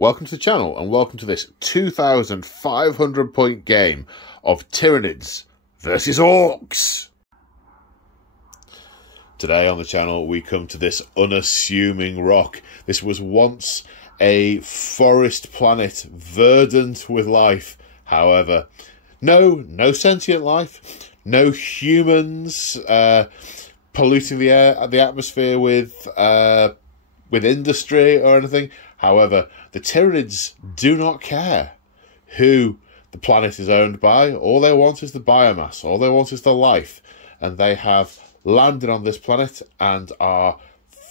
welcome to the channel and welcome to this 2,500 point game of Tyranids versus Orks. Today on the channel we come to this unassuming rock. This was once a forest planet verdant with life. However, no sentient life, no humans polluting the air, the atmosphere with industry or anything. However, the Tyranids do not care who the planet is owned by. All they want is the biomass. All they want is the life. And they have landed on this planet and are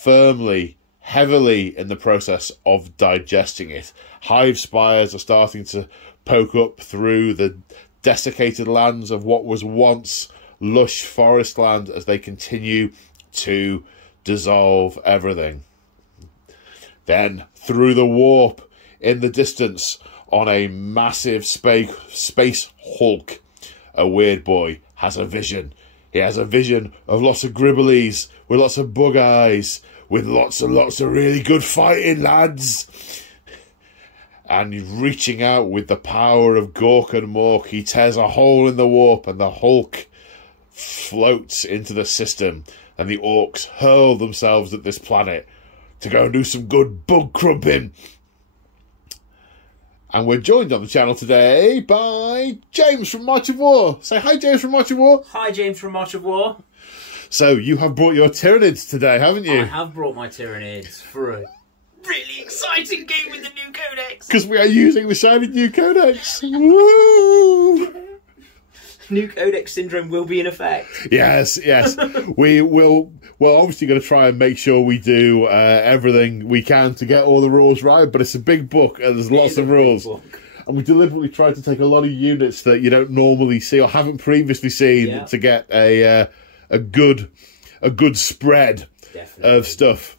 firmly, heavily in the process of digesting it. Hive spires are starting to poke up through the desiccated lands of what was once lush forest land as they continue to dissolve everything. Then, through the warp, in the distance, on a massive space hulk, a weird boy has a vision. He has a vision of lots of gribblies, with lots of bug eyes, with lots and lots of really good fighting, lads. And he's reaching out with the power of Gork and Mork. He tears a hole in the warp and the hulk floats into the system. And the Orks hurl themselves at this planet to go and do some good bug crumping. And we're joined on the channel today by James from March of War. Say hi, James from March of War. Hi, James from March of War. So you have brought your Tyranids today, haven't you? I have brought my Tyranids for a really exciting game with the new Codex. Because we are using the shiny new Codex. Woo! New Codex syndrome will be in effect. Yes. We will. We're obviously going to try and make sure we do everything we can to get all the rules right. But it's a big book and there's lots of rules. And we deliberately tried to take a lot of units that you don't normally see or haven't previously seen to get a good spread of stuff.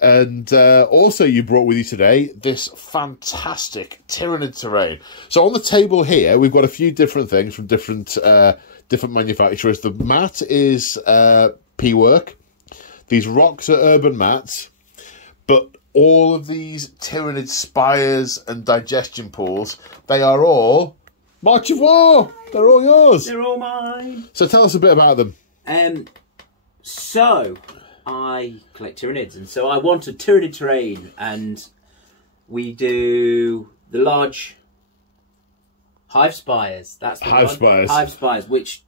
And also you brought with you today this fantastic Tyranid Terrain. So on the table here, we've got a few different things from different manufacturers. The mat is P-Work. These rocks are Urban Mats. But all of these Tyranid spires and digestion pools, they are all March of War. They're all yours. They're all mine. So tell us a bit about them. So I collect Tyranids, and so I want a Tyranid Terrain, and we do the large hive spires. That's the hive spires. Hive spires, which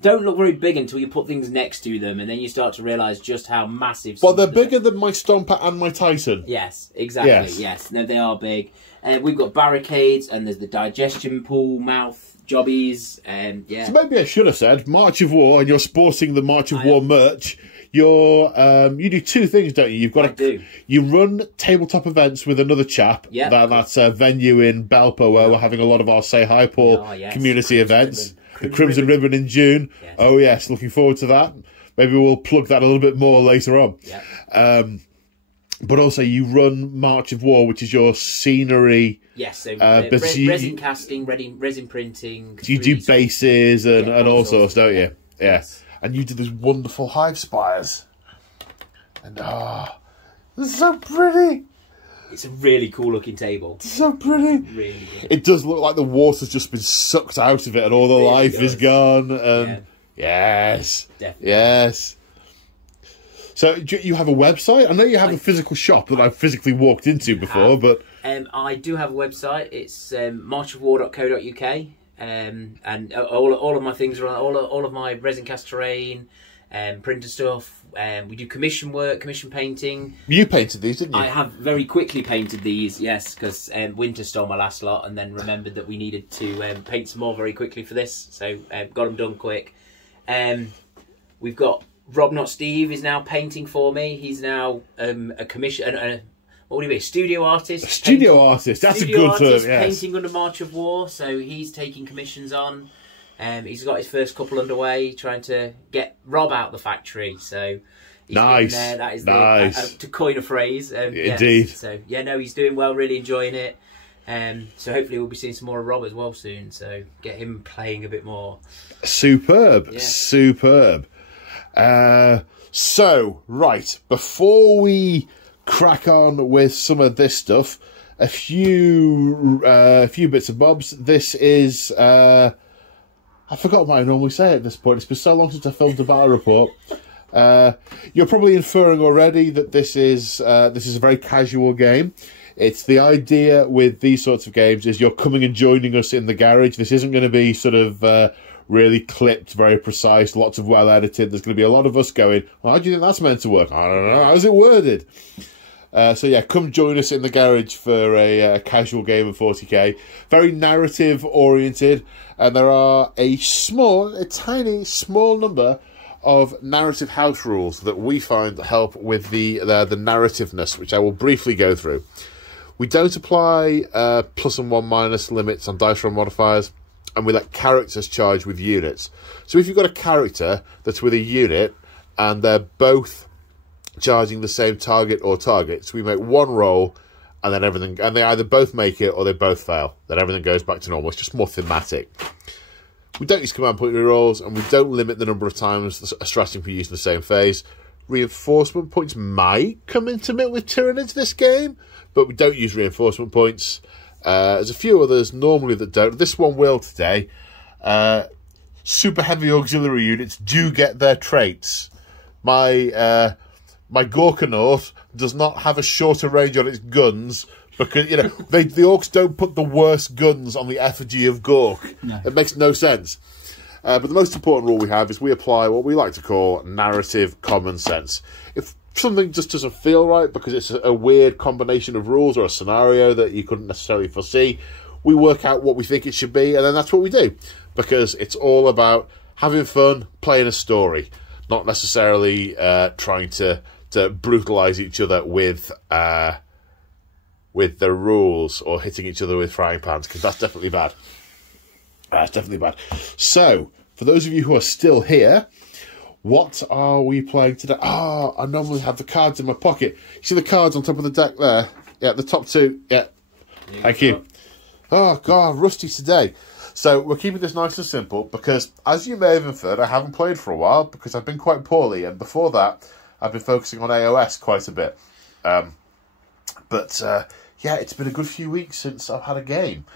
don't look very big until you put things next to them, and then you start to realise just how massive. Well, they're bigger than my Stomper and my Titan. Yes, exactly. Yes, no, they are big. We've got barricades, and there's the digestion pool mouth jobbies, and So maybe I should have said March of War, and you're sporting the March of War merch. You do two things, don't you? You've got you run tabletop events with another chap. Yeah, that's a venue in Belper where we're having a lot of our Say Hi Paul community events. The Crimson Ribbon in June. Yes. Oh yes, looking forward to that. Maybe we'll plug that a little bit more later on. Yeah. But also you run March of War, which is your scenery. Yes, so resin casting, resin printing. You do bases and all sorts, don't you? Yes. And you did these wonderful hive spires. And this is so pretty. It's a really cool looking table. It's so pretty. Really good. It does look like the water's just been sucked out of it and all the life is gone. And yes. Definitely. Yes. So you have a website? I know you have a physical shop that I've physically walked into before, but I do have a website. It's marchofwar.co.uk. And all of my things are on all of my resin cast terrain, printer stuff. We do commission work, commission painting. You painted these, didn't you? I have very quickly painted these, yes, because winter stole my last lot, and then remembered that we needed to paint some more very quickly for this, so got them done quick. We've got Rob Not Steve is now painting for me. He's now a commission. What would he be? A studio artist. A studio artist. That's a good term. Yes. Painting under March of War, so he's taking commissions on. He's got his first couple underway, trying to get Rob out the factory. So he's nice. There. That is nice. To coin a phrase. Indeed. Yes. So no, he's doing well. Really enjoying it. So hopefully we'll be seeing some more of Rob as well soon. So get him playing a bit more. Superb. Yeah. Superb. So right before we crack on with some of this stuff, a few bits and bobs. This is I forgot what I normally say at this point. It's been so long since I filmed a battle report. You're probably inferring already that this is a very casual game. It's the idea with these sorts of games is you're coming and joining us in the garage. This isn't going to be sort of really clipped, very precise, lots of well edited. There's going to be a lot of us going, well, how do you think that's meant to work? I don't know. How's it worded? So yeah, come join us in the garage for a casual game of 40k. Very narrative oriented, and there are a tiny, small number of narrative house rules that we find help with the narrativeness, which I will briefly go through. We don't apply plus and one minus limits on dice roll modifiers, and we let characters charge with units. So if you've got a character that's with a unit and they're both charging the same target or targets, we make one roll and then everything, and they either both make it or they both fail. Then everything goes back to normal. It's just more thematic. We don't use command point rerolls, and we don't limit the number of times a strategy can be used in the same phase. Reinforcement points might come into it with Tyranids this game, but we don't use reinforcement points. There's a few others normally that don't. This one will today. Super heavy auxiliary units do get their traits. My Gorkanaut does not have a shorter range on its guns because, you know, the Orks don't put the worst guns on the effigy of Gork. No. It makes no sense. But the most important rule we have is we apply what we like to call narrative common sense. If something just doesn't feel right because it's a weird combination of rules or a scenario that you couldn't necessarily foresee, we work out what we think it should be, and then that's what we do. Because it's all about having fun, playing a story, not necessarily trying to brutalise each other with the rules or hitting each other with frying pans, because that's definitely bad. That's definitely bad. So, for those of you who are still here, what are we playing today? Oh, I normally have the cards in my pocket. You see the cards on top of the deck there? Yeah, the top two. Yeah. Thank you. Oh, God, rusty today. So, we're keeping this nice and simple because, as you may have inferred, I haven't played for a while because I've been quite poorly. And before that, I've been focusing on AOS quite a bit. Yeah, it's been a good few weeks since I've had a game.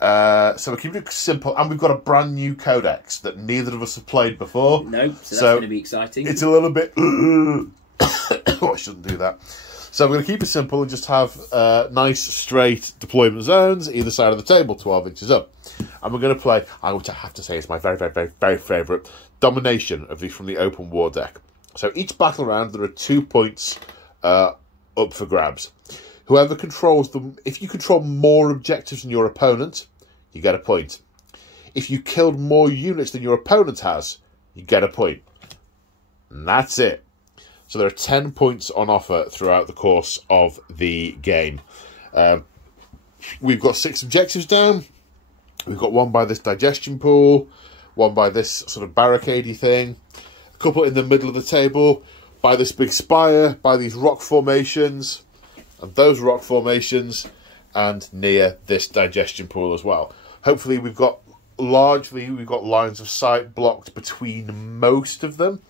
So we're keeping it simple, and we've got a brand new Codex that neither of us have played before. No, so that's going to be exciting. It's a little bit... oh, I shouldn't do that. So we're going to keep it simple and just have nice, straight deployment zones either side of the table, 12 inches up. And we're going to play, which I have to say is my very, very, very, very favourite, Domination from the Open War deck. So each battle round, there are 2 points up for grabs. Whoever controls them, if you control more objectives than your opponent, you get a point. If you killed more units than your opponent has, you get a point. And that's it. So there are 10 points on offer throughout the course of the game. We've got 6 objectives down. We've got one by this digestion pool, one by this sort of barricadey thing, a couple in the middle of the table, by this big spire, by these rock formations, and those rock formations, and near this digestion pool as well. Hopefully we've got lines of sight blocked between most of them.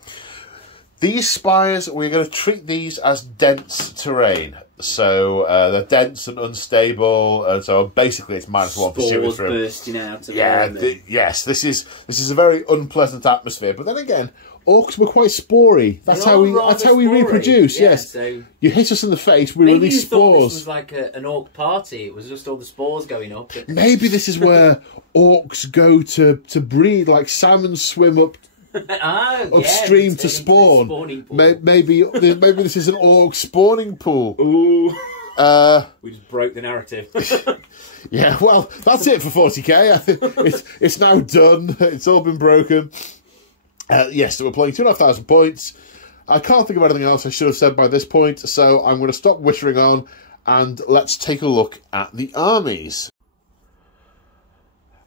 These spires, we're going to treat these as dense terrain. So they're dense and unstable, and so basically it's -1 for shooting through. Bursting out of them. Yes, this is a very unpleasant atmosphere. But then again, Orks were quite spory. That's how we reproduce. Yeah, yes, so you hit us in the face, we release spores. This was like an Orc party. It was just all the spores going up. Maybe this is where Orks go to breed, like salmon swim up upstream to spawn. Maybe this is an Orc spawning pool. Ooh. We just broke the narrative. Yeah, well, that's it for 40k. I think it's now done. It's all been broken. Yes, so we're playing 2,500 points. I can't think of anything else I should have said by this point, so I'm going to stop whittering on and let's take a look at the armies.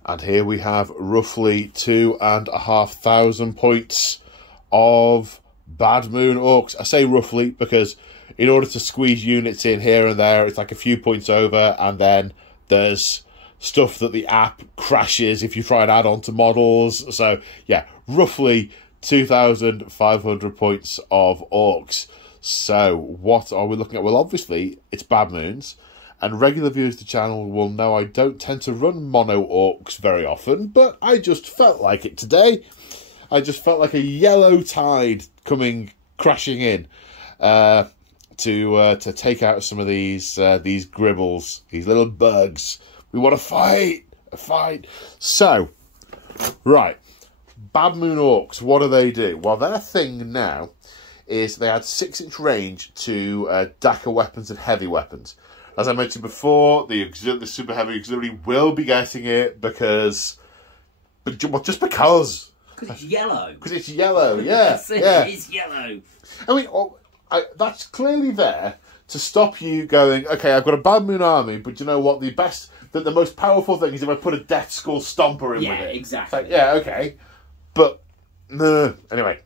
And here we have roughly 2,500 points of Bad Moon Orcs. I say roughly because in order to squeeze units in here and there, it's like a few points over, and then there's stuff that the app crashes if you try and add on to models. So, yeah, roughly 2,500 points of Orcs. So, what are we looking at? Well, obviously, it's Bad Moons. And regular viewers of the channel will know I don't tend to run mono orcs very often, but I just felt like it today. I just felt like a yellow tide coming crashing in to take out some of these gribbles, these little bugs. We want to fight, a fight. So, right, Bad Moon Orcs, what do? Well, their thing now is they add 6-inch range to Dakka weapons and heavy weapons. As I mentioned before, the Super Heavy Auxiliary will be getting it because... just because. Because it's yellow. Because it's yellow, yeah. It's yellow. I mean, that's clearly there to stop you going, okay, I've got a Bad Moon army, but you know what? The most powerful thing is if I put a Death Skull Stomper in with it. Yeah, exactly. Like, yeah, okay. But, no. Anyway.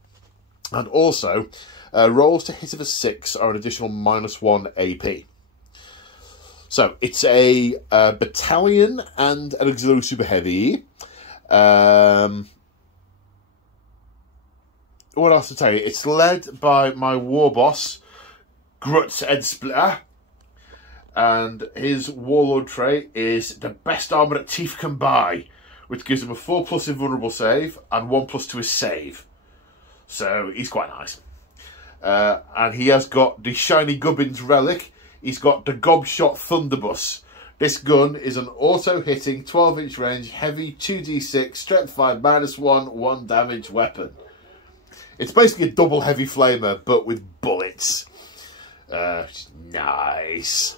And also, rolls to hit of a 6 are an additional -1 AP. So, it's a battalion and an auxiliary super heavy. What else to tell you? It's led by my war boss, Grutz Edsplitter. And his warlord trait is the best armour that teeth can buy, which gives him a 4+ invulnerable save and 1+ to his save. So he's quite nice. And he has got the Shiny Gubbins relic. He's got the Gobshot Thunderbus. This gun is an auto-hitting 12-inch range, heavy 2d6, strength 5, -1, 1 damage weapon. It's basically a double heavy flamer, but with bullets. Nice.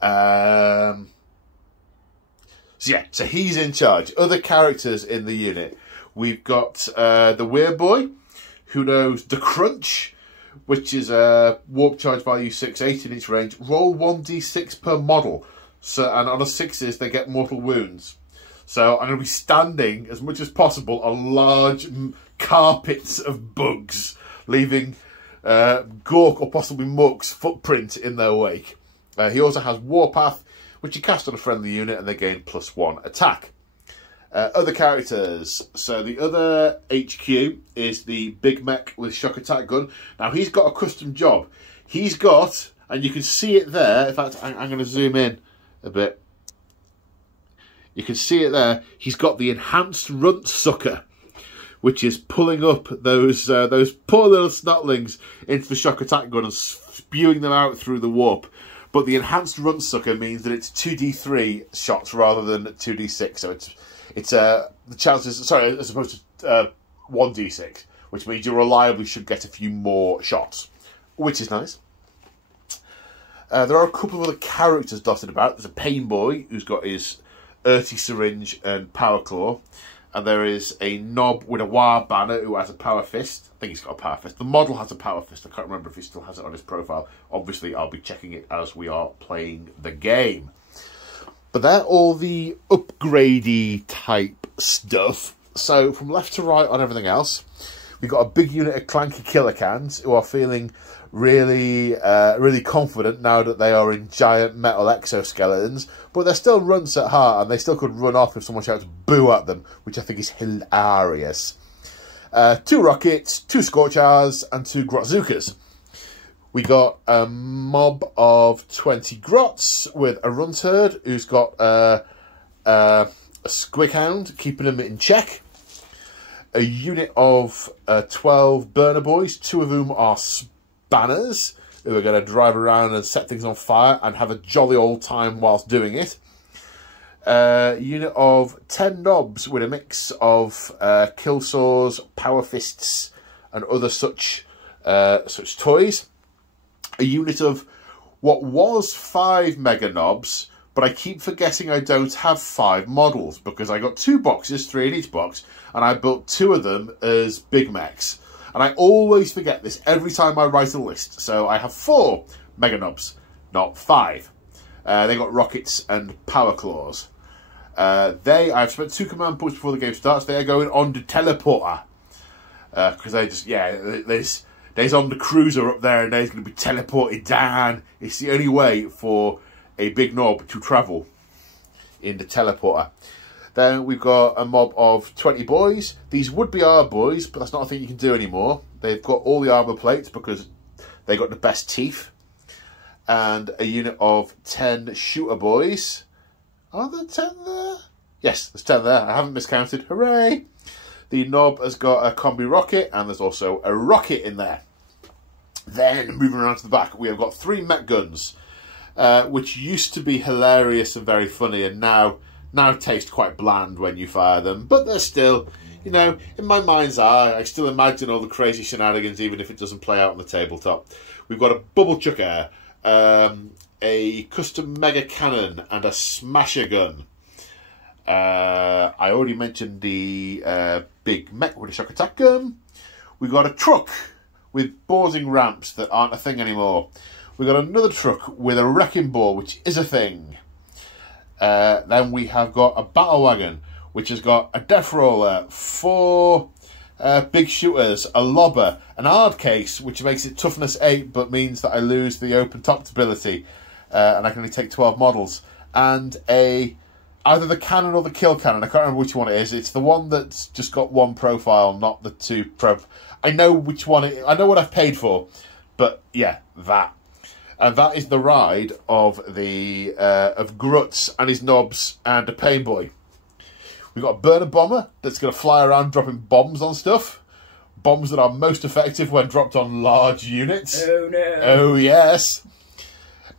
So he's in charge. Other characters in the unit. We've got the Weird Boy, who knows the Crunch, which is a warp charge value 6, 18-inch range. Roll 1d6 per model. So, and on a 6s, they get mortal wounds. So I'm going to be standing, as much as possible, on large carpets of bugs, leaving Gork or possibly Mook's footprint in their wake. He also has Warpath, which you cast on a friendly unit and they gain +1 attack. Other characters. So the other HQ is the Big Mech with Shock Attack Gun. Now he's got a custom job. He's got, and you can see it there, in fact I'm going to zoom in a bit. You can see it there. He's got the Enhanced Runt Sucker, which is pulling up those poor little snotlings into the Shock Attack Gun and spewing them out through the warp. But the Enhanced Runt Sucker means that it's 2d3 shots rather than 2d6. So it's the chances, sorry, as opposed to 1d6, which means you reliably should get a few more shots, which is nice. There are a couple of other characters dotted about. There's a Pain Boy who's got his Earthy Syringe and Power Claw. And there is a Knob with a War Banner who has a Power Fist. I think he's got a Power Fist. The model has a Power Fist. I can't remember if he still has it on his profile. Obviously, I'll be checking it as we are playing the game. But they're all the upgradey type stuff. So from left to right on everything else, we've got a big unit of Clanky Killer Cans who are feeling really confident now that they are in giant metal exoskeletons, but they're still runts at heart and they still could run off if someone shouts boo at them, which I think is hilarious. 2 rockets, 2 Scorchers and 2 Grotzukas. We got a mob of 20 Grots with a Runt Herd who's got a Squighound keeping them in check. A unit of 12 Burner Boys, 2 of whom are Spanners, who are going to drive around and set things on fire and have a jolly old time whilst doing it. A unit of 10 Knobs with a mix of Kill Saws, Power Fists and other such toys. A unit of what was 5 Mega Knobs, but I keep forgetting I don't have 5 models because I got 2 boxes, 3 in each box, and I built 2 of them as Big Mechs. And I always forget this every time I write a list. So I have 4 Mega Knobs, not 5. They got rockets and power claws. I've spent 2 command points before the game starts. They are going on the teleporter. Because they just, there's on the cruiser up there and they're going to be teleported down. It's the only way for a big knob to travel in the teleporter. Then we've got a mob of 20 boys. These would be our boys, but that's not a thing you can do anymore. They've got all the armour plates because they got the best teeth. and a unit of 10 shooter boys. Are there 10 there? Yes, there's 10 there. I haven't miscounted. Hooray! The Nob has got a combi rocket, and there's also a rocket in there. Then, moving around to the back, we have got 3 mech guns, which used to be hilarious and very funny, and now taste quite bland when you fire them. But they're still, you know, in my mind's eye, I still imagine all the crazy shenanigans, even if it doesn't play out on the tabletop. We've got a bubble chucker, a custom mega cannon, and a smasher gun. I already mentioned the big mech with a shock attack gun. We've got a truck with boarding ramps that aren't a thing anymore. We've got another truck with a wrecking ball, which is a thing. Then we have got a battle wagon, which has got a death roller, 4 big shooters, a lobber, an hard case, which makes it toughness 8, but means that I lose the open topped ability, and I can only take 12 models, and either the cannon or the kill cannon. I can't remember which one it is. It's the one that's just got 1 profile, not the 2 I know which one I know what I've paid for, but yeah, that. And that is the ride of the of Gruts and his Nobs and a Pain Boy. We've got a burner bomber that's going to fly around dropping bombs on stuff. Bombs that are most effective when dropped on large units. Oh no. Oh yes.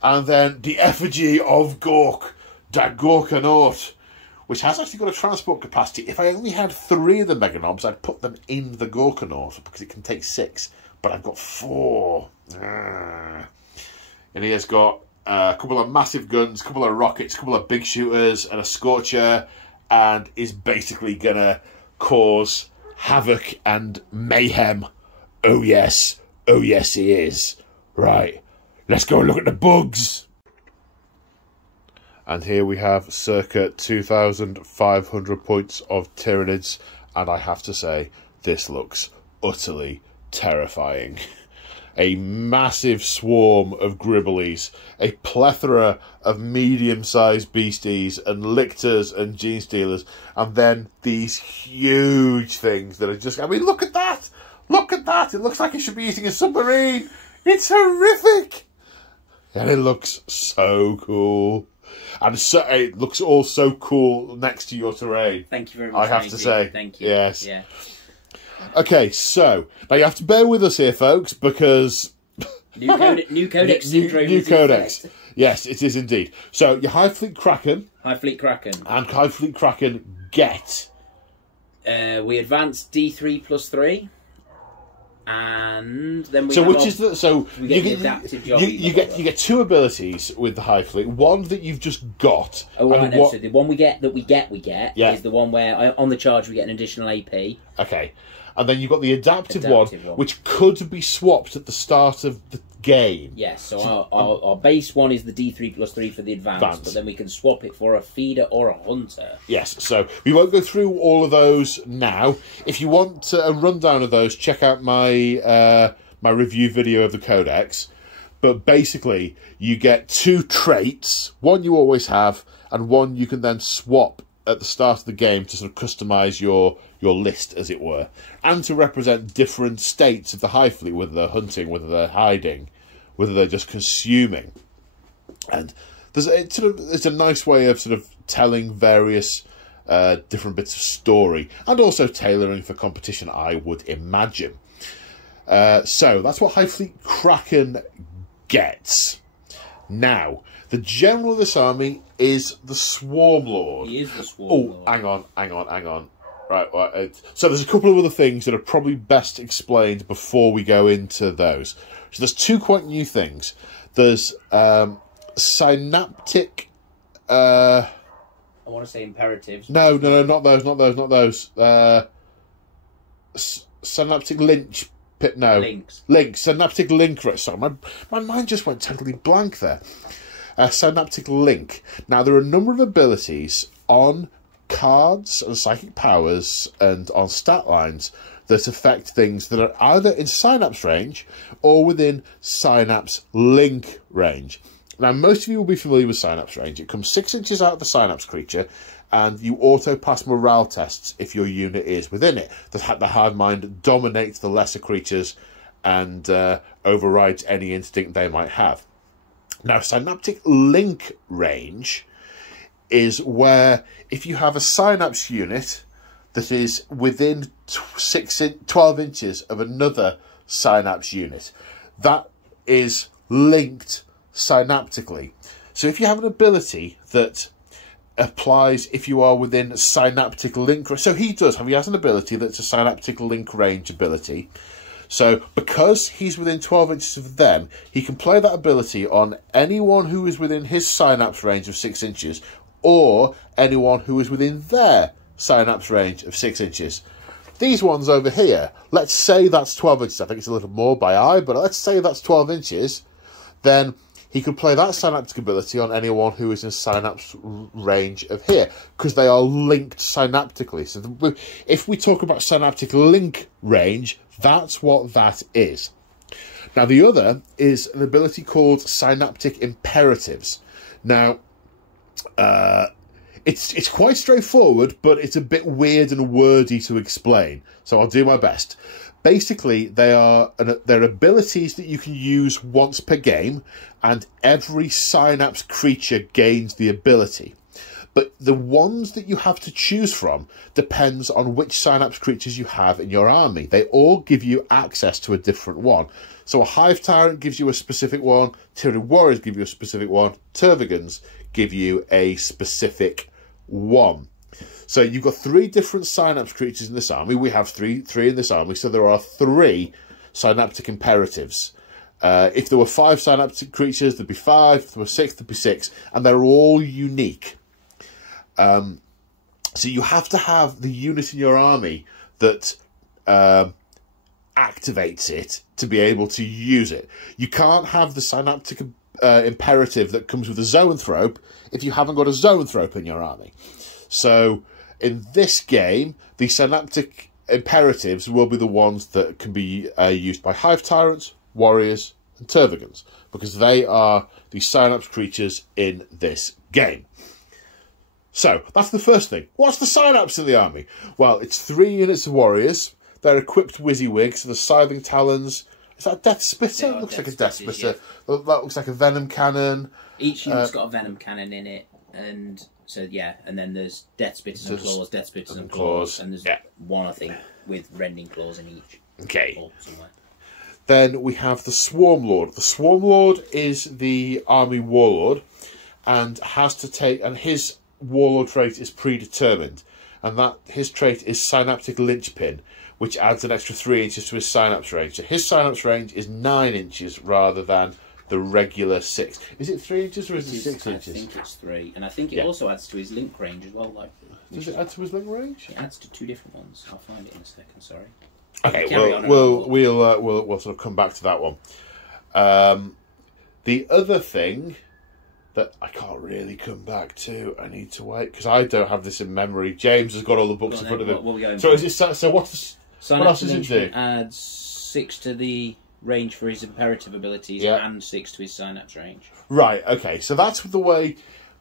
And then the effigy of Gork, the Gorkanaut, which has actually got a transport capacity. If I only had 3 of the Mega Nobs, I'd put them in the Gorkanaut because it can take 6. But I've got 4. And he has got a couple of massive guns, a couple of rockets, a couple of big shooters, and a Scorcher, and is basically going to cause havoc and mayhem. Oh yes he is. Right, let's go and look at the bugs. And here we have circa 2,500 points of Tyranids, and I have to say, this looks utterly terrifying. A massive swarm of Gribblies, a plethora of medium-sized beasties and lictors and gene stealers, and then these huge things that are just, I mean, look at that! Look at that! It looks like it should be eating a submarine! It's horrific! And it looks so cool. And so, it looks all so cool next to your terrain. Thank you very much. I have to say. Thank you. Yes. Yeah. Okay, so now you have to bear with us here, folks, because New Codex syndrome. New Codex. Yes, it is indeed. So your High Fleet Kraken. High Fleet Kraken. And High Fleet Kraken get. We advance D3+3. And then we so have which is the so we get the adaptive job. You get 2 abilities with the High Fleet. One that you've just got. Oh right, no, so the one we get yeah. is the one where on the charge we get an additional AP. Okay. And then you've got the adaptive one, which could be swapped at the start of the game. Yes, so our base one is the D3+3 for the advance, but then we can swap it for a feeder or a hunter. Yes, so we won't go through all of those now. If you want a rundown of those, check out my my review video of the Codex. But basically, you get 2 traits. One you always have, and one you can then swap at the start of the game to sort of customise your list, as it were, and to represent different states of the High Fleet, whether they're hunting, whether they're hiding, whether they're just consuming. And it's a nice way of sort of telling various different bits of story, and also tailoring for competition, I would imagine. So that's what High Fleet Kraken gets. Now, the general of this army is the Swarmlord. He is the Swarmlord. Oh, hang on. Right. So there's a couple of other things that are probably best explained before we go into those. So there's 2 quite new things. There's Synaptic... I want to say Imperatives. No, not those. Synaptic Lynch... No. Links. Synaptic Link. Sorry, my mind just went totally blank there. Synaptic Link. Now, there are a number of abilities on cards and psychic powers and on stat lines that affect things that are either in Synapse range or within Synapse Link range. Now, most of you will be familiar with Synapse range. It comes 6 inches out of the Synapse creature, and you auto-pass morale tests if your unit is within it. The hard mind dominates the lesser creatures and overrides any instinct they might have. Now, synaptic link range is where if you have a synapse unit that is within 12 inches of another synapse unit, that is linked synaptically. So if you have an ability that applies if you are within synaptic link, so he has an ability that's a synaptic link range ability. So because he's within 12 inches of them, he can play that ability on anyone who is within his synapse range of 6 inches, or anyone who is within their synapse range of 6 inches. These ones over here, let's say that's 12 inches. I think it's a little more by eye, but let's say that's 12 inches. Then he could play that synaptic ability on anyone who is in synapse range of here, because they are linked synaptically. So if we talk about synaptic link range, that's what that is. Now, the other is an ability called Synaptic Imperatives. Now, it's quite straightforward, but it's a bit weird and wordy to explain, so I'll do my best. Basically, they're abilities that you can use once per game, and every synapse creature gains the ability. But the ones that you have to choose from depends on which synapse creatures you have in your army. They all give you access to a different one. So a Hive Tyrant gives you a specific one, Tyranid Warriors give you a specific one, Tervigans give you a specific one. So you've got 3 different synapse creatures in this army. We have three in this army, so there are 3 synaptic imperatives. If there were 5 synaptic creatures, there'd be 5. If there were 6, there'd be 6. And they're all unique. So you have to have the unit in your army that activates it to be able to use it. You can't have the synaptic imperative that comes with a zoanthrope if you haven't got a zoanthrope in your army. So in this game, the synaptic imperatives will be the ones that can be used by Hive Tyrants, Warriors, and Tervigans, because they are the synapse creatures in this game. So that's the first thing. What's the synapse in the army? Well, it's 3 units of warriors. They're equipped WYSIWYGs, so the Scything Talons. Is that a Death Spitter? Looks like a Death Spitter. Yeah. That looks like a Venom Cannon. Each unit's got a Venom Cannon in it, and so yeah, and then there's Death Spitters and Claws, Death Spitters and Claws, and there's one, I think, with Rending Claws in each. Okay. Or somewhere. Then we have the Swarmlord. The Swarmlord is the army warlord, and has to take, and his warlord trait is predetermined, and that his trait is Synaptic Linchpin, which adds an extra 3 inches to his synapse range. So his synapse range is 9 inches rather than the regular 6. Is it 3 inches or is it 6 inches? I think it's 3, and I think it also adds to his link range as well. Like, does it add to his link range? It adds to 2 different ones. I'll find it in a second. Sorry. Okay, we'll sort of come back to that one. The other thing that I can't really come back to, I need to wait because I don't have this in memory. James has got all the books in front of him. So is it? So what's what else does it do? Adds 6 to the range for his imperative abilities and 6 to his synapse range. Right. Okay. So that's the way.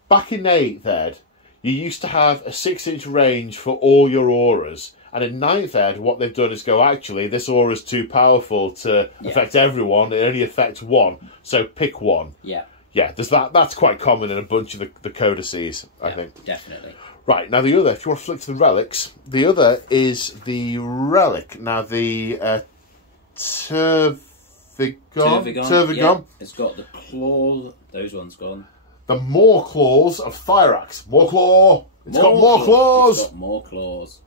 Back in 8th Ed, you used to have a 6-inch range for all your auras. And in 9th Ed, what they've done is go, actually, this aura is too powerful to affect everyone. It only affects one. So pick one. Yeah. Yeah, that's quite common in a bunch of the codices, I think. Definitely. Right, now the other, if you want to flick to the relics, the other is the relic. Now the Tervigon. Yeah, it's got the claw. Those ones gone. The More Claws of Thyrax. More Claw. It's got more claws. It's got more claws.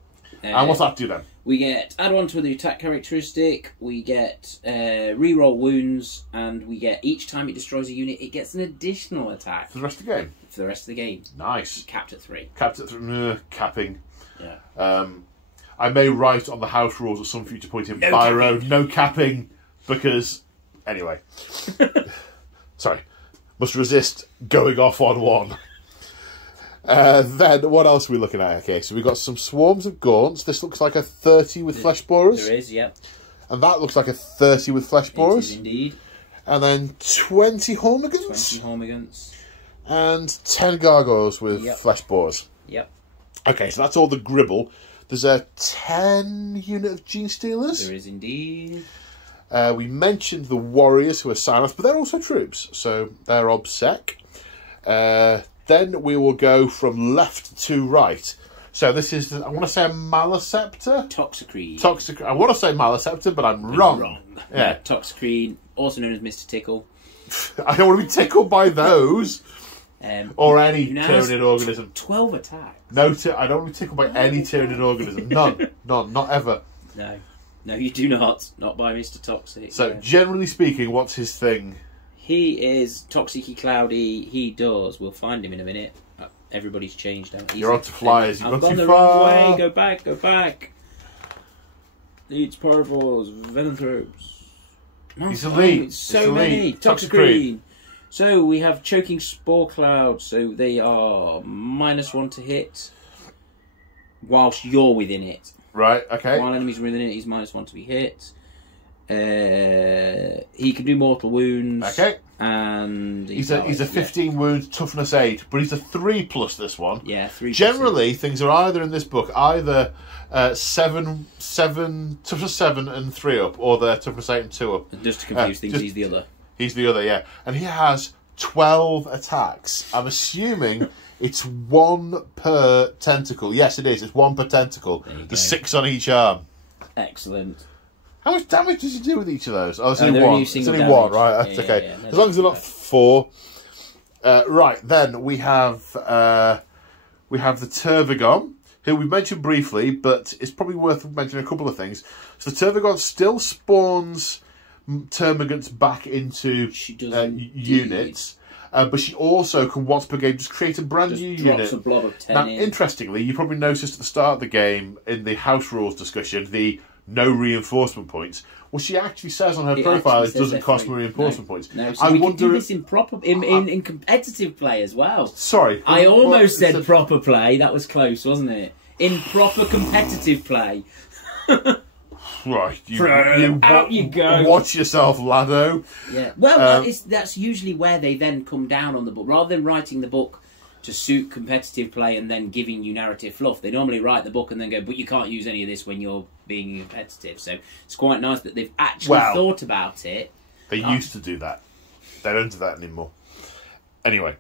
And what's that do then? We get add on to the attack characteristic, we get reroll wounds, and we get each time it destroys a unit, it gets an additional attack. For the rest of the game? For the rest of the game. Nice. Capped at 3. Capped at 3. Capping. Yeah. I may write on the house rules at some future point in Biro, no capping, because... Anyway. Sorry. Must resist going off on one. Then, what else are we looking at? Okay, so we've got some swarms of Gaunts. This looks like a 30 with flesh borers. There is, yep. And that looks like a 30 with flesh borers. It is indeed. And then 20 Hormigans. 20 Hormigans. And 10 Gargoyles with flesh borers. Yep. Okay, so that's all the gribble. There's a 10 unit of Gene Stealers. There is indeed. We mentioned the Warriors, who are Synapse, but they're also troops, so they're OBSEC. Then we will go from left to right. So this is, I want to say a Maliceptor? Toxicrene. I want to say Maliceptor, but I'm wrong. Yeah, Toxicrene, also known as Mr. Tickle. I don't want to be tickled by those. Or any Tyranid organism. 12 attacks. No, I don't want to be tickled by any Tyranid organism. None, not ever. No, you do not. Not by Mr. Toxic. So, generally speaking, what's his thing? He is toxic-y, cloudy. He does. We'll find him in a minute. Everybody's changed out. You're on to flyers. You've I've gone gone too the far. wrong way. Go back. Go back. Leads, Parvos, Venanthropes. He's elite. So many. Toxicrene. So we have Choking Spore Cloud. So they are -1 to hit whilst you're within it. Right, okay. While enemies within it, he's -1 to be hit. He can do mortal wounds. Okay. And he's a 15 wounds, toughness 8, but he's a 3+ this one. Yeah, 3+. Generally, things are either in this book either 7 toughness 7 and 3 up, or they're toughness 8 and 2 up. Just to confuse things, he's the other. He's the other, yeah. And he has 12 attacks. I'm assuming it's 1 per tentacle. Yes, it is. It's 1 per tentacle. There's 6 on each arm. Excellent. How much damage does he do with each of those? Oh, it's they're only one. It's only one, right? That's okay. Yeah. As long as they're not 4. Right, then we have the Tervigon, who we mentioned briefly, but it's probably worth mentioning a couple of things. So the Tervigon still spawns termagants back into units. But she also can once per game just create a brand new unit. A blob of 10 now, interestingly, you probably noticed at the start of the game in the house rules discussion, the no reinforcement points. Well, she actually says on her profile it doesn't cost me reinforcement points. No, so we can do this in competitive play as well. Sorry, I almost said proper play. That was close, wasn't it? In proper competitive play. Right, out you go. Watch yourself, laddo. Yeah. Well, that's usually where they then come down on the book. Rather than writing the book to suit competitive play and then giving you narrative fluff, they normally write the book and then go, but you can't use any of this when you're being competitive. So it's quite nice that they've actually thought about it. They used to do that. They don't do that anymore. Anyway.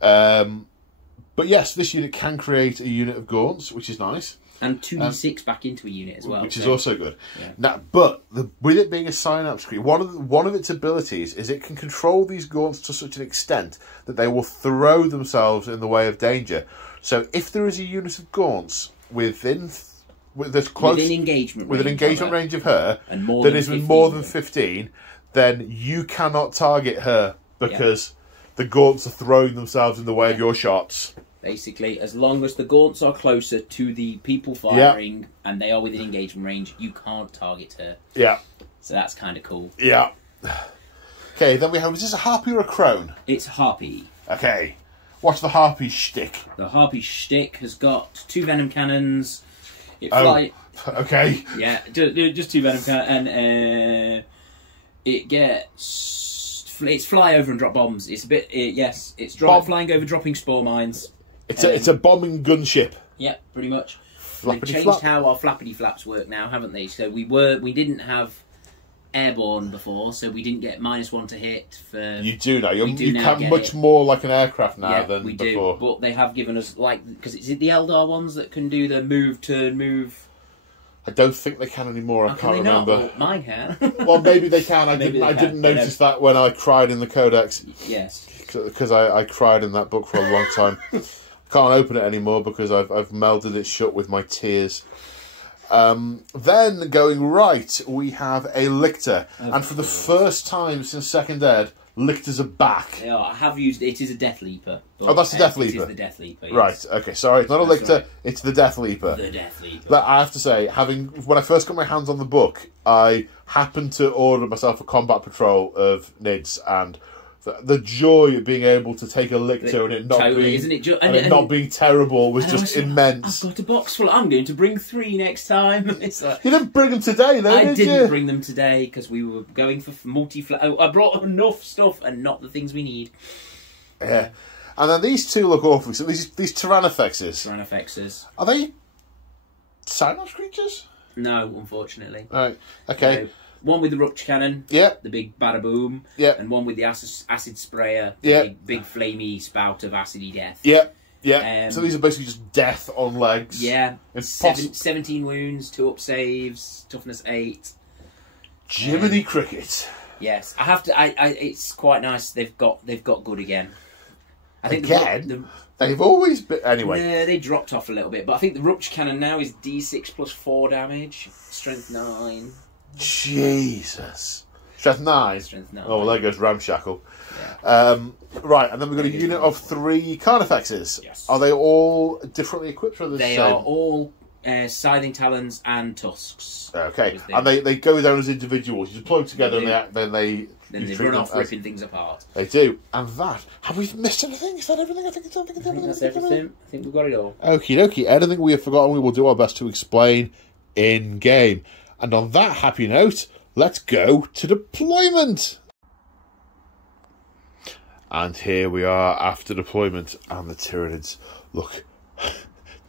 But yes, this unit can create a unit of Gaunts, which is nice. And 2d6 back into a unit as well. Which is also good. Yeah. Now, but with it being a Synapse creature, one of its abilities is it can control these Gaunts to such an extent that they will throw themselves in the way of danger. So if there is a unit of Gaunts within engagement range of her that is more than 15, then you cannot target her because the Gaunts are throwing themselves in the way of your shots. Basically, as long as the Gaunts are closer to the people firing and they are within engagement range, you can't target her. Yeah. So that's kind of cool. Yeah. Okay, then we have, is this a Harpy or a Crone? It's Harpy. Okay. What's the Harpy shtick? The Harpy shtick has got 2 venom cannons. Okay. Yeah, just 2 venom cannons. And it gets... It's fly over and drop bombs. It's a bit... it's flying over dropping spore mines. It's a bombing gunship. Yeah, pretty much. They've changed how our flappity flaps work now, haven't they? So we didn't have airborne before, so we didn't get -1 to hit for. You do now. You come much more like an aircraft now than we before. Do. But they have given us because it's the Eldar ones that can do the move, turn, move. I don't think they can anymore. I can't remember. Well, mine can. Well, maybe they can. I didn't notice that when I cried in the Codex. Yes. Because I cried in that book for a long time. Can't open it anymore because I've melded it shut with my tears. Then going right, we have a Lictor, and for the first time since Second Ed, Lictors are back. Yeah, I have used it. Is a Death Leaper. Oh, that's the Death Leaper. It is the Death Leaper. Yes. Right. Okay. Sorry, it's not a Lictor. Right. It's the Death Leaper. The Death Leaper. But I have to say, when I first got my hands on the book, I happened to order myself a combat patrol of Nids, and the joy of being able to take a Lictor and it not being terrible was just immense. I've got a box full. I'm going to bring 3 next time. It's like, you didn't bring them today, though, I didn't bring them today because we were going for I brought enough stuff and not the things we need. Yeah. And then these two look awful. So these Tyranifexes. Tyranifexes. Are they Synapse creatures? No, unfortunately. Right. Okay. one with the rupture cannon. Yeah. The big bada boom. Yeah. And one with the acid sprayer. Yeah. Big flamey spout of acidy death. Yeah. Yeah. So these are basically just death on legs. Yeah. 17 wounds, 2 up saves, toughness 8. Jiminy cricket. Yes, I have to. It's quite nice. They've got good again. I think they've always been anyway. Yeah, they dropped off a little bit, but I think the rupture cannon now is D6 plus 4 damage, strength 9. Jesus, strength 9. Strength 9. Oh, well, there goes ramshackle. Yeah. Right, and then we've got a unit of 3 Carnifexes. Yes. Are they all differently equipped? Or They are all scything talons and tusks. Okay, and they go down as individuals. You deploy them together, and then they run off ripping things apart. They do, and that. Have we missed anything? Is that everything? I think it's everything. I think that's everything. I think we've got it all. Okie dokie. Anything we have forgotten, we will do our best to explain in game. And on that happy note, let's go to deployment. And here we are after deployment, and the Tyranids look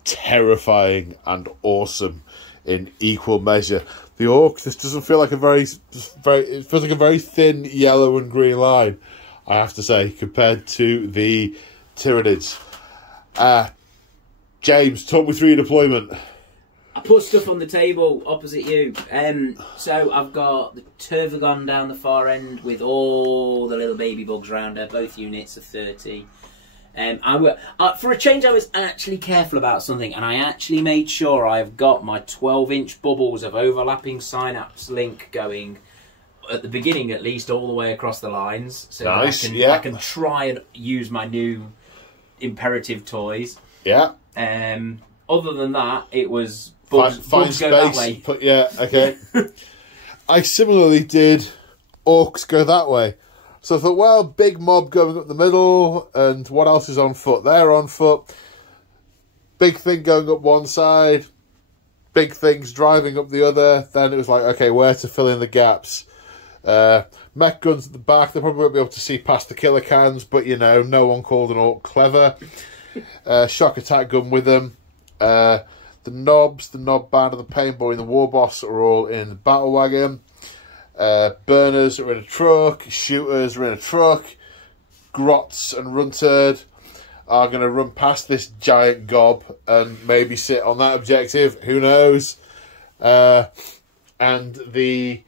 terrifying and awesome in equal measure. The Orcs, this doesn't feel like it feels like a very thin yellow and green line, I have to say, compared to the Tyranids. James, talk me through your deployment. I put stuff on the table opposite you. So I've got the Tervagon down the far end with all the little baby bugs around her. Both units are 30. For a change, I was actually careful about something, and I actually made sure I've got my 12-inch bubbles of overlapping synapse link going at the beginning, at least, all the way across the lines. So nice, I can try and use my new imperative toys. Yeah. Other than that, it was bugs go that way. Okay. I similarly did Orcs go that way. So I thought, well, big mob going up the middle, and what else is on foot? They're on foot. Big thing going up one side, big things driving up the other. Then it was like, okay, where to fill in the gaps? Mech guns at the back. They probably won't be able to see past the killer cans, but, you know, no one called an Orc clever. Shock attack gun with them. The knobs, the knob band, and the pain boy and the war boss are all in the battle wagon. Burners are in a truck, shooters are in a truck, grots and runturd are going to run past this giant gob and maybe sit on that objective, who knows. And the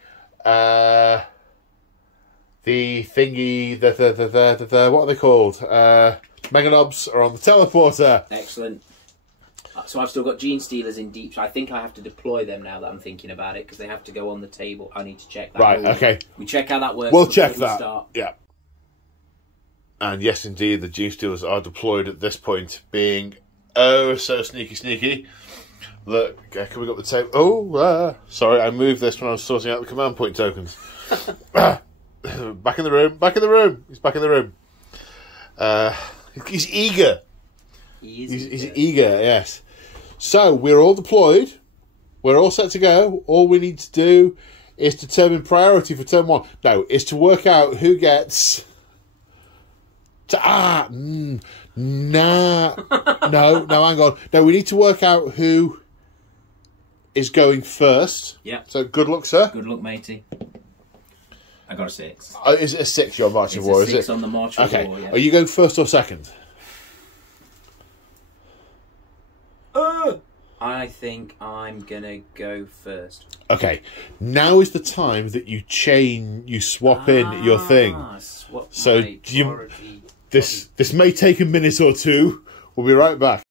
thingy, the what are they called? Mega knobs are on the teleporter. Excellent. So I've still got Gene Stealers in deep. So I think I have to deploy them now that I'm thinking about it, because they have to go on the table. I need to check that. Right, okay. We check how that works. We'll check that. Start. Yeah. And yes, indeed, the Gene Stealers are deployed at this point, being oh so sneaky. Look, can we got the table? Oh, sorry, I moved this when I was sorting out the command point tokens. Back in the room. He's back in the room. He's eager. He's eager, yes. So, we're all deployed. We're all set to go. All we need to do is determine priority for turn 1. No, is to work out who gets... No, hang on. No, we need to work out who is going first. Yeah. So, good luck, sir. Good luck, matey. I got a 6. Is it a 6, your marching it's war? It's a 6 on the marching war, yeah. Are you going first or second? I think I'm gonna go first. Okay, now is the time that you swap in your thing. So this may take a minute or two. We'll be right back.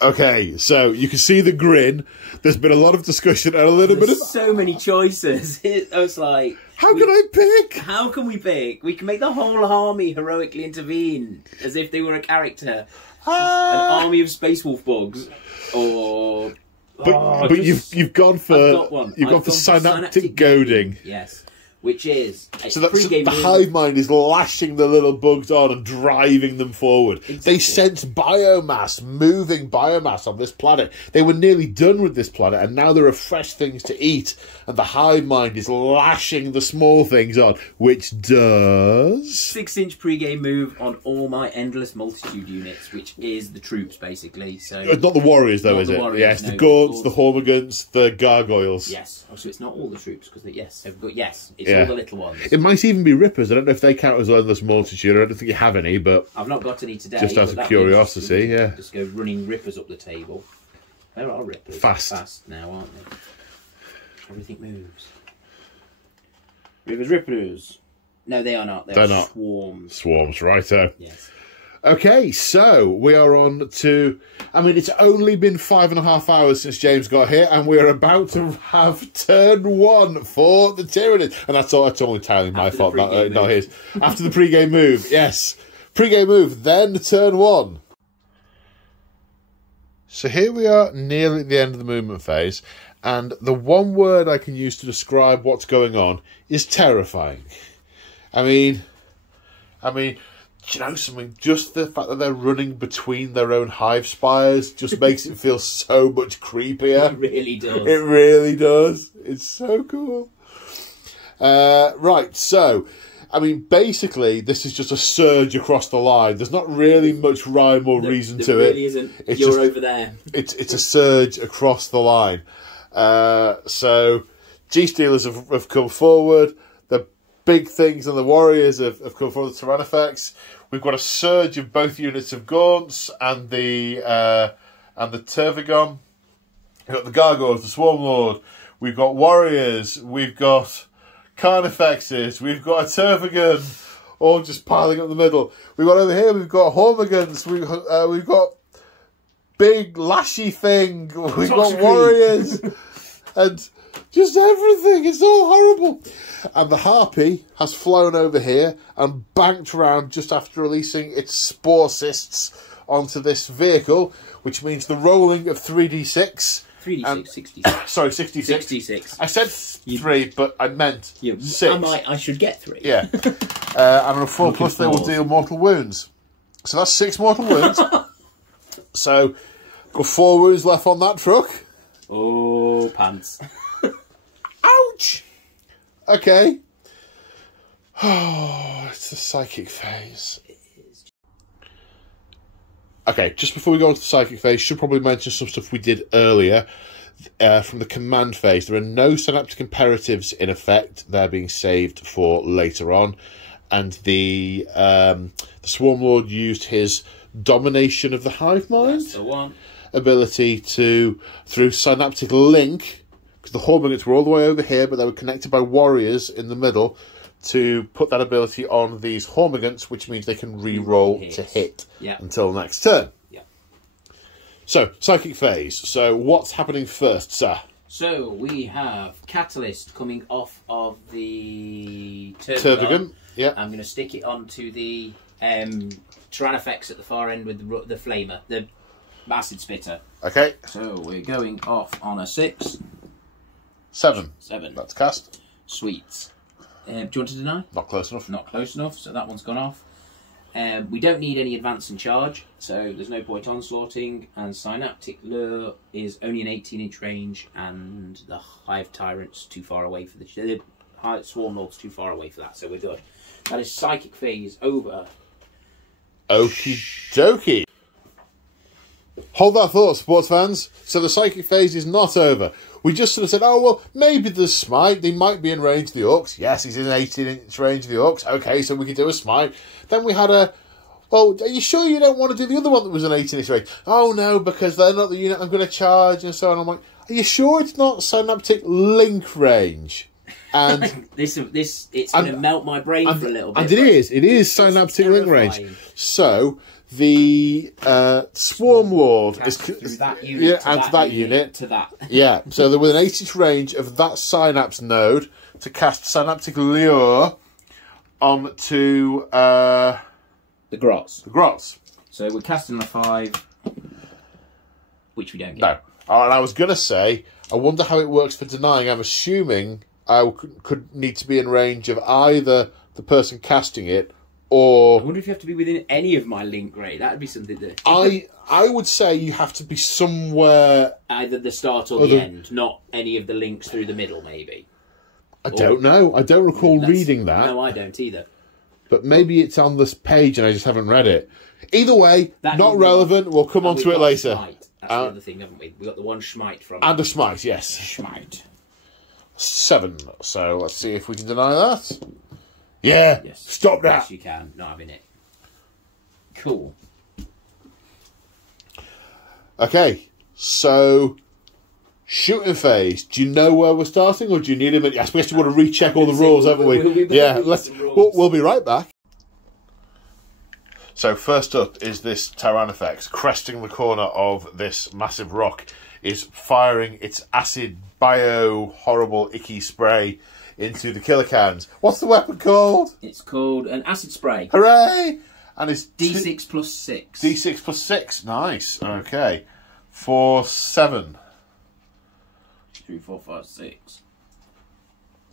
Okay, so you can see the grin. There's been a lot of discussion and a little bit of... so many choices. I was like... How can I pick? How can we pick? We can make the whole army heroically intervene as if they were a character. An army of Space Wolf bugs. But you've gone for... You've gone for synaptic goading. Yes. which is so the hive mind is lashing the little bugs on and driving them forward. Exactly. They sense biomass, moving biomass on this planet. They were nearly done with this planet, and now there are fresh things to eat. And the hive mind is lashing the small things on, which does 6-inch pre-game move on all my endless multitude units, which is the troops basically. So it's not the warriors though, is it? Warriors, yes, no, the Gaunts, the Hormigans, the Gargoyles. Yes. Oh, so it's not all the troops because it's all the little ones. It might even be Rippers. I don't know if they count as endless multitude. I don't think you have any, but I've not got any today. Just out of curiosity, yeah. Just go running Rippers up the table. There are Rippers. Fast now, aren't they? Everything moves. Rippers. No, they are not. They're not. Swarms. Swarms, righto. Yes. Okay, so we are on to... I mean, it's only been 5.5 hours since James got here, and we're about to have turn 1 for the Tyranids. And that's all entirely my fault, not his. After the pre-game move, yes. Pre-game move, then turn 1. So here we are nearly at the end of the movement phase, and the one word I can use to describe what's going on is terrifying. I mean, you know something? Just the fact that they're running between their own hive spires just makes it feel so much creepier. It really does. It really does. It's so cool. Right, so, I mean, basically, this is just a surge across the line. There's not really much rhyme or reason to it. There really isn't. You're over there. It's a surge across the line. So, G-Stealers have come forward. The big things and the Warriors have come forward. The Tyranifex. We've got a surge of both units of Gaunts and the Tervigon. We've got the Gargoyles, the Swarmlord. We've got Warriors. We've got Carnifexes. We've got a Tervigon, all just piling up in the middle. We've got over here. We've got Hormigans. We've got big lashy thing. We've got Warriors, and just everything. It's all horrible. And the Harpy has flown over here and banked around just after releasing its spore cysts onto this vehicle, which means the rolling of 3d6. 3d6, 66. Sorry, 66. 66. I said 3, but I meant 6. I should get 3. Yeah. And on a 4+, they will deal mortal wounds. So that's 6 mortal wounds. So, got 4 wounds left on that truck. Oh, pants. Ouch! Okay. Oh, it's the psychic phase. Okay, just before we go on to the psychic phase, should probably mention some stuff we did earlier from the command phase. There are no synaptic imperatives in effect. They're being saved for later on. And the Swarmlord used his domination of the hive mind ability to, through synaptic link, because the Hormigans were all the way over here, but they were connected by Warriors in the middle, to put that ability on these Hormigans, which means they can re-roll to hit until next turn. Yeah. So, psychic phase. So, what's happening first, sir? So, we have Catalyst coming off of the Tervigon. Yeah. I'm going to stick it onto the Tyranifex at the far end with the Flamer, the Acid Spitter. Okay. So, we're going off on a 6. 7. 7. That's cast. Sweet. Do you want to deny? Not close enough. Not close enough, so that one's gone off. We don't need any advance and charge, so there's no point onslaughting. And Synaptic Lure is only an 18-inch range, and the Hive Tyrant's too far away for the Swarmlord's too far away for that, so we're good. That is Psychic Phase over. Okie dokie. Hold that thought, sports fans. So the psychic phase is not over. We just sort of said, oh, well, maybe there's smite. They might be in range of the Orks. Yes, he's in 18-inch range of the Orks. Okay, so we could do a smite. Then we had a, well, are you sure you don't want to do the other one that was an 18-inch range? Oh, no, because they're not the unit I'm going to charge and so on. I'm like, are you sure it's not synaptic link range? And it's going to melt my brain for a little bit. And it is synaptic link range. So the Swarmlord is through that unit to that unit to that. Yeah, so they're within 8-inch range of that synapse node to cast Synaptic Lure onto the Grots. The Grots. So we're casting on a 5, which we don't get. No. And I was going to say, I wonder how it works for denying. I'm assuming could need to be in range of either the person casting it I or... wonder if you have to be within any of my link rate. That'd be something that... I would say you have to be somewhere... Either the start or the end, not any of the links through the middle, maybe. I don't know. I don't recall reading that. No, I don't either. But maybe it's on this page and I just haven't read it. Either way, not relevant. We'll come on to it later. Smite. That's the other thing, haven't we? We got the one smite from... And a smite, yes. Smite. 7. So let's see if we can deny that. Yeah. Yes. Stop that. Yes, you can. Not having it. Cool. Okay. So, shooting phase. Do you know where we're starting, or do you need a minute? Yes, we actually want to recheck all the rules, haven't we? We'll be right back. So first up is this Tyranifex, cresting the corner of this massive rock, is firing its acid, horrible, icky spray into the killer cans. What's the weapon called? It's called an acid spray. Hooray! And it's D6 plus 6. D6 plus 6, nice. Okay. For 7. 3, 4, 5, 6.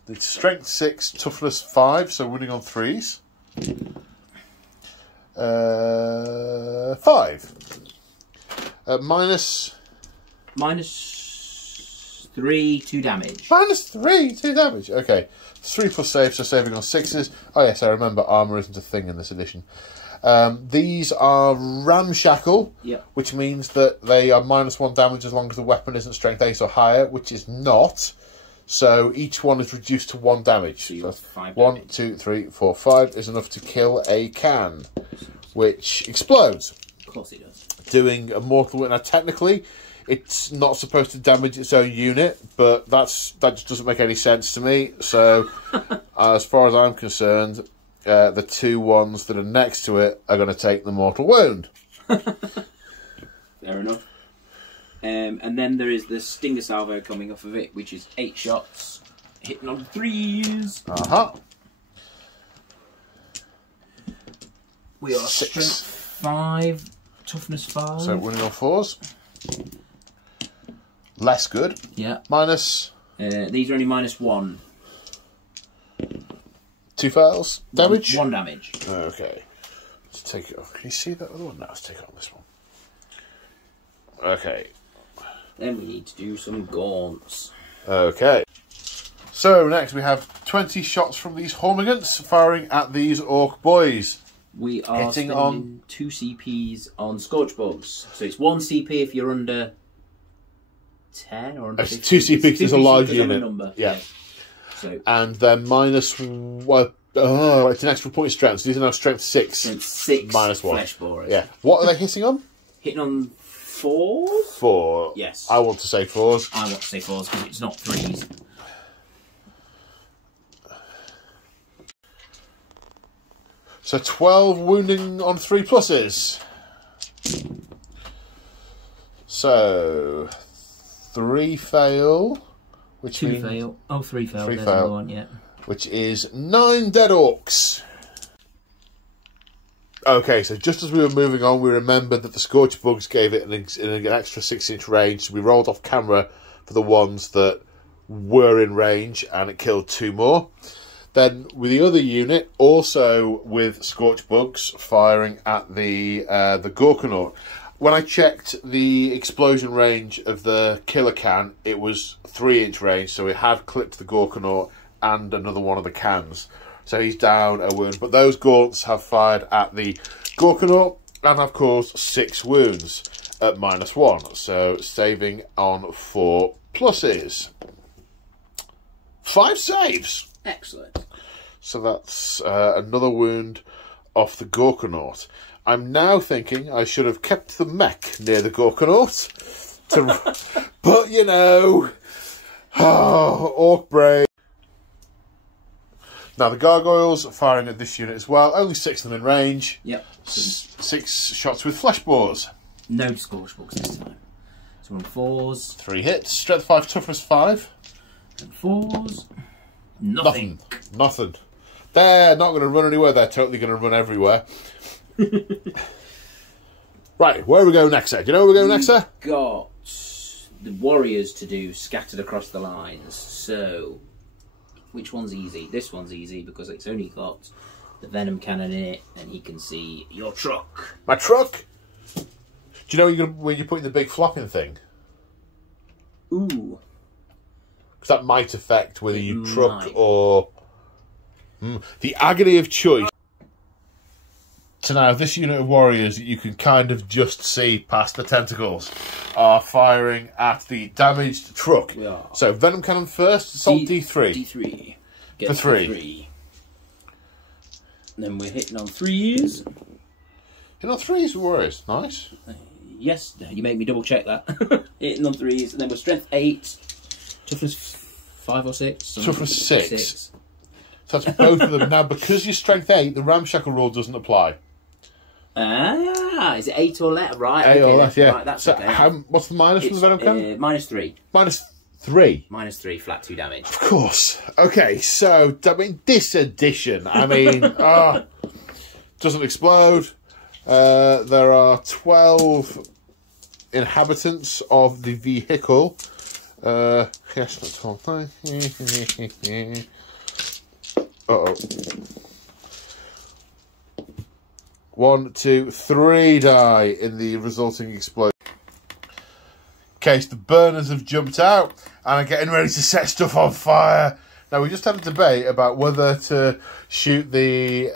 It's strength 6, toughness 5, so winning on 3s. 5. Minus 3, 2 damage. Minus 3, 2 damage. Okay. 3 plus save, so saving on 6s. Oh yes, I remember armour isn't a thing in this edition. These are ramshackle, which means that they are minus 1 damage as long as the weapon isn't strength 8 or higher, which is not. So each one is reduced to 1 damage. So 5 1, damage. 2, 3, 4, 5 is enough to kill a can, which explodes. Of course it does. Doing a mortal wound. Now, technically, it's not supposed to damage its own unit, but that just doesn't make any sense to me. So, as far as I'm concerned, the 2 ones that are next to it are going to take the mortal wound. Fair enough. And then there is the Stinger Salvo coming off of it, which is 8 shots, hitting on 3s. We are 6. strength 5, toughness 5. So winning on 4s. Less good. Yeah. Minus... these are only minus 1. 2 fails. Damage? 1 damage. Okay. Let's take it off. Can you see that other one? No, let's take it on this one. Okay. Then we need to do some gaunts. Okay. So next we have 20 shots from these Hormigants firing at these Orc boys. We are hitting on 2 CPs on Scorchbugs. So it's 1 CP if you're under 10 or under 15. 2 CP because it's a large unit. Number. Yeah. So, and then minus... it's an extra point of strength. So these are now strength 6. Strength 6 minus 1. Flesh borers. Yeah. What are they hitting on? Hitting on 4s? 4. Yes. I want to say 4s. I want to say 4s because it's not 3s. So 12 wounding on 3 pluses. So 3 fail, which 2 means fail. Oh, 3 fail. 3 There's fail. one, yeah. Which is 9 dead Orcs. Okay, so just as we were moving on, we remembered that the Scorch Bugs gave it an extra 6-inch range, so we rolled off camera for the ones that were in range, and it killed 2 more. Then with the other unit, also with Scorch Bugs firing at the Gorkanaut. When I checked the explosion range of the killer can, it was 3-inch range, so it had clipped the Gorkanaut and another one of the cans. So he's down a wound. But those Gaunts have fired at the Gorkanaut and have caused 6 wounds at -1. So saving on 4 pluses. 5 saves. Excellent. So that's another wound off the Gorkanaut. I'm now thinking I should have kept the mech near the Gorkanaut. But, you know... Orc brain. Now, the Gargoyles are firing at this unit as well. Only 6 of them in range. Yep. 6 shots with flesh bores. No Scorch Bugs this time. So we're on 4s. 3 hits. Strength 5, toughness 5. And 4s. Nothing. Nothing. They're not going to run anywhere. They're totally going to run everywhere. Right, where we go next, sir? Do you know where we go next, sir? Got the Warriors to do scattered across the lines. So which one's easy? This one's easy because it's only got the venom cannon in it, and he can see your truck. My truck? Do you know when you're putting the big flopping thing? Ooh. Because that might affect whether you truck or... the agony of choice. So now this unit of warriors that you can kind of just see past the tentacles are firing at the damaged truck. So venom cannon first, assault D3. D3. For 3. And then we're hitting on 3s. Hitting on 3s with warriors, nice. Yes, you make me double check that. Hitting on 3s, and then we're strength 8, toughness 5 or 6. Toughness 6. So that's both of them. Now, because you're strength 8, the ramshackle rule doesn't apply. Ah, is it 8 or less? Right, 8 or less, yeah. Right, that's so okay. What's the minus from the venom cannon? -3. -3? -3, flat 2 damage. Of course. Okay, so, I mean, this edition, I mean, doesn't explode. There are 12 inhabitants of the vehicle. Yes, that's the whole thing. Uh-oh. 1, 2, 3 die in the resulting explosion. Okay, so the burners have jumped out and are getting ready to set stuff on fire. Now, we just had a debate about whether to shoot the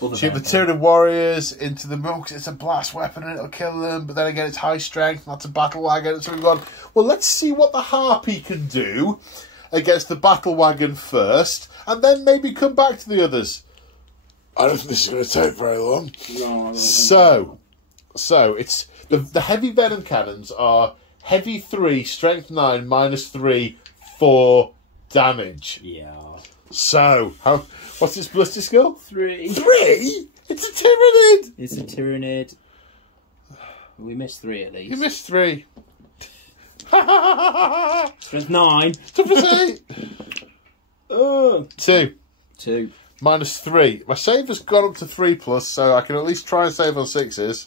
Tyranid Warriors into the moon because it's a blast weapon and it'll kill them. But then again, it's high strength and that's a battle wagon. So we've gone, well, let's see what the Harpy can do against the battle wagon first, and then maybe come back to the others. I don't think this is going to take very long. No, so it's the heavy venom cannons are heavy 3, strength 9, -3, 4 damage. Yeah. So what's its ballistic skill? 3. 3? It's a Tyranid. It's a Tyranid. We missed 3 at least. You missed 3. Strength 9. Toughness 8. 2. -3. My save has gone up to 3+, so I can at least try and save on 6s.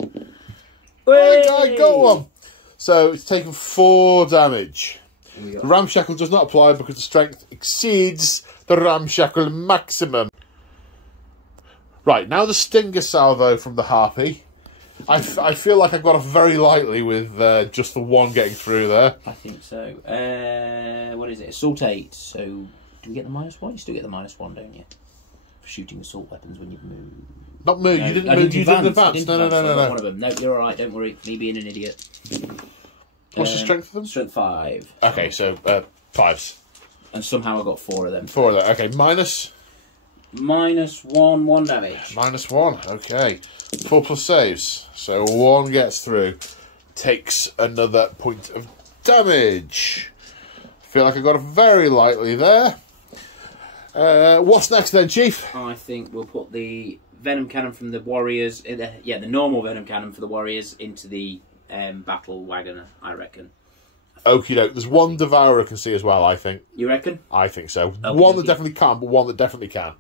I got one. So it's taken 4 damage. The ramshackle does not apply because the strength exceeds the ramshackle maximum. Right, now the stinger salvo from the Harpy. I feel like I got off very lightly with just the 1 getting through there. I think so. What is it? Assault 8. So do we get the -1? You still get the -1, don't you? For shooting assault weapons when you've moved. Not move. No, you didn't move. You didn't advance. No. One of them. No, you're all right. Don't worry. Me being an idiot. What's the strength of them? Strength 5. Okay, so 5s. And somehow I got 4 of them. 4 of them. Okay, minus. -1 damage. -1. Okay, 4+ saves. So 1 gets through. Takes another point of damage. I feel like I got it very lightly there. What's next then, Chief? I think we'll put the venom cannon from the Warriors, the normal venom cannon for the Warriors into the battle wagon, I reckon. Okie doke. There's 1 Devourer can see as well, I think. You reckon? I think so. One that definitely can't, but 1 that definitely can.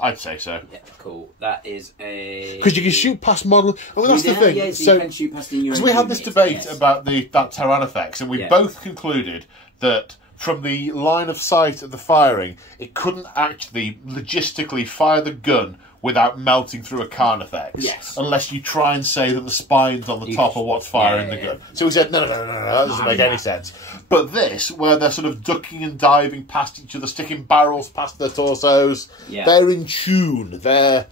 I'd say so. Yeah, cool. That is a... Because you can shoot past model... I mean, that's the thing. Yeah, so you can shoot past in your own we had this units, debate about that Tyranifex, and we both concluded that from the line of sight of the firing, it couldn't actually logistically fire the gun without melting through a Carnifex. Yes. Unless you try and say that the spines on the top are what's firing the gun. So we said, no, that doesn't make any sense. But this, where they're sort of ducking and diving past each other, sticking barrels past their torsos, they're in tune. They're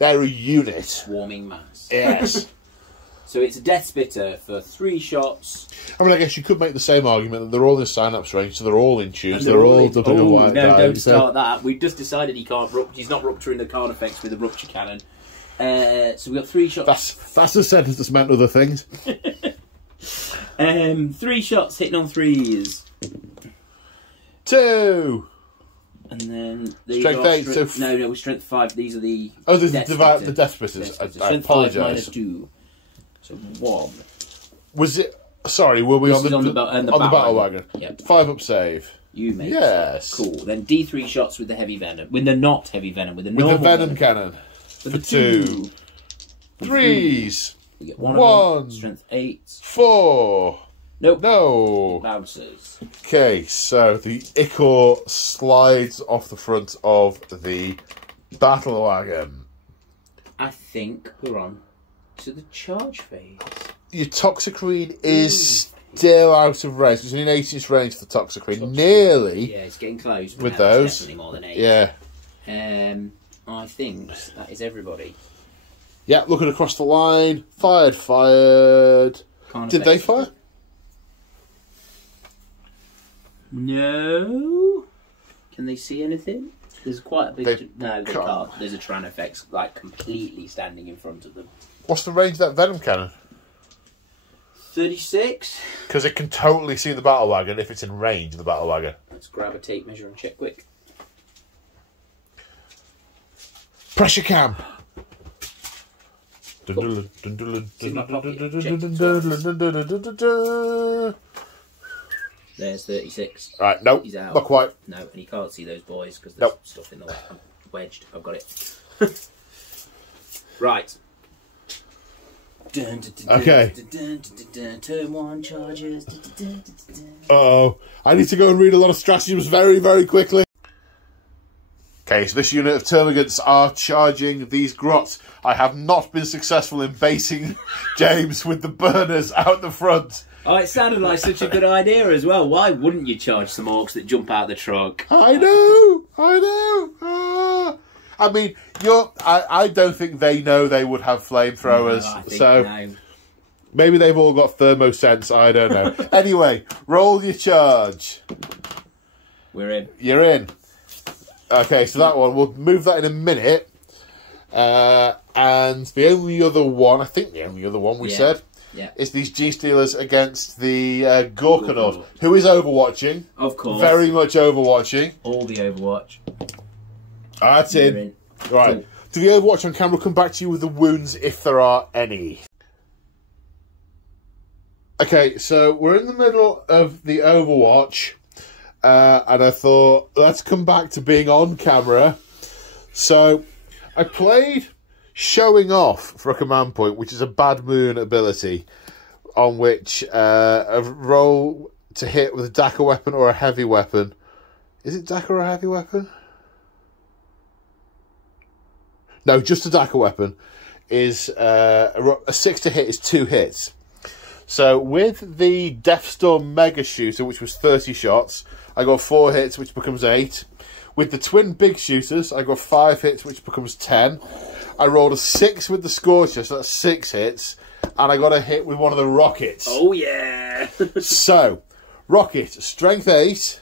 a unit. Swarming mass. Yes. So it's a Death Spitter for 3 shots. I mean, I guess you could make the same argument that they're all in Synapse range, so they're all in tune. They're all dubbing away. No, don't start that. We've just decided he's not rupturing the Carnifex with a rupture cannon. So we've got 3 shots. That's a sentence that's meant other things. 3 shots hitting on 3s. 2. And then strength 8. No, strength 5. These are the the Death Spitters. I apologise. -2. So 1. Was it? Sorry, were we on the battle wagon? Yep. 5 up save. You made yes. Cool. Then D3 shots with the heavy venom. With the not heavy venom. With the normal venom cannon. For 2. 3s. We get 1. Strength 8. 4. Nope. No. Bouncers. Okay, so the Ichor slides off the front of the battle wagon. I think we're on to the charge phase. Your Toxicrene is still out of range. It's in 8-inch range for the Toxicrene. Nearly. Yeah, it's getting close. But with no, those. it's definitely more than 8. Yeah. I think that is everybody. Yeah, looking across the line. Fired. Did they fire? No. Can they see anything? There's quite a big... No, they can't. can't. There's a Tyranifex, like, completely standing in front of them. What's the range of that Venom Cannon? 36. Because it can totally see the battle wagon if it's in range of the battle wagon. Let's grab a tape measure and check quick. Pressure camp. There's 36. Right, nope, He's out. not quite. No, and you can't see those boys because there's stuff in the way. I'm wedged. I've got it. Right. Okay. Turn 1 charges. Uh-oh. I need to go and read a lot of stratagems very, very quickly. Okay, so this unit of termagants are charging these grots. I have not been successful in baiting James with the burners out the front. Oh, it sounded like such a good idea as well. Why wouldn't you charge some orcs that jump out the truck? I know. I mean, I don't think they know they would have flamethrowers, No. Maybe they've all got thermosense. I don't know. Anyway, roll your charge. We're in. You're in. Okay, so that one, we'll move that in a minute. And the only other one, I think the only other one we said, is these G-Stealers against the Gorkanaut, who is overwatching. Of course. Very much overwatching. All the Overwatch. That's in. Right. Cool. Do the Overwatch on camera come back to you with the wounds, if there are any? Okay, so we're in the middle of the Overwatch. And I thought, let's come back to being on camera. So, I played Showing Off for a command point, which is a Bad Moon ability, on which a roll to hit with a dagger weapon or a heavy weapon. Is it dagger or a heavy weapon? No, just a dagger weapon. Is a 6 to hit is 2 hits. So, with the Deathstorm Mega Shooter, which was 30 shots, I got 4 hits, which becomes 8. With the twin big shooters, I got 5 hits, which becomes 10. I rolled a 6 with the Scorcher, so that's 6 hits. And I got a hit with one of the rockets. Oh, yeah! So, rocket, strength 8,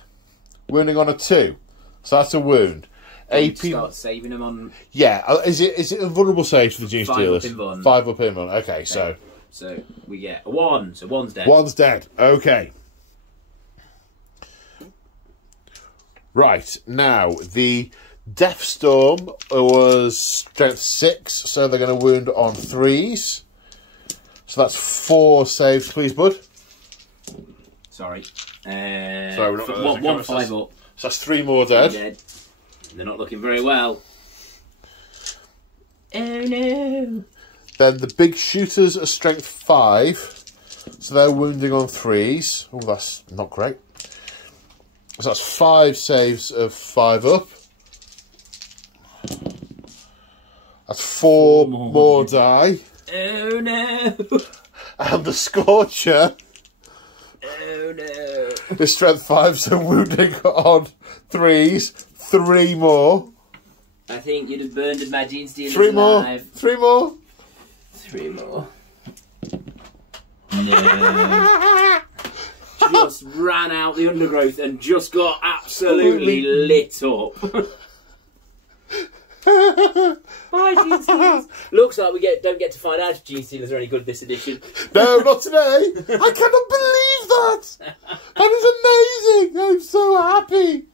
wounding on a 2. So that's a wound. AP... Start saving them on... Yeah, is it a vulnerable save for the Gene Stealers? 5 up in one. 5 up in one, okay, so... So, we get a 1, so 1's dead. 1's dead, okay. Right, now, the Deathstorm was strength 6, so they're going to wound on 3s. So that's 4 saves, please, bud. Sorry. Sorry, we're not 1 5 up. So that's 3 more dead. They're not looking very well. Oh no! Then the big shooters are strength 5, so they're wounding on 3s. Oh, that's not great. So that's 5 saves of 5 up. That's 4 more die. Oh no! And the Scorcher Oh no! is strength 5, so wounding on 3s. 3 more. I think you'd have burned a Magine Stealers 3 more. alive. 3 more. 3 more. No. Just ran out the undergrowth and just got absolutely lit up. Bye, Gene Stealers. Looks like we don't get to find out if Gene Stealers are any good this edition. No, not today. I cannot believe that. That is amazing. I'm so happy.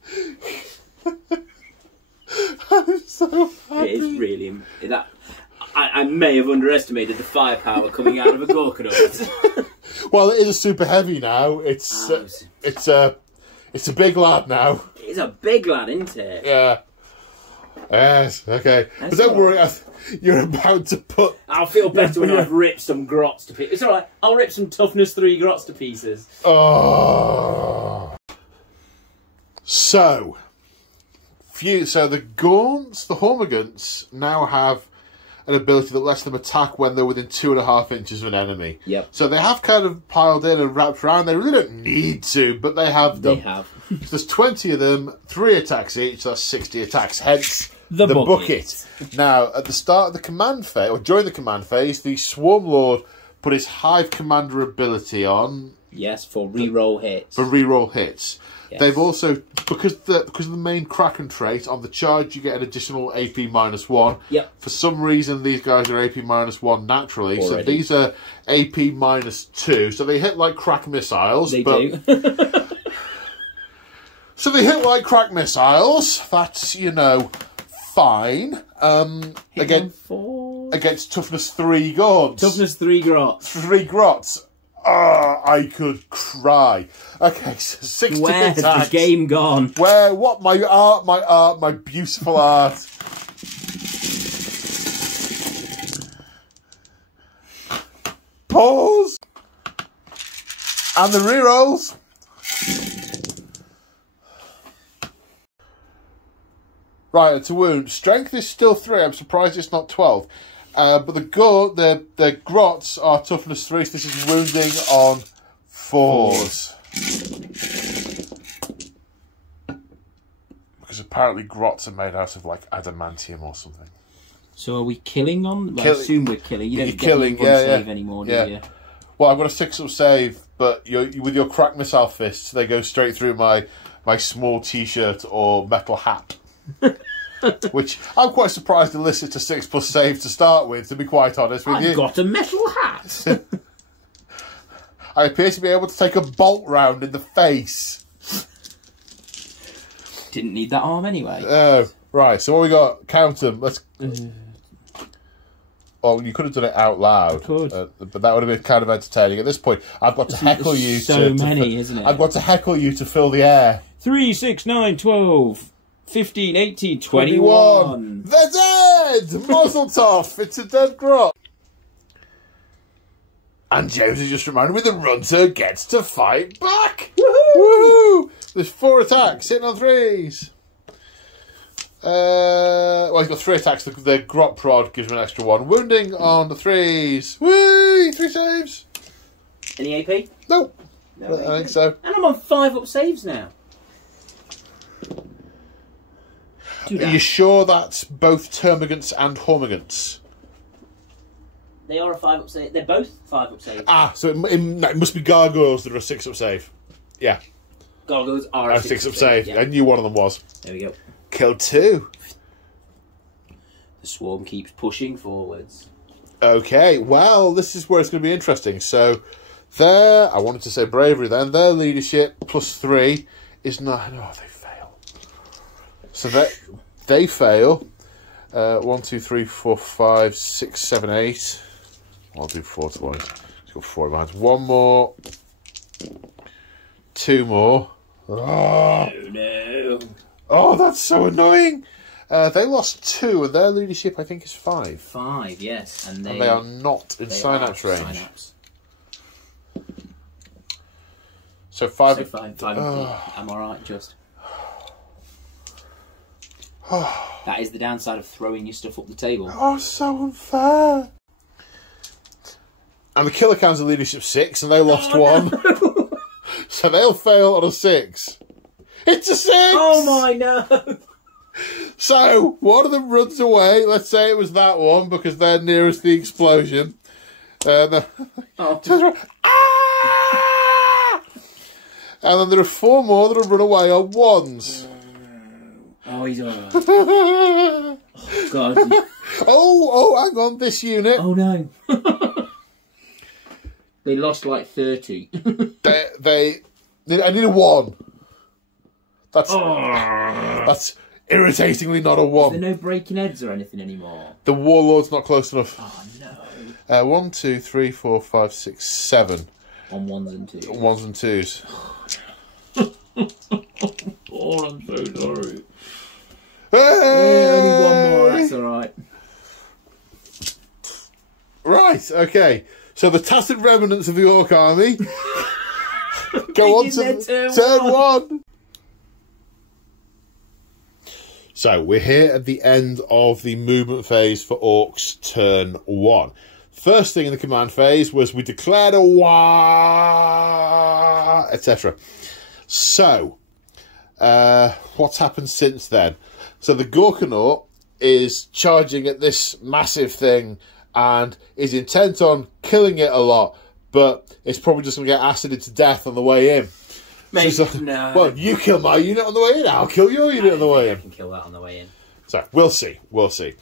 I'm so happy. It is really that. I may have underestimated the firepower coming out of a Gorkanaut. Well, it is a super heavy now. It's a big lad now. It's a big lad, isn't it? Yeah. Yes. Okay. But don't worry. You're about to put I'll feel better when I've ripped some grots to pieces. It's alright, I'll rip some toughness 3 grots to pieces. Oh. So the Gaunts, the Hormagaunts, now have an ability that lets them attack when they're within 2.5 inches of an enemy. Yep. So they have kind of piled in and wrapped around. They really don't need to, but they have them. They have. So there's 20 of them, 3 attacks each, that's 60 attacks, hence the bucket. Now, at the start of the command phase, or during the command phase, the Swarmlord put his Hive Commander ability on. Yes, for reroll hits. For reroll hits. Yes. They've also, because of the main Kraken trait, on the charge you get an additional AP -1. Yep. For some reason, these guys are AP -1 naturally, Already. so these are AP -2. So they hit like crack missiles. They do. So they hit like crack missiles. That's, you know, fine. Against toughness 3 Gaunts. Toughness 3 grots. 3 grots. Ah, I could cry. Okay, so 60 Where's attacks. the game gone? Where? What? My art, my beautiful art. Pause. And the rerolls. Right, it's a wound. Strength is still 3. I'm surprised it's not 12. But the grots are toughness 3, so this is wounding on 4s. Because apparently grots are made out of like adamantium or something. So are we killing on? Well, I assume we're killing. You don't get killing, one save anymore, do you? Well, I've got a 6-up save, but with your crack missile fists, they go straight through my small t-shirt or metal hat. Which I'm quite surprised elicits a 6+ save to start with, to be quite honest with you. I've got a metal hat! I appear to be able to take a bolt round in the face. Didn't need that arm anyway. Oh, right, so what we got? Count them. Let's... Well, you could have done it out loud. Could. But that would have been kind of entertaining. At this point, I've got to heckle you so many, isn't it? I've got to heckle you to fill the air. 3, 6, 9, 12... 15, 18, 21. They're dead! Mazel tov, it's a dead grot. And James has just reminded me the Runter gets to fight back. Woohoo! Woohoo! There's 4 attacks, hitting on 3s. Well, he's got 3 attacks. The grot prod gives him an extra 1. Wounding on the 3s. Whee! 3 saves. Any AP? Nope. No, I think so. And I'm on 5-up saves now. Are you sure that's both Termagants and Hormagaunts? They are a 5-up save. They're both 5-up saves. Ah, so it must be Gargoyles that are a 6-up save. Yeah. Gargoyles are a 6-up save. Yeah. I knew one of them was. There we go. Killed 2. The swarm keeps pushing forwards. Okay, well, this is where it's going to be interesting. So, I wanted to say bravery then, their leadership +3 is not... Oh, they fail. So they fail. 1, 2, 3, 4, 5, 6, 7, 8. I'll do 4 twice. Let's go 4 behind. 1 more. 2 more. Oh, no. Oh, that's so annoying. They lost 2, and their leadership, I think, is 5. 5, yes. And they are not in Synapse range. Synapse. So 5... So 5 I'm alright, just. That is the downside of throwing your stuff up the table. Oh, so unfair. And the killer counts of leadership 6, and they lost 1. No. So they'll fail on a 6. It's a 6! Oh my no! So, one of them runs away. Let's say it was that one, because they're nearest the explosion. Ah! And then there are 4 more that'll run away on 1s. Oh, he's alright. Oh, God. Oh, hang on, this unit. Oh, no. They lost like 30. I need a 1. That's irritatingly not a 1. Is there no breaking heads or anything anymore? The Warlord's not close enough. Oh, no. 1, 2, 3, 4, 5, 6, 7. On 1s and 2s. 1s and 2s. Oh, I'm so sorry. Hey! Only 1 more, that's alright. Right, okay. So the tacit remnants of the Orc army go on to turn one. So we're here at the end of the movement phase for Orcs turn one. First thing in the command phase was we declared a war, etc. So, what's happened since then? So the Gorkanaut is charging at this massive thing and is intent on killing it a lot, but it's probably just going to get acided to death on the way in. Mate, So, no. well, you kill my unit on the way in, I'll kill your unit on the way in. I can kill that on the way in. So, we'll see. We'll see.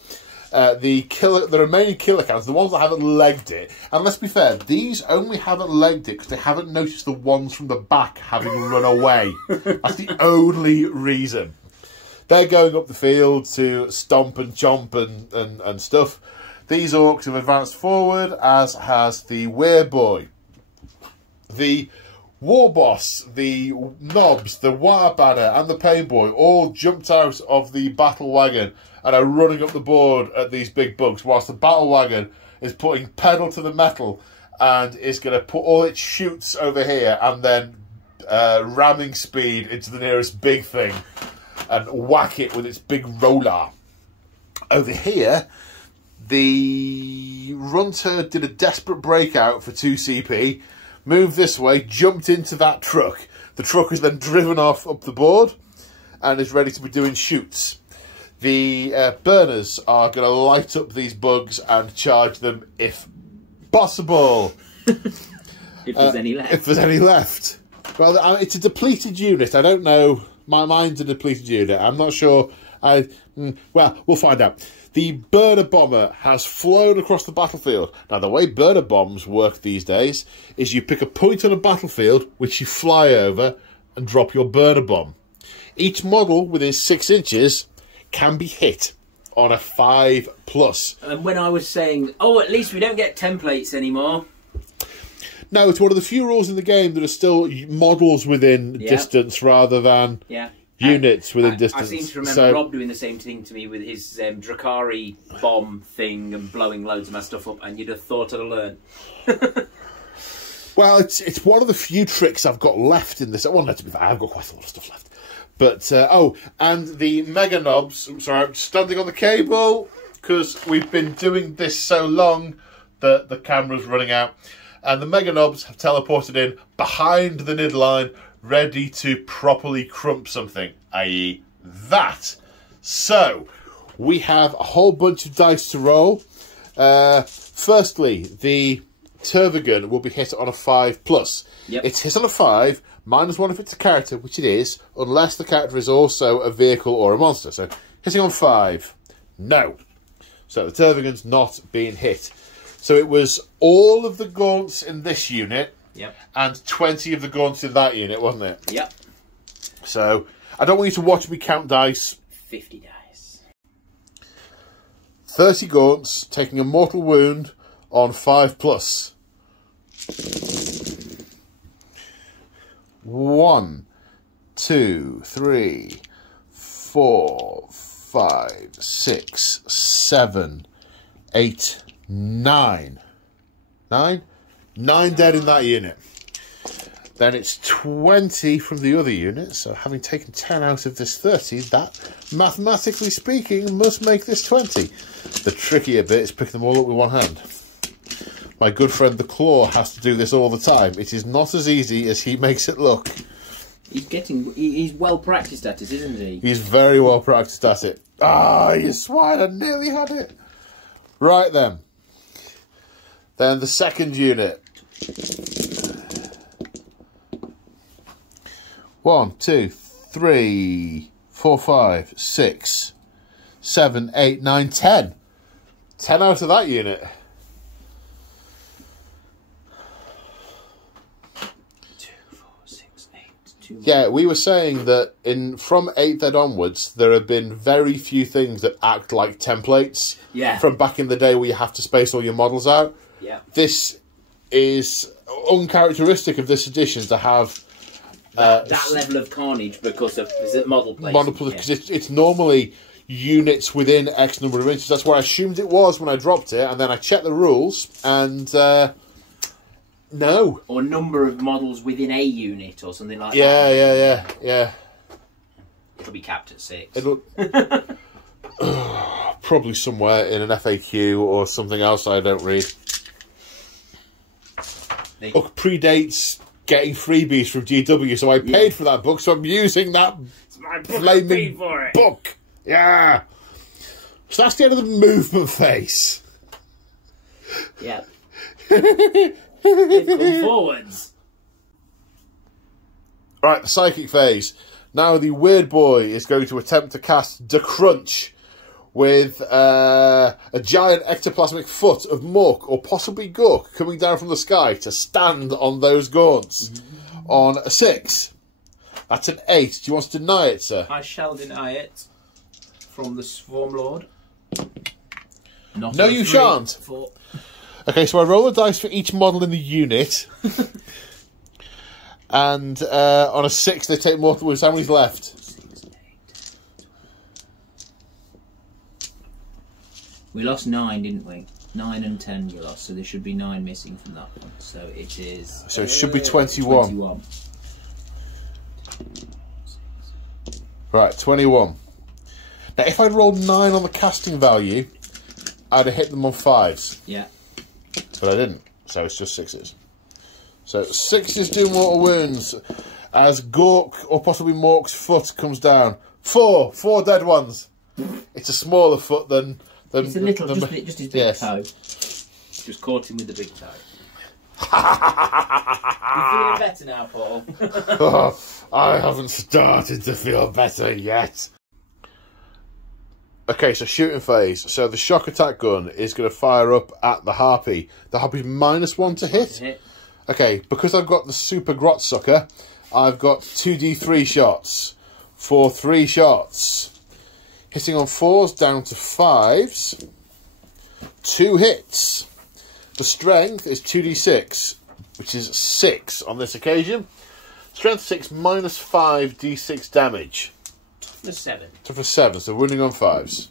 The remaining killer counts, the ones that haven't legged it, and let's be fair, these only haven't legged it because they haven't noticed the ones from the back having run away. That's the only reason. They're going up the field to stomp and chomp and stuff. These Orcs have advanced forward, as has the Wereboy. The War Boss, the Knobs, the Water Banner, and the Pain Boy all jumped out of the battle wagon and are running up the board at these big bugs, whilst the battle wagon is putting pedal to the metal and is going to put all its chutes over here and then ramming speed into the nearest big thing and whack it with its big roller. Over here, the Runter did a desperate breakout for 2 CP, moved this way, jumped into that truck. The truck is then driven off up the board and is ready to be doing shoots. The burners are going to light up these bugs and charge them if possible. If there's any left. If there's any left. Well, it's a depleted unit. I don't know. My mind's a depleted unit. I'm not sure. Well, we'll find out. The burner bomber has flown across the battlefield. Now, the way burner bombs work these days is you pick a point on a battlefield, which you fly over and drop your burner bomb. Each model within 6 inches can be hit on a 5+. And when I was saying, oh, at least we don't get templates anymore. No, it's one of the few rules in the game that are still models within distance rather than units within distance. I seem to remember Rob doing the same thing to me with his Drakari bomb thing and blowing loads of my stuff up, and you'd have thought I'd have learned. Well, it's one of the few tricks I've got left in this. Well, no, to be fair, I've got quite a lot of stuff left. But, and the Mega Knobs, sorry, I'm standing on the cable because we've been doing this so long that the camera's running out. And the Mega Knobs have teleported in behind the nid line, ready to properly crump something, i.e. that. So, we have a whole bunch of dice to roll. Firstly, the Tervigan will be hit on a 5+. Yep. It's hit on a 5, -1 if it's a character, which it is, unless the character is also a vehicle or a monster. So, hitting on 5, no. So, the Tervigan's not being hit. So, it was all of the Gaunts in this unit, and 20 of the Gaunts in that unit, wasn't it? Yep. So, I don't want you to watch me count dice. 50 dice. 30 Gaunts, taking a mortal wound on 5+. 1, 2, 3, 4, 5, 6, 7, 8, 9. 9 dead in that unit. Then it's 20 from the other unit. So having taken 10 out of this 30, that, mathematically speaking, must make this 20. The trickier bit is picking them all up with one hand. My good friend the Claw has to do this all the time. It is not as easy as he makes it look. He's well practiced at it, isn't he? He's very well practiced at it. Ah, you swine, I nearly had it. Right then. Then the second unit. 1, 2, 3, 4, 5, 6, 7, 8, 9, 10. 10 out of that unit. 2, 4, 6, 8, 2. Yeah, we were saying that from 8th ed onwards, there have been very few things that act like templates. Yeah. From back in the day where you have to space all your models out. Yeah. This is uncharacteristic of this edition to have that level of carnage because of model placement. Because it's normally units within X number of inches. That's what I assumed it was when I dropped it, and then I checked the rules, and no. Or number of models within a unit or something like that. Yeah. It'll be capped at 6. It'll probably somewhere in an FAQ or something else I don't read. Book predates getting freebies from GW, so I paid for that book, so I'm using that flaming book. Yeah. So that's the end of the movement phase. Yeah. They've come forwards. Right, the psychic phase. Now the weird boy is going to attempt to cast the Crunch with a giant ectoplasmic foot of Mork or possibly Gork coming down from the sky to stand on those Gaunts on a 6. That's an 8. Do you want to deny it, sir? I shall deny it from the Swarmlord. No, you shan't. 4. Okay, so I roll the dice for each model in the unit. And on a 6, they take mortal wounds. How many's left? We lost 9, didn't we? 9 and 10 you lost, so there should be 9 missing from that one. So it is... So it should be 21. 21. Right, 21. Now, if I'd rolled 9 on the casting value, I'd have hit them on 5s. Yeah. But I didn't, so it's just 6s. So 6s do mortal wounds as Gork or possibly Mork's foot comes down. 4 dead ones. It's a smaller foot than it's a little, just his big toe. Just caught him with the big toe. You feeling better now, Paul? Oh, I haven't started to feel better yet. Okay, so shooting phase. So the shock attack gun is going to fire up at the Harpy. The Harpy's -1 to hit. Okay, because I've got the Super Grot Sucker, I've got 2d3 shots for 3 shots. Hitting on 4s down to 5s. 2 hits. The strength is 2d6, which is 6 on this occasion. Strength 6 -5 d6 damage. Toughness 7. Toughness 7, so wounding on 5s.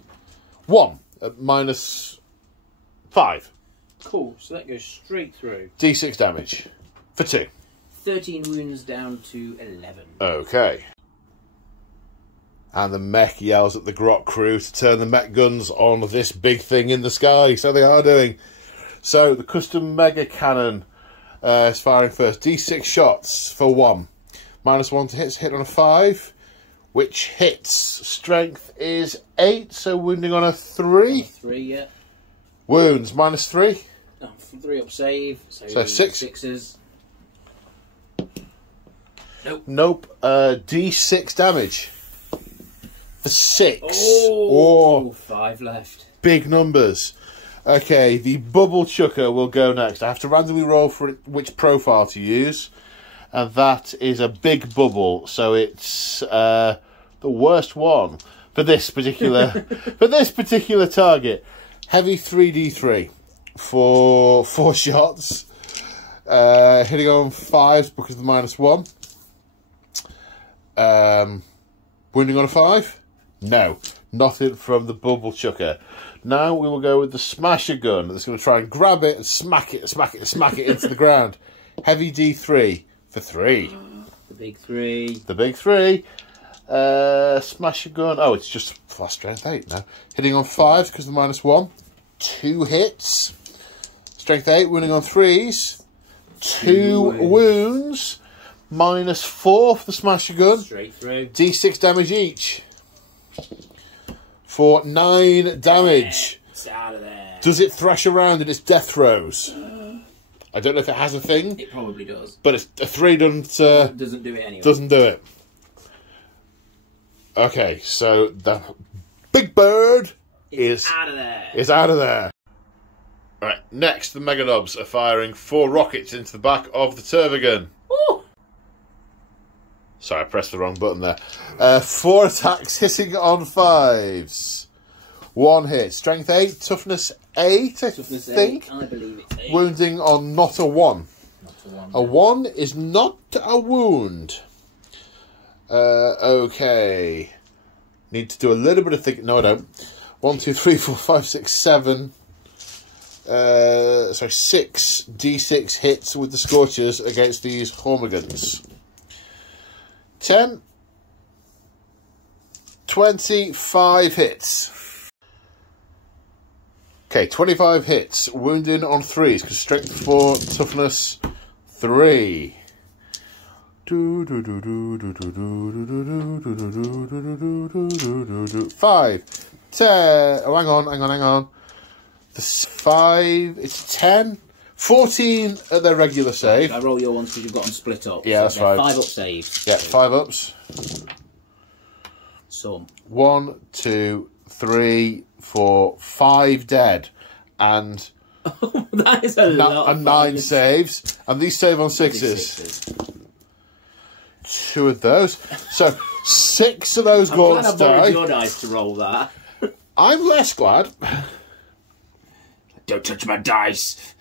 1 at -5. Cool, so that goes straight through. D6 damage for 2. 13 wounds down to 11. Okay. And the mech yells at the Grot crew to turn the mech guns on this big thing in the sky. So they are doing. So the custom mega cannon is firing first. D6 shots for 1. -1 to hit on a 5. Which hits. Strength is 8, so wounding on a 3. 3, yeah. Wounds, -3. Oh, 3 up save. So 6. 6s. Nope. D6 damage. For 6. Oh, 5 left. Big numbers. Okay, the Bubble Chucker will go next. I have to randomly roll for which profile to use. And that is a big bubble. So it's the worst one for this particular target. Heavy 3d3 for 4 shots. Hitting on 5s because of the -1. Wounding on a 5? No. Nothing from the Bubble Chucker. Now we will go with the Smasher Gun. That's going to try and grab it and smack it into the ground. Heavy D3 for 3. The big 3. The big 3. Smasher Gun. Oh, it's just fast strength 8 now. Hitting on 5s because of the -1. 2 hits. Strength 8, wounding on 3s. 2 wounds. -4 for the Smasher Gun. Straight through. D6 damage each. For 9 damage. It's out of there. Does it thrash around in its death throes? I don't know if it has a thing. It probably does. But it's a 3 doesn't do it anyway. Doesn't do it. Okay, so the big bird is out of there. Is out of there. Right, next the Meganobs are firing 4 rockets into the back of the Tervigan. Ooh. Sorry, I pressed the wrong button there. 4 attacks hitting on 5s. 1 hit. Strength 8, toughness 8, I think. 8, I believe it's 8. Wounding on not a 1. Not a 1. A 1 is not a wound. Okay. Need to do a little bit of thinking. No, I don't. 1, 2, 3, 4, 5, 6, 7. So 6 D6 hits with the Scorchers against these Hormigans. 10. 25 hits. Okay, 25 hits. Wounding on 3s, because strength 4, toughness 3. 5. 10. Oh, hang on. The 5, it's 10. 14 at their regular save. I roll your ones because you've got them split up. Yeah, that's right. 5 up saves. Yeah, 5 ups. Some. 1, 2, 3, 4, 5 dead. And that is a lot. And 9 saves. And these save on 6s. 2 of those. So 6 of those Gaunts I'm glad I die. borrowed your dice to roll that. I'm less glad. Don't touch my dice.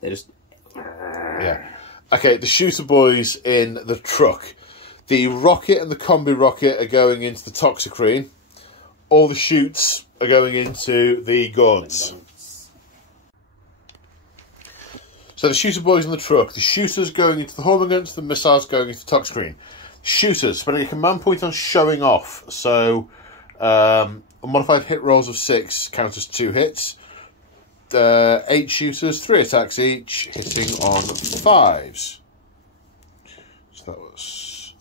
They just... Yeah. Okay, the shooter boys in the truck. The rocket and the combi rocket are going into the Toxicrene. All the shoots are going into the Gaunts. So the shooter boys in the truck. The shooters going into the Hormigans. The missiles going into the Toxicrene. Shooters spending a command point on showing off. So a modified hit rolls of 6 counts as 2 hits. 8 shooters, 3 attacks each, hitting on 5s. So that was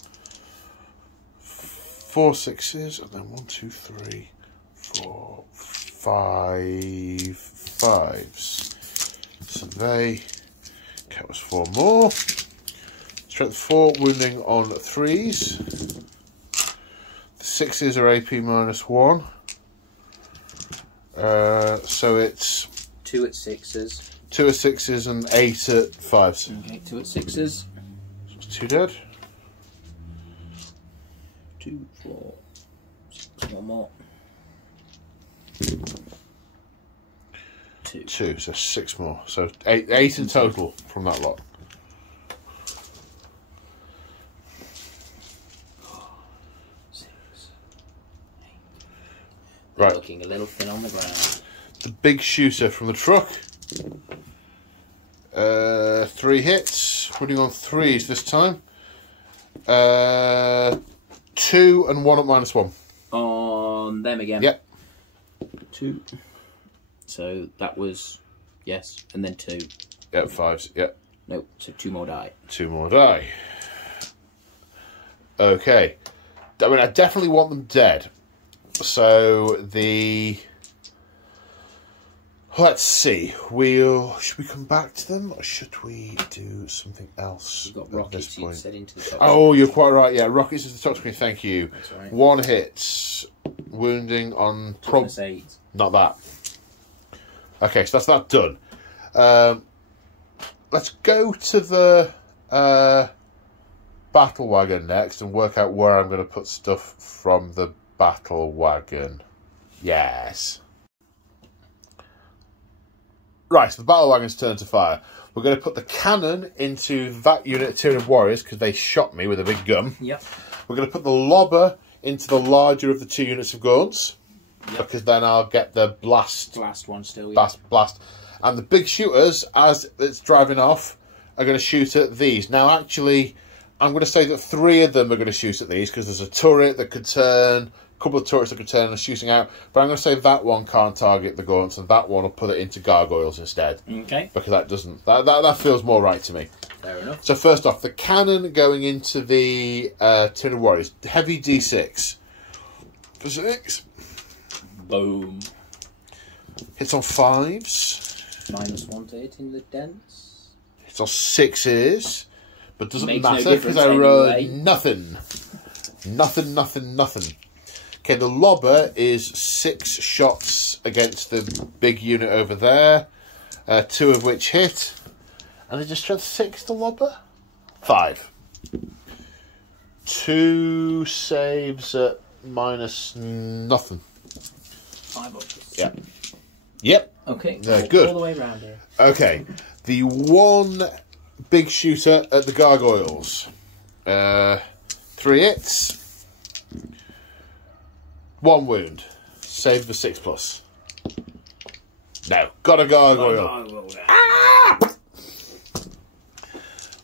4 6s, and then 1, 2, 3, 4, 5 5s. So they count as 4 more. Strength 4, wounding on 3s. The 6s are AP -1. So it's 2 at 6s. 2 at 6s and 8 at 5s. Okay, 2 at 6s. So it's 2 dead. 2, 4, 6, 1 more. 2. 2, so 6 more. So 8 in total from that lot. Right. Looking a little thin on the ground. The big shooter from the truck. 3 hits. Putting on 3s this time. 2 and 1 at -1. On them again. Yep. 2. So that was... Yes. And then 2. Yep, 5s. Yep. Nope. So 2 more die. 2 more die. Okay. I mean, I definitely want them dead. So the... Let's see. Should we come back to them, or should we do something else? You've got at rockets this you point? said into the top. Oh, you're quite right. Yeah, rockets is the top screen. Thank you. That's right. 1 hit, wounding on Toughness 8. not that. Okay, so that's that done. Let's go to the battle wagon next and work out where I'm going to put stuff from the battle wagon. Yes. Right, so the battle wagon's turn to fire. We're going to put the cannon into that unit of Tyranid Warriors because they shot me with a big gun. Yep. We're going to put the lobber into the larger of the 2 units of Gaunts. Yep. Because then I'll get the blast one still. Yeah. Blast. And the big shooters, as it's driving off, are going to shoot at these. Now, actually, I'm going to say that 3 of them are going to shoot at these because there's a turret that could turn, a couple of turrets that could turn and shooting out. But I'm going to say that one can't target the Gaunts, and that one will put it into gargoyles instead. Okay. Because that doesn't. That feels more right to me. Fair enough. So first off, the cannon going into the Tyranid Warriors, heavy D6 for 6. Boom. Hits on 5s. -1 to hit in the dents. Hits on 6s. But doesn't Makes no matter because difference I rolled anyway. nothing. Nothing. Okay, the lobber is 6 shots against the big unit over there. 2 of which hit. And they just strength 6, the lobber? 5. 2 saves at -0. 5 upwards. Yep. Okay. Good. All the way around here. Okay. The one big shooter at the gargoyles. 3 hits. 1 wound. Save for 6+. No. Got a gargoyle. Ah!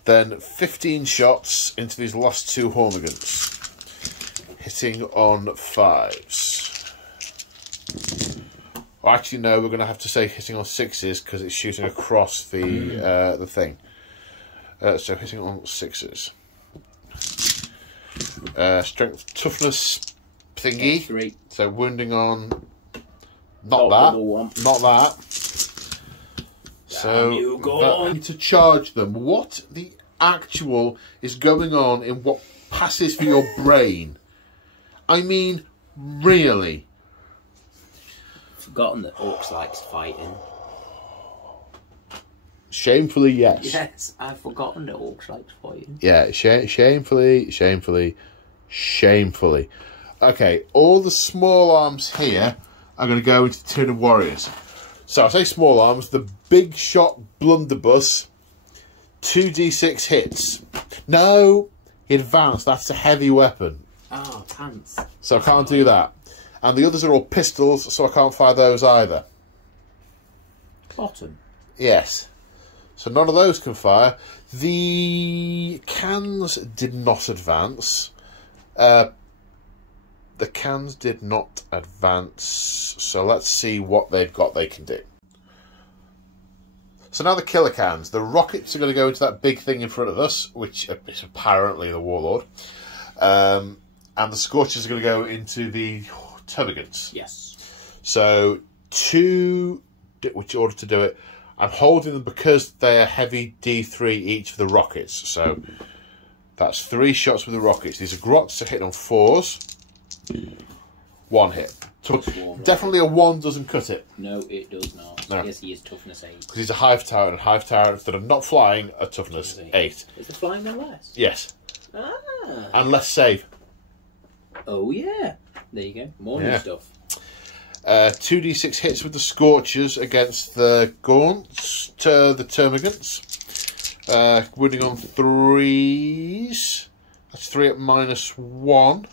Then 15 shots into these last 2 Hormigans. Hitting on 5s. Well, actually, no, we're going to have to say hitting on 6s because it's shooting across the thing. So hitting on 6s. Strength, toughness thingy. 3. So wounding on... Not that. So that, to charge them. What the actual is going on in what passes for your brain? I mean, really? Forgotten that Orcs likes fighting. Shamefully, yes. Yes, I've forgotten that Orcs likes fighting. Yeah, shamefully. Okay, all the small arms here are going to go into Tyranid Warriors. So I say small arms, the big shot blunderbuss, 2d6 hits. No, he advanced, that's a heavy weapon. Oh, pants. So I can't do that. And the others are all pistols, so I can't fire those either. Bottom? Yes. So none of those can fire. The cans did not advance. The cans did not advance. So let's see what they've got they can do. So now the killer cans. The rockets are going to go into that big thing in front of us, which is apparently the Warlord. And the Scorchers are going to go into the Termagants. Yes. So which order to do it? I'm holding them because they are heavy D3 each for the rockets. So that's 3 shots with the rockets. These are grots, so hit on 4s. 1 hit. Definitely a 1 doesn't cut it. No, it does not. No. Yes, he is toughness 8. Because he's a hive tower, and hive towers that are not flying are toughness 8. Is the flying no less? Yes. Ah. And less save. Oh, yeah. There you go. More new stuff. 2d6 hits with the Scorchers against the Gaunts, the Termagants. Wounding on 3s. That's 3 at -1.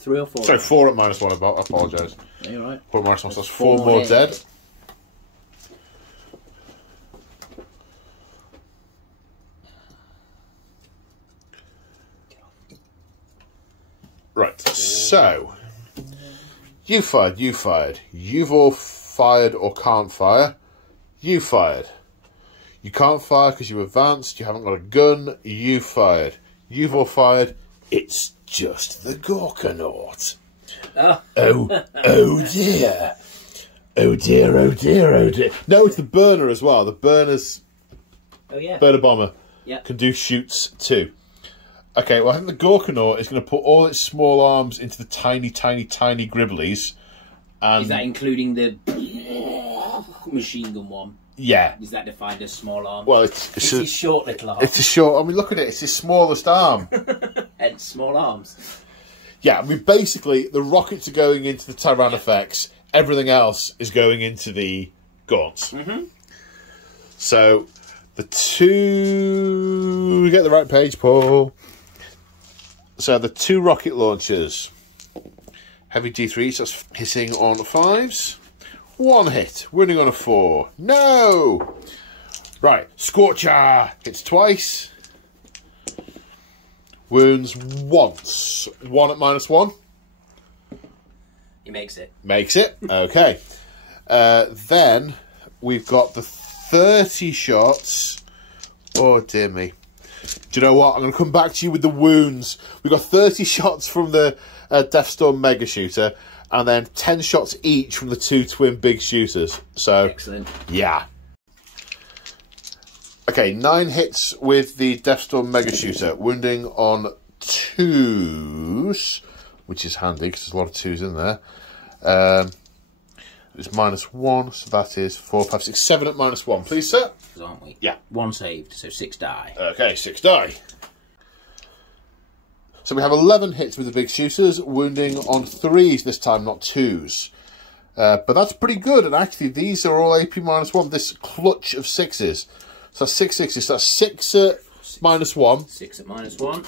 3 or 4? Sorry, 4 at -1, I apologise. Yeah, you're right. 4 at -1, so that's 4 more dead. Right, so... You fired. You've all fired or can't fire. You fired. You can't fire because you advanced. You haven't got a gun. You fired. You've all fired. It's just the Gorkanaut. Oh. Oh dear. Oh dear. No, it's the burner as well. The burner's... Oh, yeah. Burner bomber. Yeah. Can do shoots too. Okay, well, I think the Gorkanaut is going to put all its small arms into the tiny gribblies. And is that including the machine gun one? Yeah. Is that defined as small arm? Well, it's his short little arm. It's a short... I mean, look at it. It's his smallest arm. Hence, small arms. Yeah, I mean, basically, the rockets are going into the Tyranifex. Everything else is going into the Gaunts. Mm-hmm. So, the two... Get the right page, Paul. So, the 2 rocket launchers. Heavy D3s, that's hitting on 5s. 1 hit, winning on a 4. No! Right, Scorcher hits twice. Wounds once. 1 at -1. He makes it. Makes it, okay. Then we've got the 30 shots. Oh, dear me. Do you know what? I'm going to come back to you with the wounds. We've got 30 shots from the Deathstorm Mega Shooter, and then 10 shots each from the 2 twin big shooters. So, excellent. Yeah. Okay, 9 hits with the Deathstorm Mega Shooter, wounding on 2s, which is handy because there's a lot of 2s in there. It's -1, so that is 4, 5, 6, 7 at -1. Please, sir. Aren't we? Yeah. 1 saved, so 6 die. Okay, 6 die. So we have 11 hits with the big shooters, wounding on 3s this time, not 2s. But that's pretty good, and actually these are all AP -1, this clutch of 6s. So that's 6 6s, so that's 6 at -1. 6 at -1.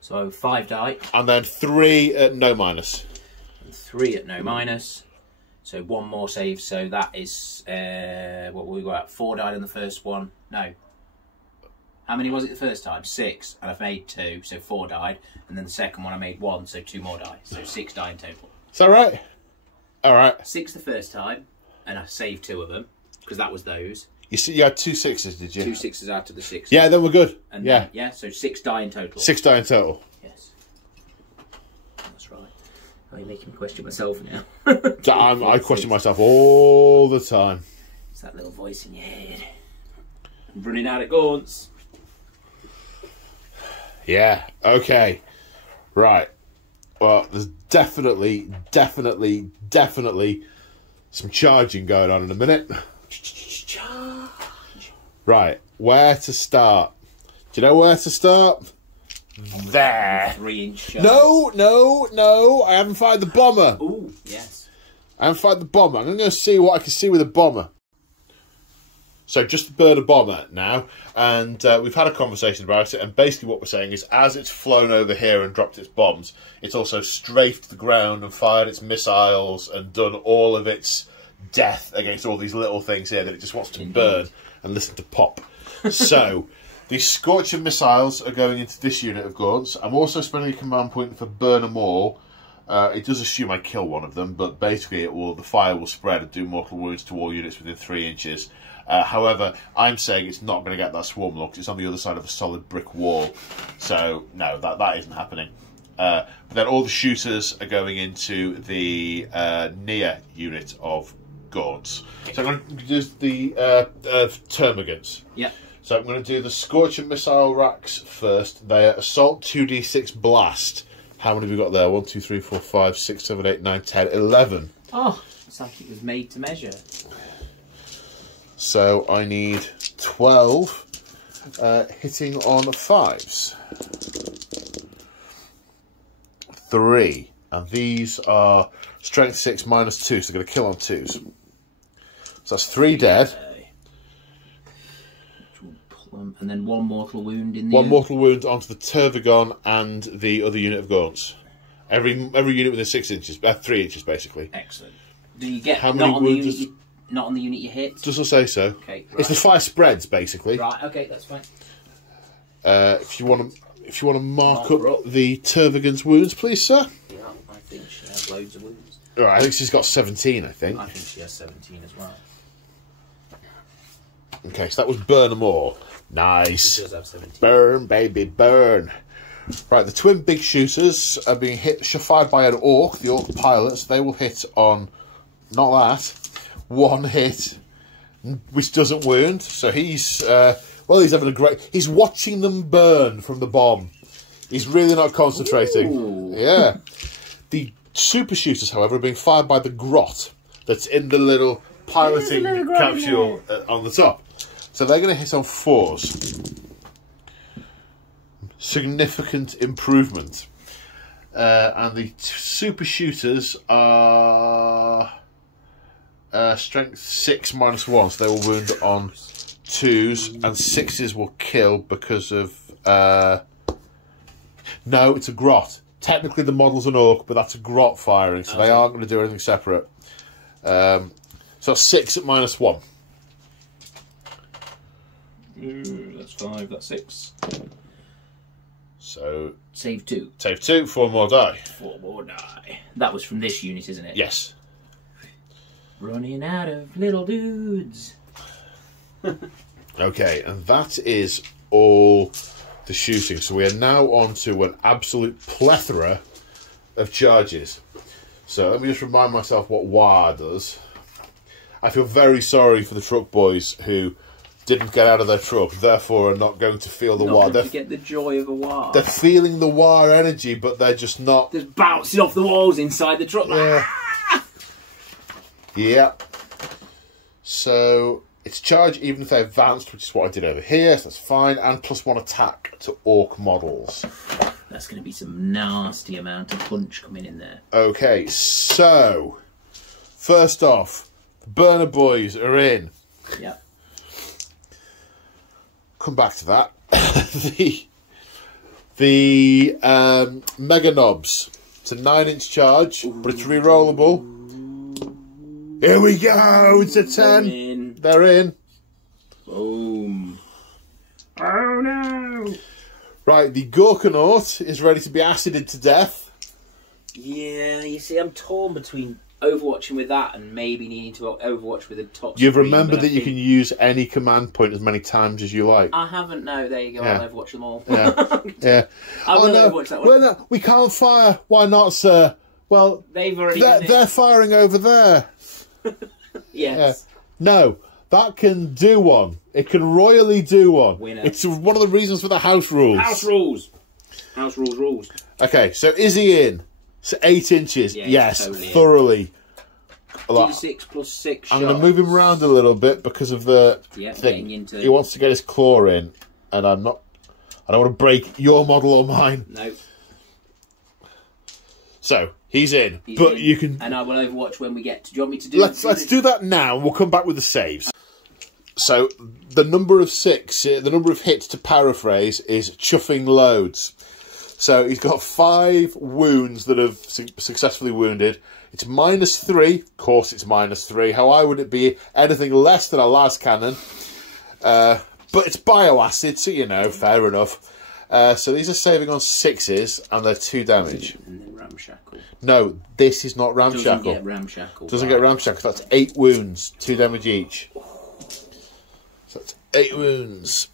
So 5 die. And then 3 at no minus. 3 at no minus. So 1 more save. So that is what we got. 4 died in the first one. No. How many was it the first time? 6, and I've made 2, so 4 died. And then the second one I made 1, so 2 more died. So 6 die in total. Is that right? All right. 6 the first time, and I saved 2 of them because that was those. You see, you had 2 6s, did you? 2 6s out of the 6. Yeah, then we're good. And yeah. Then, yeah, so 6 die in total. 6 die in total. Yes. That's right. Oh, you're making me question myself now. I question myself all the time. It's that little voice in your head. I'm running out of gaunts. Yeah, okay. Right. Well, there's definitely some charging going on in a minute. Charge. Right, where to start? Do you know where to start? There. 3-inch. No, I haven't fired the bomber. Ooh, yes. I haven't fired the bomber. I'm going to go see what I can see with a bomber. So just the bird a bomber now, and we've had a conversation about it, and basically what we're saying is as it's flown over here and dropped its bombs, it's also strafed the ground and fired its missiles and done all of its death against all these little things here that it just wants to burn and listen to pop. So these Scorching missiles are going into this unit of Gaunts. I'm also spending a command point for burn them all. It does assume I kill one of them, but basically the fire will spread and do mortal wounds to all units within 3 inches. However, I'm saying it's not going to get that Swarmlord because it's on the other side of a solid brick wall. So, no, that isn't happening. But then all the shooters are going into the near unit of Gaunts. So I'm going to do the termagants. Yeah. So I'm going to do the Scorching missile racks first. They are Assault 2d6 Blast. How many have we got there? 1, 2, 3, 4, 5, 6, 7, 8, 9, 10, 11. Oh, it's like it was made to measure. So I need 12 hitting on 5s. 3. And these are strength 6 minus 2, so they're going to kill on 2s. So that's 3 dead. And then 1 mortal wound in the 1 mortal wound onto the Tervagon and the other unit of Gaunts. Every unit within 6 inches, 3 inches basically. Excellent. Do you get how many wounds? Not on the unit you hit? Just to say so. Okay. Right. It's the fire spreads basically. Right. Okay, that's fine. If you want to mark up the Tervagon's wounds, please, sir. Yeah, I think she has loads of wounds. All right, I think she's got 17. I think she has 17 as well. Okay, so that was burn them all. Nice. She does have 17. Burn, baby, burn. Right, the twin big shooters are being fired by an Ork, the Ork pilots. They will hit on, not that, 1 hit, which doesn't wound. So he's, he's having a great... He's watching them burn from the bomb. He's really not concentrating. Ooh. Yeah. The super shooters, however, are being fired by the grot that's in the little piloting capsule on the top. So they're going to hit on 4s. Significant improvement. And the super shooters are strength 6 minus 1, so they will wound on 2s, and 6s will kill because of... no, it's a grot. Technically the model's an Ork, but that's a grot firing, so they aren't going to do anything separate. So 6 at minus 1. That's 5, that's 6. So... Save 2. Save 2, 4 more die. 4 more die. That was from this unit, isn't it? Yes. Running out of little dudes. Okay, and that is all the shooting. So we are now on to an absolute plethora of charges. So let me just remind myself what WAR does. I feel very sorry for the truck boys who didn't get out of their truck, therefore are not going to feel the WAR. They're get the joy of a WAR. They're feeling the WAR energy, but they're just not... Just bouncing off the walls inside the truck. Yeah. Yep. So it's charge even if they're advanced, which is what I did over here, so that's fine, and +1 attack to Ork models. That's going to be some nasty amount of punch coming in there. Okay, so first off, the burner boys are in. Yep. Come back to that. the mega knobs. It's a 9-inch charge, but it's re-rollable. Here we go! It's a 10. They're in. Boom. Oh no! Right, the Gorkanaut is ready to be acided to death. Yeah, you see, I'm torn between overwatching with that and maybe needing to overwatch with a top You've screen, remembered that you can use any command point as many times as you like. I haven't, no, there you go, Yeah. I'll overwatch them all. Yeah. Yeah. I will overwatch that one. Well, no, we can't fire. Why not, sir? Well, They've already they're firing over there. Yes. Yeah. No, that can do one. It can royally do one. Winner. It's one of the reasons for the house rules. House rules. House rules. Okay, so is he in? So 8 inches. Yeah, yes, totally in. thoroughly. D6 plus 6 I'm going to move him around a little bit because of the thing. He wants to get his claw in, and I don't want to break your model or mine. No. So he's in, He's but in. you can. And I will overwatch when we get to. Do you want me to do? Let's do that now, and we'll come back with the saves. So the number of 6, the number of hits to paraphrase is chuffing loads. So he's got 5 wounds that have successfully wounded. It's -3. Of course it's -3. How would it be anything less than a las cannon? But it's bioacid, so you know, fair enough. So these are saving on 6s, and they're 2 damage. And then ramshackle. No, this is not ramshackle. Doesn't get ramshackle. Doesn't get ramshackle. That's 8 wounds, 2 damage each. So that's 8 wounds.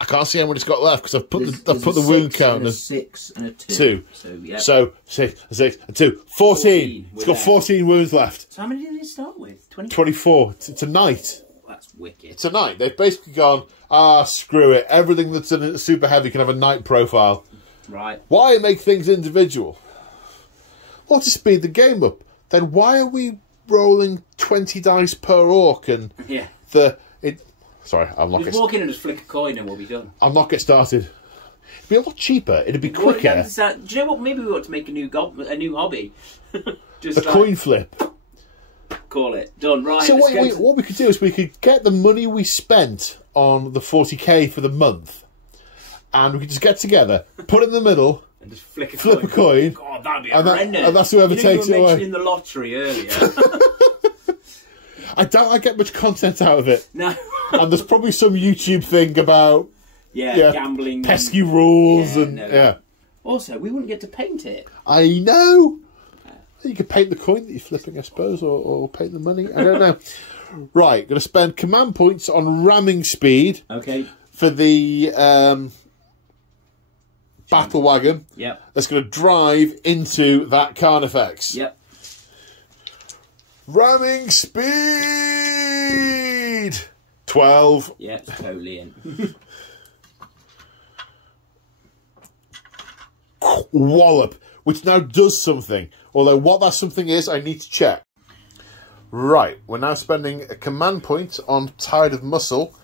I can't see how many it's got left because I've put the wound count as 6 and a 2. 2. So yeah. So 6 and 2. 14. It's got 14 wounds left. So how many did it start with? 24. It's a knight. That's wicked. It's a knight. They've basically gone, screw it. Everything that's in super heavy can have a knight profile. Right. Why make things individual? Well, to speed the game up. Then why are we rolling 20 dice per orc and Yeah. Sorry, I'm not. Just walk in and just flick a coin and we'll be done. I'll not get started. It'd be a lot cheaper. It'd be quicker. Do you know what? Maybe we ought to make a new hobby. Just The coin flip. Call it done. Right. So what we could do is we could get the money we spent on the 40k for the month, and we could just get together, put it in the middle, and just flip a coin. God, that'd be and horrendous. And that's whoever takes you were it away. mentioning the lottery earlier. I doubt I get much content out of it. No. And there's probably some YouTube thing about gambling, pesky rules, and Also, we wouldn't get to paint it. I know. You could paint the coin that you're flipping, I suppose, or paint the money. I don't know. Right, going to spend command points on ramming speed. Okay. For the battle wagon. Yep. That's going to drive into that Carnifex. Yep. Ramming speed! 12. Yep, totally in. Wallop, which now does something. Although what that something is, I need to check. Right, we're now spending a command point on Tide of Muscle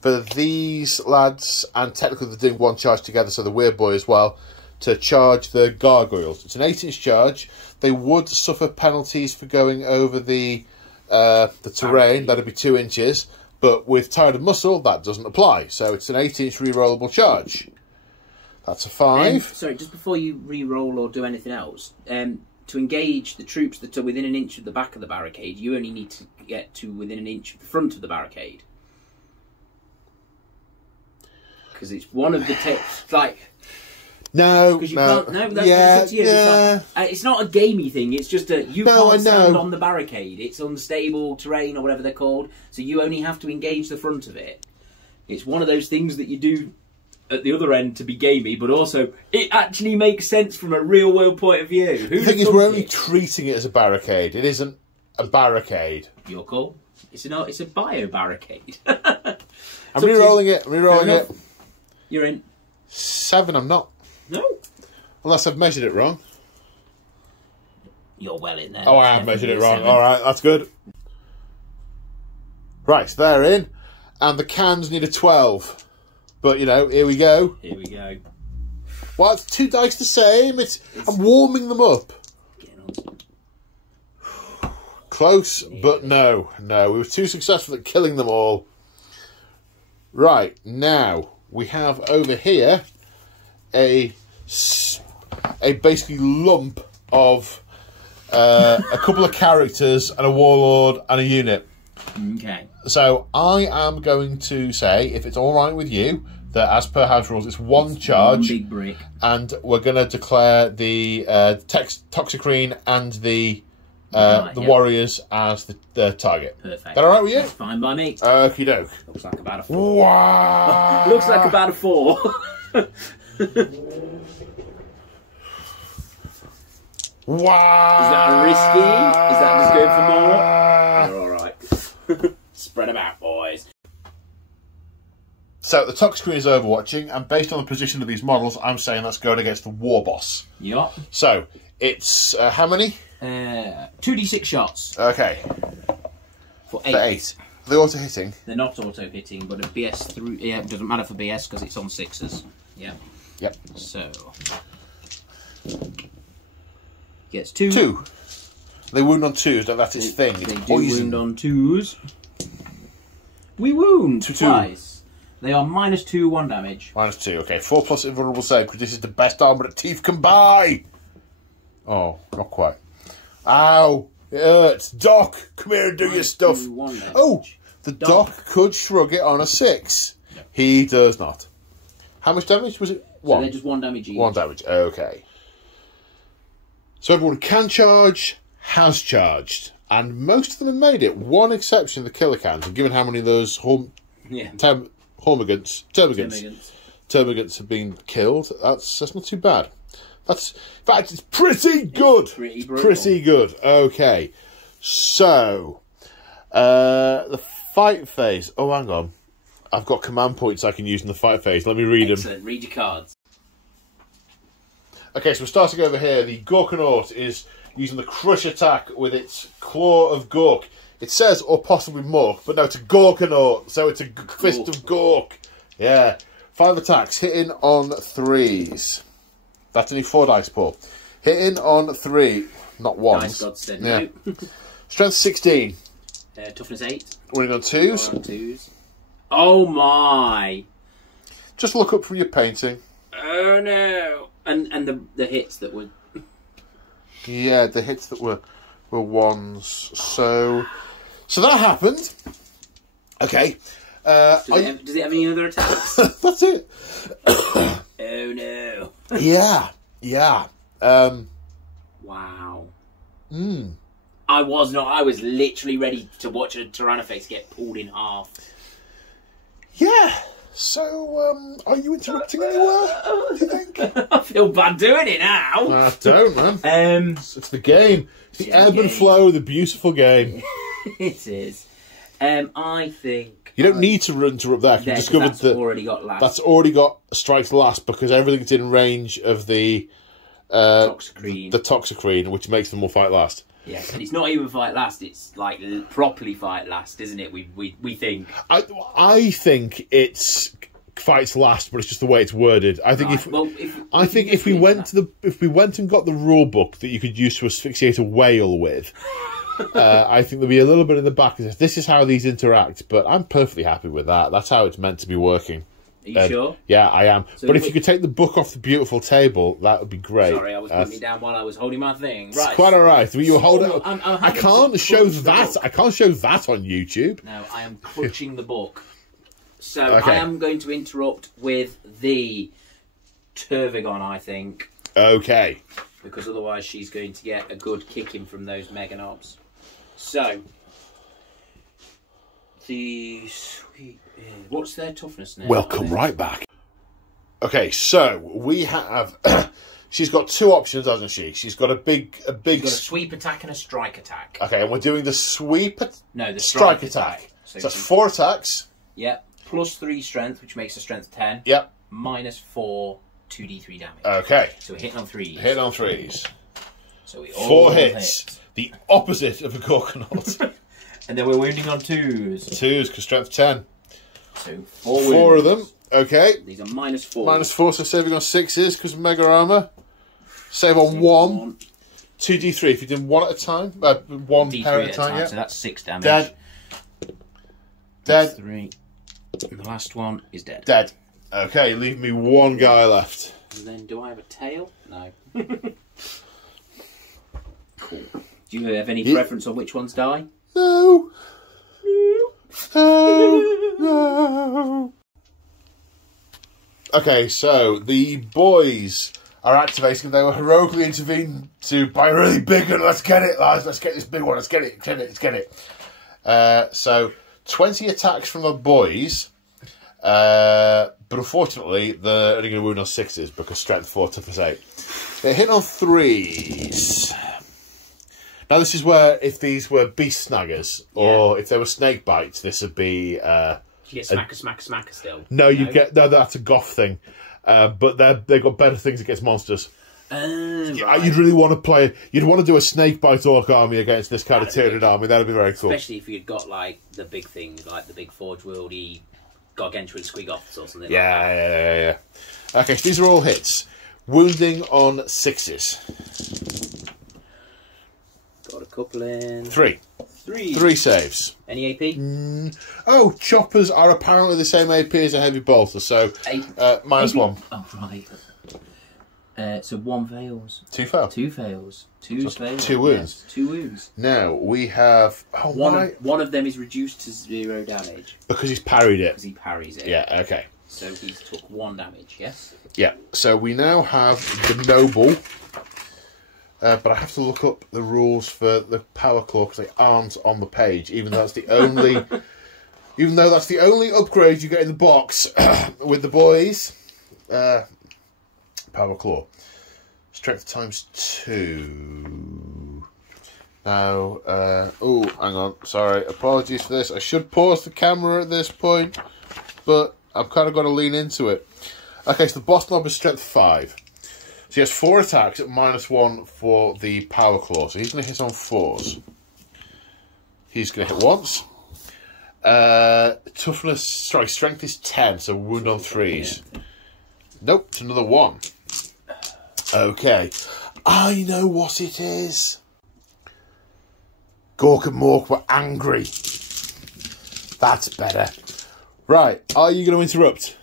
for these lads, and technically they're doing 1 charge together, so the Weird Boy as well, to charge the gargoyles. It's an 8-inch charge. They would suffer penalties for going over the terrain. That'd be 2 inches. But with Tide of Muscle, that doesn't apply. So it's an 8-inch re-rollable charge. That's a 5. Sorry, just before you re-roll or do anything else, to engage the troops that are within an inch of the back of the barricade, you only need to get to within an inch of the front of the barricade. Because it's one of the No, that's yeah. It's not a gamey thing. It's just can't stand on the barricade. It's unstable terrain or whatever they're called. So you only have to engage the front of it. It's one of those things that you do at the other end to be gamey, but also it actually makes sense from a real world point of view. The thing is, we're only treating it as a barricade. It isn't a barricade. Your call. It's a bio barricade. I'm re-rolling it. You're in. 7. I'm not. No. Unless I've measured it wrong. You're well in there. Oh, I have measured it wrong. All right, that's good. Right, so they're in, and the cans need a 12. But you know, here we go. Here we go. Well, it's 2 dice the same. I'm warming them up. Getting on to it. Close, but no. We were too successful at killing them all. Right, now we have over here a a basically lump of a couple of characters and a warlord and a unit. Okay. So I am going to say, if it's all right with you, that as per house rules, it's one charge. One big brick. And we're going to declare the Toxicrene and the Warriors as the target. Perfect. That all right with you? That's fine by me. Okie doke. Looks like about a 4. Wow. Looks like about a 4. Wow. Is that risky? Is that just going for more? You're alright. Spread them out, boys. So the Toxicrene is overwatching, and based on the position of these models, I'm saying that's going against the War Boss. Yup. So it's how many? 2d6 shots. Okay. For 8. For 8. They're auto hitting. They're not auto hitting, but a BS through. Yeah, it doesn't matter for BS because it's on 6s. Yeah. Yep. So gets 2. 2. They wound on 2s. That's his thing. They It's do poison. wound on 2s. We wound twice. They are -2, 1 damage. -2. Okay. 4+ invulnerable save because this is the best armor that teeth can buy. Oh, not quite. Ow! It hurts. Doc, come here and do your stuff. Oh, the Doc could shrug it on a 6. No. He does not. How much damage was it? 1. So they're just 1 damage each. 1 damage. Okay. So everyone can charge, has charged, and most of them have made it. One exception, the killer cans. And given how many of those termagants have been killed, that's not too bad. In fact, it's pretty good. It's pretty good. Okay. So, the fight phase. Oh, hang on. I've got command points I can use in the fight phase. Let me read them. Read your cards. Okay, so we're starting over here. The Gorkanaut is using the crush attack with its claw of Gork. It says, or possibly Mork, but no, it's a Gorkanaut, so it's a fist of Gork. Yeah. 5 attacks, hitting on 3s. That's only 4 dice, Paul. Hitting on 3, not 1s. Dice God said yeah. no. Strength 16. Toughness 8. Winning on 2s. On 2s. Oh my! Just look up from your painting. Oh no! And the hits that were. Yeah, the hits that were 1s. So that happened. Okay. Does it have any other attacks? That's it. Oh no! Yeah. Wow. Mm. I was literally ready to watch a Tyranifex get pulled in half. Yeah. So, are you interrupting anywhere, do you think? I feel bad doing it now. I don't, man. It's the game. It's the ebb and flow of the beautiful game. It is. I think... You don't need to interrupt that. You've discovered that's already got last. That's already got strikes last because everything's in range of the Toxicrene, which makes them all fight last. Yes, and it's not even fight last, it's like properly fight last, isn't it? We think. I think it's fights last, but it's just the way it's worded. I think if we went and got the rule book that you could use to asphyxiate a whale with, I think there'd be a little bit in the back that says this is how these interact, but I'm perfectly happy with that. That's how it's meant to be working. Are you sure? Yeah, I am. So but if you could take the book off the beautiful table, that would be great. Sorry, I was putting it down while I was holding my thing. Right. It's quite all right. You were holding. I can't show that. I can't show that on YouTube. No, I am clutching the book. So okay. I am going to interrupt with the Tervigon, I think. Okay. Because otherwise she's going to get a good kicking from those Mega Knobs. So the sweet. What's their toughness now? Welcome right back. Okay, so we have. She's got 2 options, hasn't she? She's got a big. She's got a sweep attack and a strike attack. Okay, and we're doing the sweep. No, the strike attack. So that's 4 attacks. Yep. Plus 3 strength, which makes a strength 10. Yep. -4, 2d3 damage. Okay. So we're hitting on 3s. Hitting on 3s. So we 4 hits. The opposite of a Gorkanaut. And then we're wounding on 2s. 2s, because strength 10. So 4 of them. Okay. These are -4. -4, so saving on 6s because of Mega Armor. Save on 1. 2d3 if you did 1 at a time. 1 pair at a time, yeah. So that's 6 damage. Dead. 3. And the last one is dead. Dead. Okay, leave me one guy left. And then, do I have a tail? No. Cool. Do you have any preference on which ones die? No. No. Okay, so the boys are activating. They were heroically intervened to by a really big one. Let's get it, lads. Let's get this big one. Let's get it. Let's get it. So 20 attacks from the boys. But unfortunately, they're only going to wound on 6s because strength 4, toughness 8. They're hitting on 3s. Now, this is where if these were beast snaggers or if they were snake bites, this would be. You get smacker still. No, you get that's a goth thing. But they've got better things against monsters. Right. You'd really want to play. You'd want to do a snake bite orc army against this kind of Tyranid army. That'd be very cool. Especially if you'd got like the big things, like the big forge wieldy gargantuan squigoths or something. Yeah. Okay, so these are all hits. Wounding on 6s. Got a couple in. 3 saves. Any AP? Oh, choppers are apparently the same AP as a heavy bolter, so -1. Oh, right. So 1 fails. 2 fail. 2 fails. 2 fails. 2 wounds. Yes, 2 wounds. Now we have one of them is reduced to 0 damage because he's parried it. because he parries it. Yeah. Okay. So he's took 1 damage. Yes. Yeah. So we now have the noble. But I have to look up the rules for the power claw because they aren't on the page, even though that's the only, upgrade you get in the box with the boys. Power claw, strength ×2. Now, oh, hang on, sorry, apologies for this. I should pause the camera at this point, but I've kind of got to lean into it. Okay, so the boss knob is strength 5. So he has 4 attacks at -1 for the power claw. So he's going to hit on 4s. He's going to hit once. Strength is 10, so wound on 3s. Nope, it's another 1. Okay, I know what it is. Gork and Mork were angry. That's better. Right, are you going to interrupt?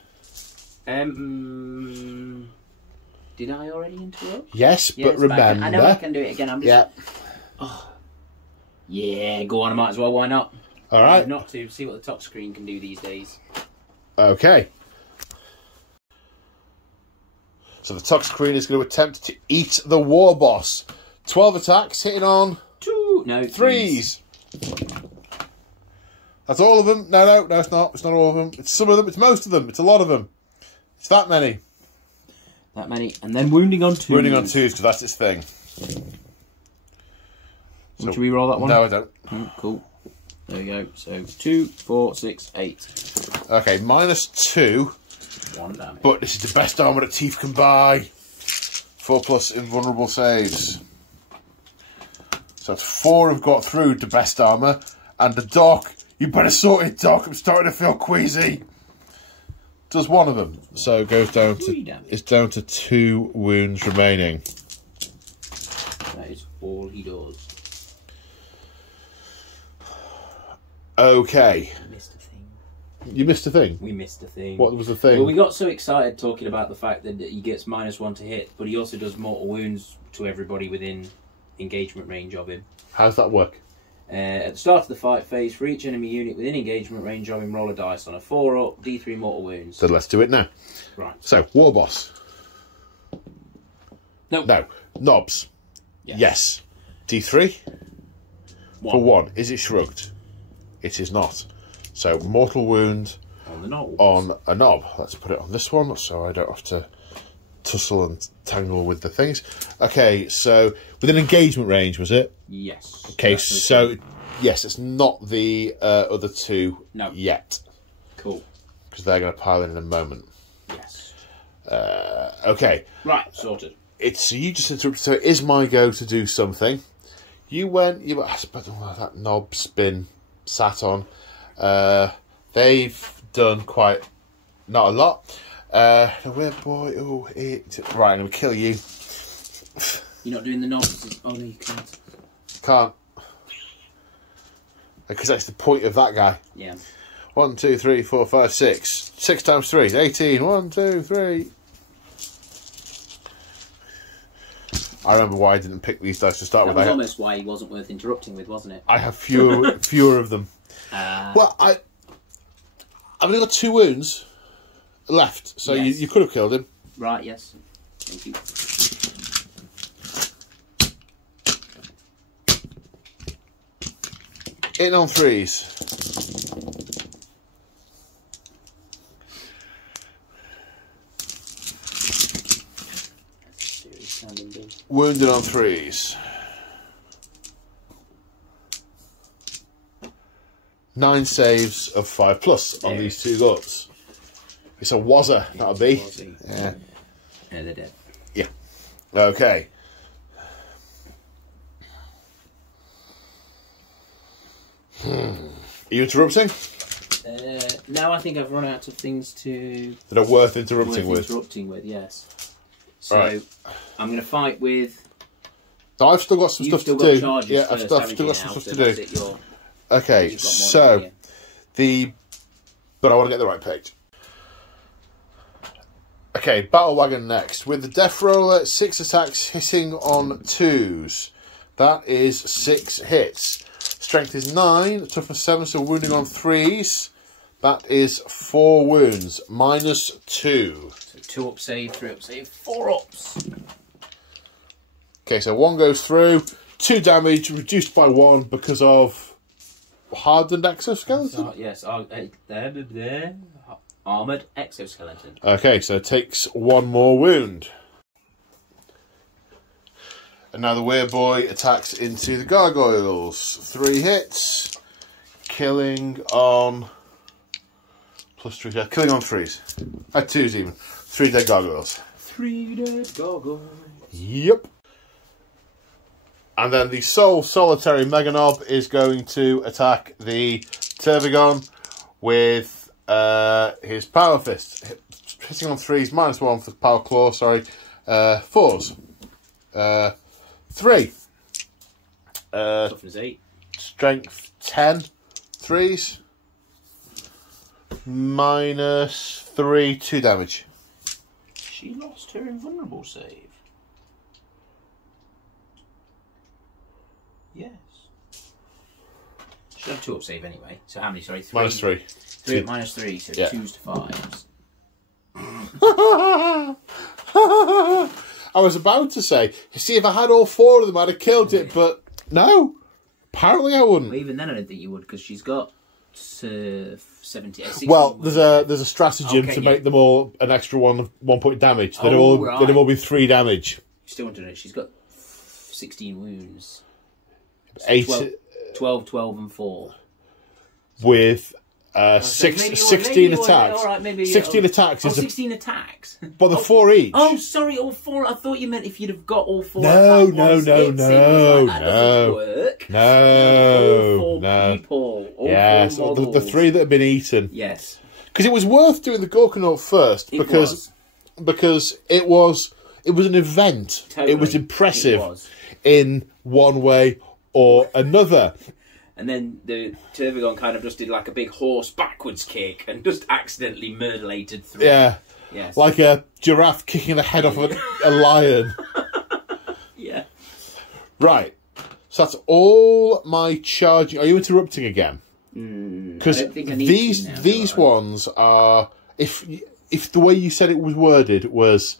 Did I already interrupt? Yes, but remember... I know I can do it again. I'm just... Yeah. Oh. Yeah, go on. I might as well. Why not? All right. Not to see what the top screen can do these days. Okay. So the top screen is going to attempt to eat the war boss. 12 attacks, hitting on... 3s. That's all of them. No, it's not. It's not all of them. It's some of them. It's most of them. It's a lot of them. It's that many. That many. And then wounding on 2s. Wounding on 2s, because that's its thing. Should we roll that one? No, I don't. Cool. There you go. So 2, 4, 6, 8. Okay, -2. 1 damage. But this is the best armour that Teeth can buy. 4+ invulnerable saves. So that's 4 have got through to best armour. And the Doc, you better sort it, Doc. I'm starting to feel queasy. Does 1 of them. So it goes down to... It's down to 2 wounds remaining. That is all he does. Okay. We missed a thing. You missed a thing? We missed a thing. What was the thing? Well, we got so excited talking about the fact that he gets -1 to hit, but he also does mortal wounds to everybody within engagement range of him. How does that work? At the start of the fight phase, for each enemy unit within engagement range of him, roll a dice on a 4 up, D3 mortal wounds. So let's do it now. Right. So, War Boss. No. No. Knobs. Yes. D3 for 1. Is it shrugged? It is not. So, mortal wound on the knob. On a knob. Let's put it on this one so I don't have to tussle and tangle with the things. Okay, so within engagement range, was it? Yes. Okay, so yes, it's not the other 2 yet. Cool. Because they're going to pile in a moment. Yes. Okay. Right, sorted. So you just interrupted. So it is my go to do something. You went. That knob's been sat on. They've done quite not a lot. Where boy? Oh, right. I'm gonna kill you. You're not doing the knobs. Oh no, you can't. Can't. Because that's the point of that guy. Yeah. 1, 2, 3, 4, 5, 6. 6 times 3 is 18. 1, 2, 3. I remember why I didn't pick these dice to start with. That was almost why he wasn't worth interrupting with, wasn't it? I have fewer of them. Well, I've only got 2 wounds left, so yes. you could have killed him. Right, yes. Thank you. In on 3s. Wounded on 3s. 9 saves of 5+ on these 2 guts. It's a wazzer, that'll be. Yeah. Yeah, they're dead. Yeah. Okay. Are you interrupting? Now I think I've run out of things that are worth interrupting with. Yes. So right. I'm going to fight with. No, I've still got some stuff to do. Yeah, I've still got some stuff to do. Okay, so but I want to get the right page. Okay, Battle Wagon next. With the Death Roller, 6 attacks hitting on 2s. That is 6 hits. Strength is 9, toughness 7, so wounding on 3s. That is 4 wounds, minus 2. So 2 up save, 3 up save, 4 ups. Okay, so 1 goes through, 2 damage, reduced by 1 because of hardened exoskeleton? Yes, armoured exoskeleton. Okay, so it takes 1 more wound. And now the weird boy attacks into the gargoyles. 3 hits, killing on +3, killing on 3s. 2s even. 3 dead gargoyles. 3 dead gargoyles. Yep. And then the solitary Meganob is going to attack the Tervigon with his Power Fist. Hitting on 3s, -1 for Power Claw, sorry. 4s. 3. Toughness 8. Strength 10. 3s. -3, 2 damage. She lost her invulnerable save. Yes. Should have 2 up save anyway. So how many? Sorry, 3. -3. 3 at -3, so yeah. 2s to 5s. I was about to say, see, if I had all 4 of them, I'd have killed it, but no. Apparently I wouldn't. Well, even then I don't think you would, because she's got 70. Well, there's a stratagem to make them all an extra 1 point damage. They'd have all be 3 damage. Still wondering it. She's got 16 wounds. 8, 12, 12 and 4. With 16 attacks. Right, maybe, 16 attacks. 16 attacks. But the 4 each. Oh, sorry, all 4. I thought you meant if you'd have got all 4. No. That doesn't work. No. People. Yes, the 3 that have been eaten. Yes. Because it was worth doing the Gorkanaut first because it was an event. Totally. It was impressive in one way or another. And then the Tervigon kind of just did like a big horse backwards kick and just accidentally mutilated 3. Yeah. Yes. Like a giraffe kicking the head off a lion. Yeah. Right. So that's all my charging. Are you interrupting again? Because these ones are, if the way you said it was worded was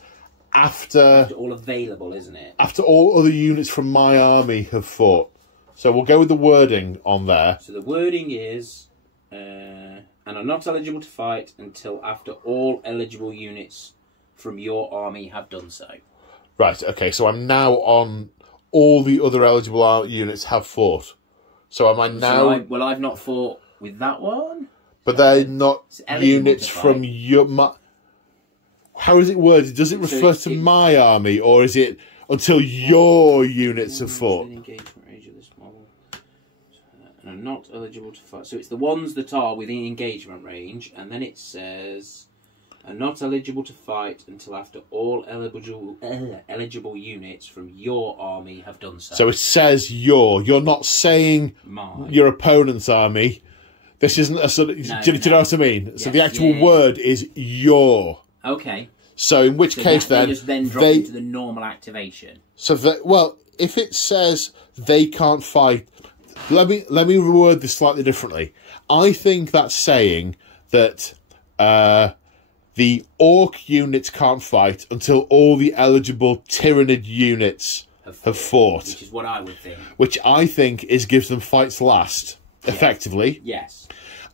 after all available, isn't it? After all other units from my army have fought. So we'll go with the wording on there. So the wording is, and are not eligible to fight until after all eligible units from your army have done so. Right, okay, so I'm now on all the other eligible units have fought. So am I now... Well, I've not fought with that one. But they're not units from your... How is it worded? Does it refer to my army, or is it until your units have fought? And are not eligible to fight. So it's the ones that are within engagement range, and then it says are not eligible to fight until after all eligible units from your army have done so. So it says your. You're not saying your opponent's army. This isn't a sort of... do you know what I mean? Yes, so the actual word is your. Okay. So in which case they just then drop into the normal activation. So well, if it says they can't fight, let me reword this slightly differently. I think that's saying that the Orc units can't fight until all the eligible Tyranid units have fought. Which is what I would think. Which I think gives them fights last, effectively. Yes.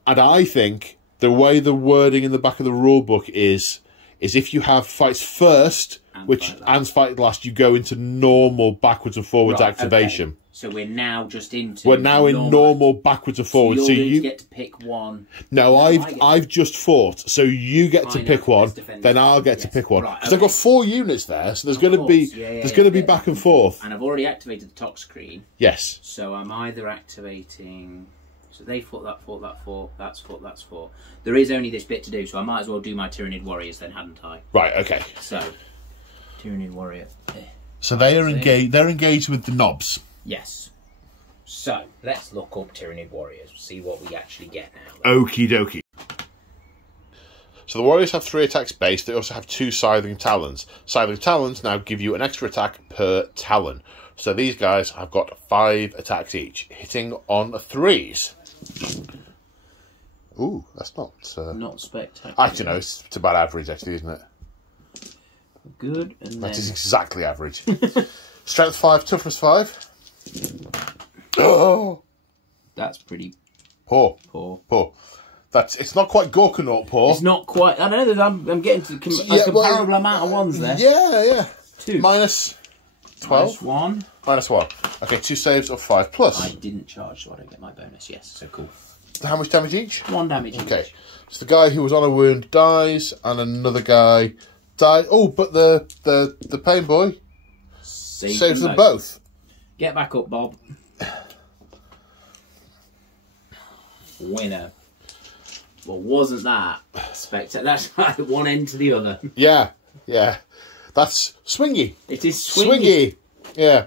And I think the way the wording in the back of the rule book is if you have fights first, and fight last, you go into normal backwards and forwards activation. Okay. So we're now just into... We're now in normal backwards and forwards. So you get to pick one. No, I've just fought. So you get to pick one, then I'll get to pick one. Because I've got 4 units there, so there's going to be back and forth. And I've already activated the talk screen. Yes. So I'm either activating... So they fought, that's fought. There is only this bit to do, so I might as well do my Tyranid Warriors then, hadn't I? Right, okay. So, Tyranid Warrior. So they are engaged. They're engaged with the knobs. Yes. So let's look up Tyranid Warriors, see what we actually get now. Okie dokie. So the Warriors have 3 attacks base. They also have 2 Scything Talons. Scything Talons now give you an extra attack per Talon. So these guys have got 5 attacks each, hitting on 3s. Ooh, that's not spectacular. Actually, no, it's about average, actually, isn't it? Good. And that is exactly average. Strength 5, toughness 5. Oh, that's pretty poor. Poor. It's not quite Gorkanaut poor. It's not quite. I don't know. I'm getting to a comparable amount of ones there. Yeah. 2. Minus 12. Minus 1. Okay, 2 saves of 5 plus. I didn't charge, so I don't get my bonus. Yes, so cool. How much damage each? 1 damage. Okay, so the guy who was on a wound dies, and another guy died. Oh, but the pain boy saves them both. Get back up, Bob. Winner. Well, wasn't that spectacular? That's like one end to the other. Yeah. That's swingy. It is swingy. Yeah.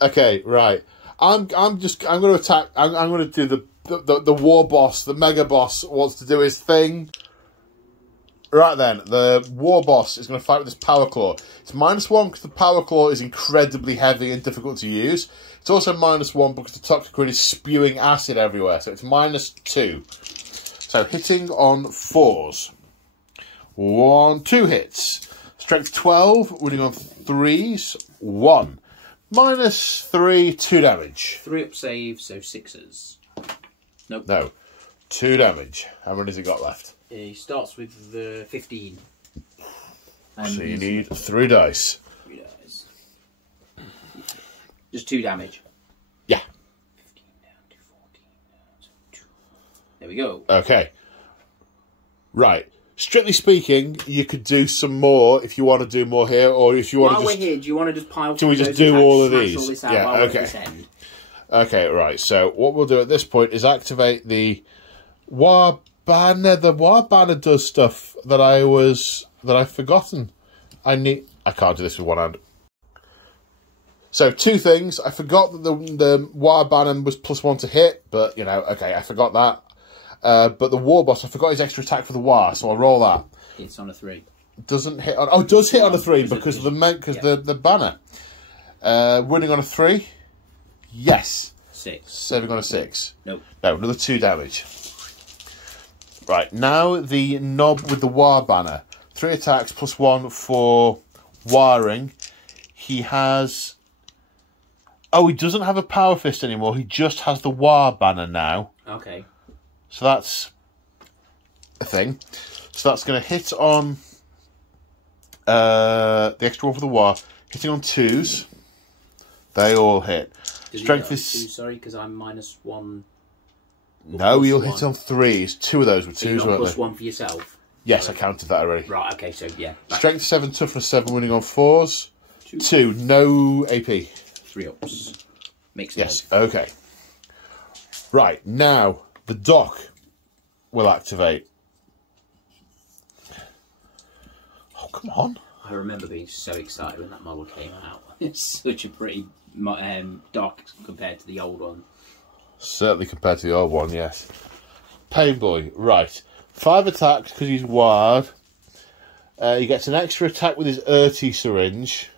Okay, right. I'm going to attack. I'm going to do the war boss. The mega boss wants to do his thing. Right then, the war boss is going to fight with this power claw. It's -1 because the power claw is incredibly heavy and difficult to use. It's also -1 because the toxic grid is spewing acid everywhere. So it's -2. So hitting on 4s. 2 hits. Strength 12, winning on 3s. 1. -3, 2 damage. 3 up save, so 6s. Nope. No. 2 damage. How many has he got left? He starts with the 15. So you need 3 dice. 3 dice. Just 2 damage. Yeah. 15 down to 14. So 2. There we go. Okay. Right. Strictly speaking, you could do some more if you want to do more here, or if you want to just... While we're here, do you want to just pile... Do we just do all of these? Yeah, okay. Okay, right. So what we'll do at this point is activate the War Banner. The War Banner does stuff that I've forgotten. I can't do this with one hand. So 2 things. I forgot that the War Banner was +1 to hit, but you know, okay, I forgot that. But the war boss, I forgot his extra attack for the war, so I'll roll that. It's on a 3. Doesn't hit on... Oh, it does hit on a 3 because of the banner. Winning on a 3? Yes. 6. Saving on a 6? Nope. No, another 2 damage. Right, now the knob with the war banner. 3 attacks +1 for wiring. He has... Oh, he doesn't have a power fist anymore. He just has the war banner now. Okay. So that's a thing. So that's going to hit on the extra 1 for the war. Hitting on 2s. They all hit. Strength is... 2, sorry, because I'm -1. No, you'll hit on 3s. 2 of those were 2s, weren't they? +1 for yourself? Yes, I counted that already. Right, okay, so yeah. Strength 7, toughness 7, winning on 4s. 2, no AP. 3 ups. Makes sense. Yes, okay. Right, now... The dock will activate. Oh, come on. I remember being so excited when that model came out. It's such a pretty dock compared to the old one. Certainly compared to the old one, yes. Pain Boy, right. 5 attacks because he's wired. He gets an extra attack with his Urti Syringe.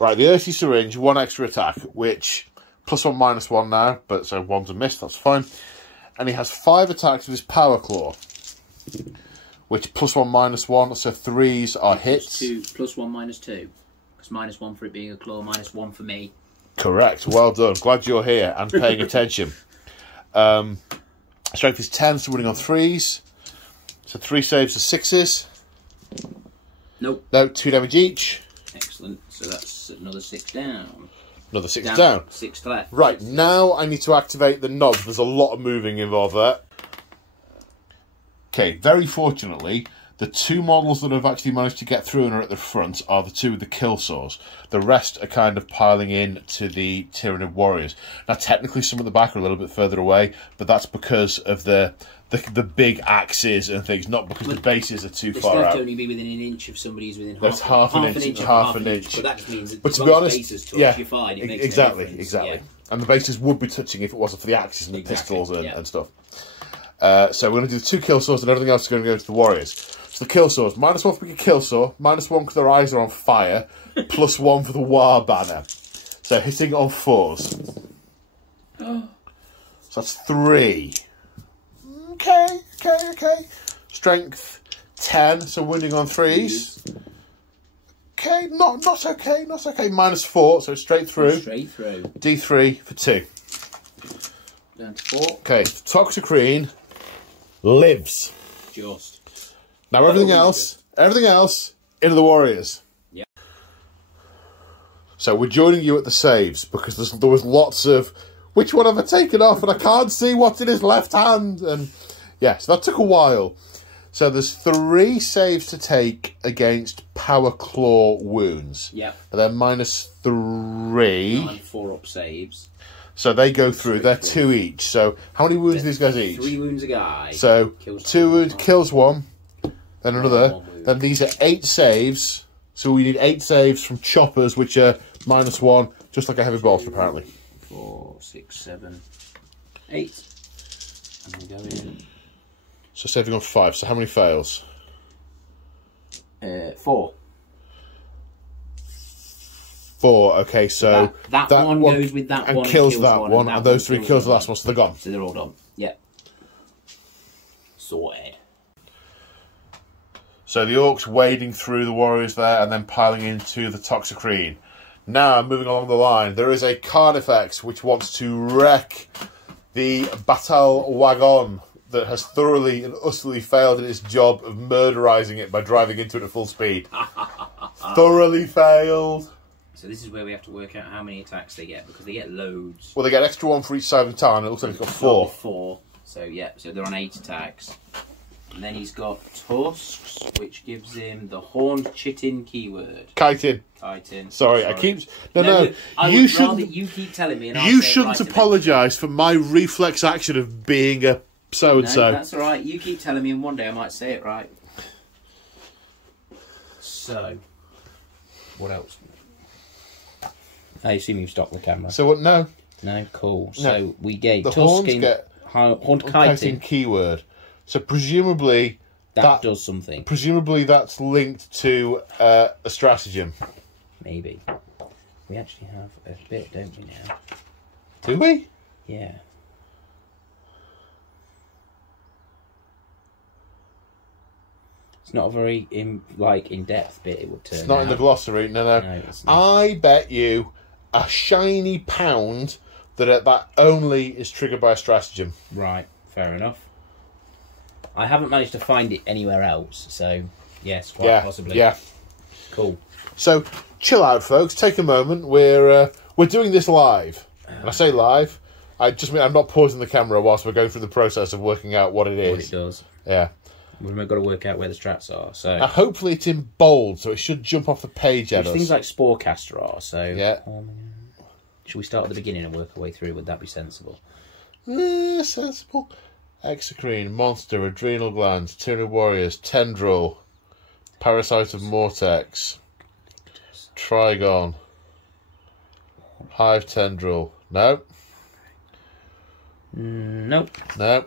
Right, the Urti Syringe, 1 extra attack, which +1, -1 now, but so 1's a miss, that's fine. And he has 5 attacks with his Power Claw, which +1, -1, so 3s are hits. +1, -2. Because -1 for it being a claw, -1 for me. Correct, well done. Glad you're here and paying attention. Strength is 10, so winning on 3s. So 3 saves are 6s. Nope. No, 2 damage each. Excellent. So that's another 6 down. Another 6 down. 6 left. Right, now I need to activate the knobs. There's a lot of moving involved there. Okay, very fortunately, the 2 models that have actually managed to get through and are at the front are the 2 with the kill saws. The rest are kind of piling in to the Tyranid Warriors. Now, technically, some at the back are a little bit further away, but that's because of the big axes and things, not because the bases are too far out. They only be within an inch of somebody who's within half an inch. But that just means that but to be honest, bases touch, yeah, you're fine. It makes exactly, no difference. exactly. Yeah. And the bases would be touching if it wasn't for the axes and the pistols and stuff. So we're going to do the 2 kill saws and everything else is going to go to the Warriors. So the kill saws, -1 for the kill saw, -1 because their eyes are on fire, +1 for the War banner. So hitting on 4s. So that's 3. Okay. Strength 10, so winning on 3s. Okay, not okay. -4, so straight through. D3 for 2. Down to 4. Okay, Toxicrene lives. Just. Now everything else into the Warriors. Yeah. So we're joining you at the saves because there was lots of which one have I taken off and I can't see what's in his left hand, and yeah, so that took a while. So there's 3 saves to take against Power Claw wounds. Yeah. And they're -3. And 4-up saves. So they go through. They're 2 each. So how many wounds do these guys each? 3 wounds a guy. So kills 2 wounds, kills 1, then another. wound. Then these are 8 saves. So we need 8 saves from choppers, which are -1, just like a heavy bolter apparently. 4, 6, 7, 8. And we go in. So saving on 5. So how many fails? 4. 4. Okay, so that one goes with that and one kills that one, and those 3 kills the last one, so they're gone. So they're all done. Yeah. Sorted. So the Orcs wading through the Warriors there and then piling into the Toxicrene. Now, moving along the line, there is a Carnifex which wants to wreck the Battle Wagon that has thoroughly and utterly failed in its job of murderizing it by driving into it at full speed. Thoroughly failed. So this is where we have to work out how many attacks they get, because they get loads. Well, they get extra 1 for each side of the town. It looks like it's got 4. 4. So yeah, so they're on 8 attacks. And then he's got Tusks, which gives him the Horned Chitin keyword. Chitin. Sorry, I keep... No. You shouldn't... You keep telling me, and you shouldn't apologise for my reflex action of being a so-and-so. No, that's all right. You keep telling me, and one day I might say it right. So, what else? I assume you've stopped the camera. So what? No. No, cool. No. So we gave the horns get Horned Chitin keyword. So presumably that does something. Presumably that's linked to a stratagem. Maybe. We actually have a bit, don't we now? Do we? Yeah. It's not a very in-depth bit. It would turn. It's not in the glossary. No, it's not. I bet you a shiny pound that only is triggered by a stratagem. Right. Fair enough. I haven't managed to find it anywhere else, so yes, quite possibly. Yeah. Cool. So chill out, folks. Take a moment. We're doing this live. And I say live, I just mean I'm not pausing the camera whilst we're going through the process of working out what it is. What it does. Yeah. We've got to work out where the strats are. So hopefully it's in bold, so it should jump off the page at us. Things like Sporecaster are. So yeah. Should we start at the beginning and work our way through? Would that be sensible? Sensible. Exocrine, Monster, Adrenal Glands, Tyranid Warriors, Tendril, Parasite of Mortex, Trigon, Hive Tendril, No. Nope. No.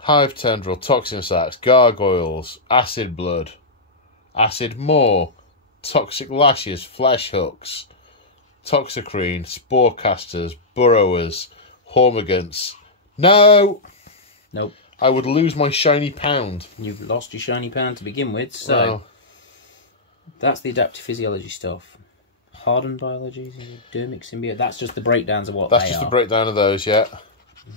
Hive tendril, toxin sacs, gargoyles, acid blood, acid maw, toxic lashes, flesh hooks, toxicrene, spore casters, burrowers, hormigants. No! Nope. I would lose my shiny pound. You've lost your shiny pound to begin with, so that's the adaptive physiology stuff. Hardened biology, dermic symbiote. That's just the breakdowns of what That's they just are. the breakdown of those, yeah.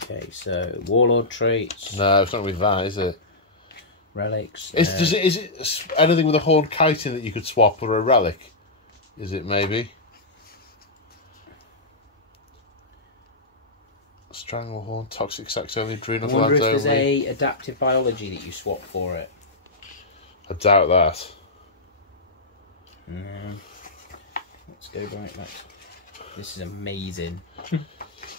Okay, so warlord traits. No, it's not with that, is it? Relics. Is it anything with a horned chitin that you could swap or a relic? Is it maybe? Stranglehorn, toxic sex only, adrenal I wonder if glands there's only. a adaptive biology that you swap for it. I doubt that. Let's go back. This is amazing.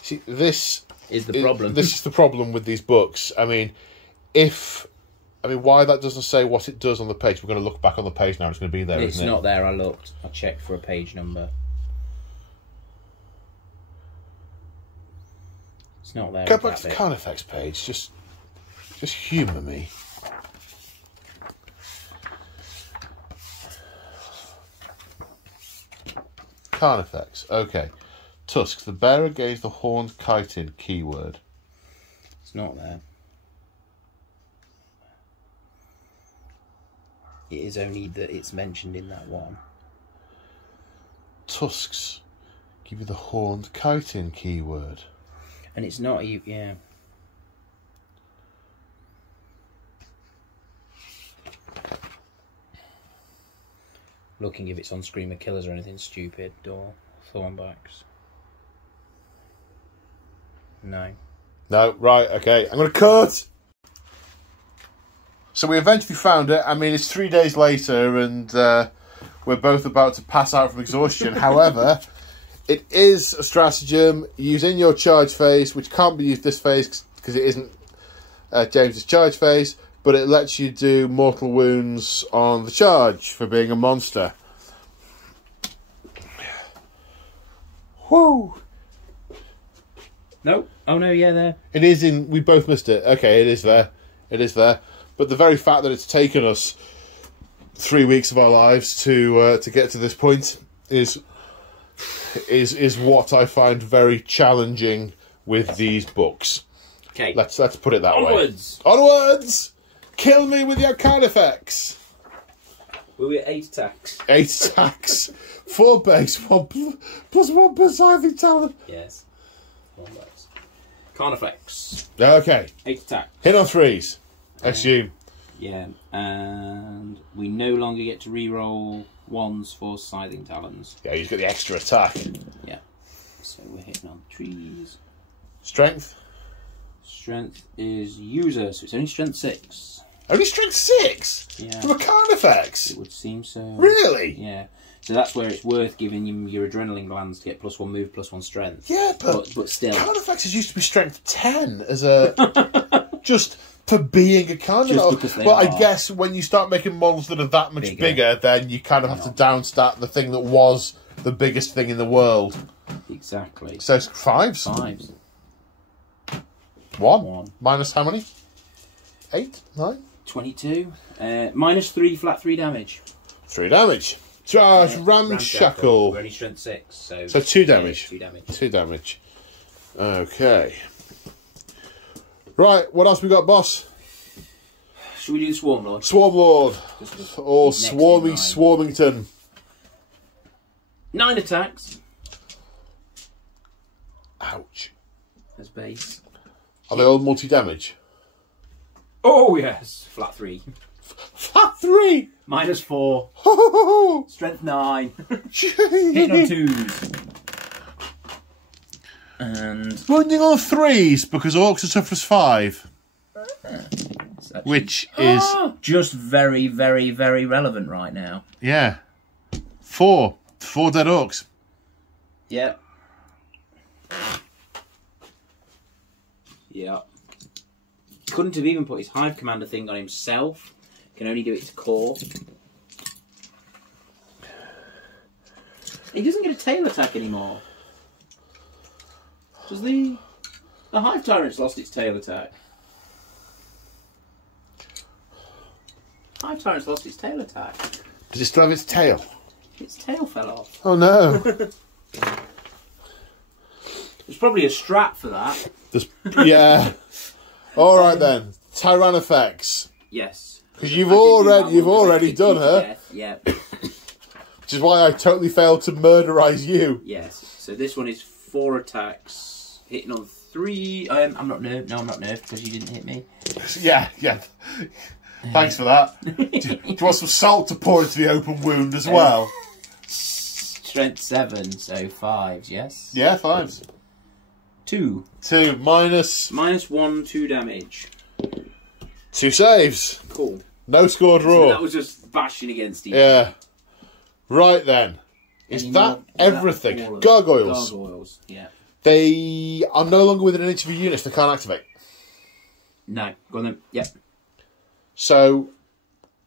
See, this Is the problem. This is the problem with these books. I mean, why that doesn't say what it does on the page? We're going to look back on the page now. It's going to be there, It's isn't it? not there. I looked. I checked for a page number. It's not there. Go back to the Carnifex page. Just humour me. Carnifex. Okay. Tusks. The bearer gains the horned chitin keyword. It's not there. It is only that it's mentioned in that one. Tusks give you the horned chitin keyword. And it's not you. Yeah. Looking if it's on Screamer Killers or anything stupid or Thornbacks. No. No, right, okay. I'm going to cut! So we eventually found it. I mean, it's 3 days later and we're both about to pass out from exhaustion. However, it is a stratagem using your charge phase, which can't be used this phase because it isn't James's charge phase, but it lets you do mortal wounds on the charge for being a monster. Whoo! No. Oh no, yeah, there. It is in. We both missed it. Okay, it is there. It is there. But the very fact that it's taken us 3 weeks of our lives to get to this point is what I find very challenging with these books. Okay. Let's put it that Onwards. way. Onwards! Kill me with your Carnifex. We're at 8 attacks. 8 attacks. 4 base, 1 plus 1 presiding talent. Yes. Carnifex. Okay. 8 attacks. Hit on 3s. Assume. Yeah, and we no longer get to re-roll 1s for Scything Talons. Yeah, he's got the extra attack. Yeah. So we're hitting on 3s. Strength. Strength is user, so it's only strength 6. Only strength 6? Yeah. From a Carnifex? It would seem so. Really? Yeah. So that's where it's worth giving you your adrenaline glands to get +1 move, +1 strength. Yeah, but still. Carnifexes used to be strength 10 as a... just for being a Carnifex. Well, I guess when you start making models that are that much bigger then you kind of have to downstat the thing that was the biggest thing in the world. Exactly. So 5s? 5s. 1. Minus how many? 8? 9? 22. -3 flat 3 damage. 3 damage. Charge, ramshackle. We're only strength 6, so 2 damage. 2 damage. 2 damage. Okay. Right, what else we got, boss? Should we do the Swarmlord? Swarmlord. Or Swarmy Swarmington. 9 attacks. Ouch. As base. Are they all multi-damage? Oh, yes. Flat 3. Flat 3! -4. Strength 9. Hitting on 2s. And wounding on 3s because Orks are tough as 5. Which is... just very, very, very relevant right now. Yeah. 4. 4 dead Orks. Yep. Yeah. Couldn't have even put his Hive Commander thing on himself. Can only do it to core. He doesn't get a tail attack anymore. Does the Hive Tyrant's lost its tail attack? Hive Tyrant's lost its tail attack. Does it still have its tail? Its tail fell off. Oh no. There's probably a strap for that. Yeah. All right then. Tyranifex. Yes. Because you've already done her. Yeah. Which is why I totally failed to murderize you. Yes. So this one is 4 attacks, hitting on 3. I'm not nerfed. No, I'm not nerfed because you didn't hit me. Yeah. Thanks for that. Do you want some salt to pour into the open wound as well? Strength 7, so 5s, yes? Yeah, 5s. 2. 2 minus... -1, 2 damage. 2 saves. Cool. No score draw. So that was just bashing against each. Yeah. Right then. Is that everything? Gargoyles. Gargoyles, yeah. They are no longer within an inch of a unit, so they can't activate. No. Go on then. Yep. So...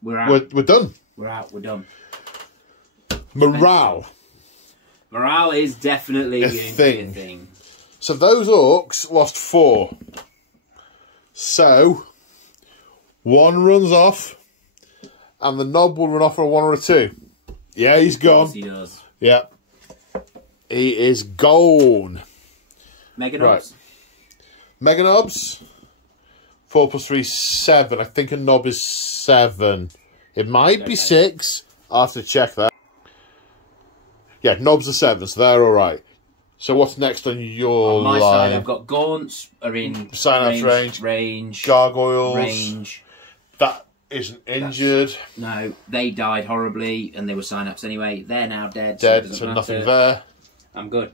We're out. We're done. We're out. We're done. Morale. Morale is definitely a thing. thing. So those orcs lost 4. So... 1 runs off, and the knob will run off for a 1 or a 2. Yeah, he's gone. Yes, he does. Yeah. He is gone. Mega Right. knobs. Mega knobs. 4 plus 3 is 7. I think a knob is 7. It might be 6. I'll have to check that. Yeah, knobs are 7, so they're alright. So what's next on your on my line? side, I've got Gaunts are in Synapse range. Gargoyles. Range. That isn't injured. No, they died horribly, and they were Synapse anyway. They're now dead. Dead, so nothing there. I'm good.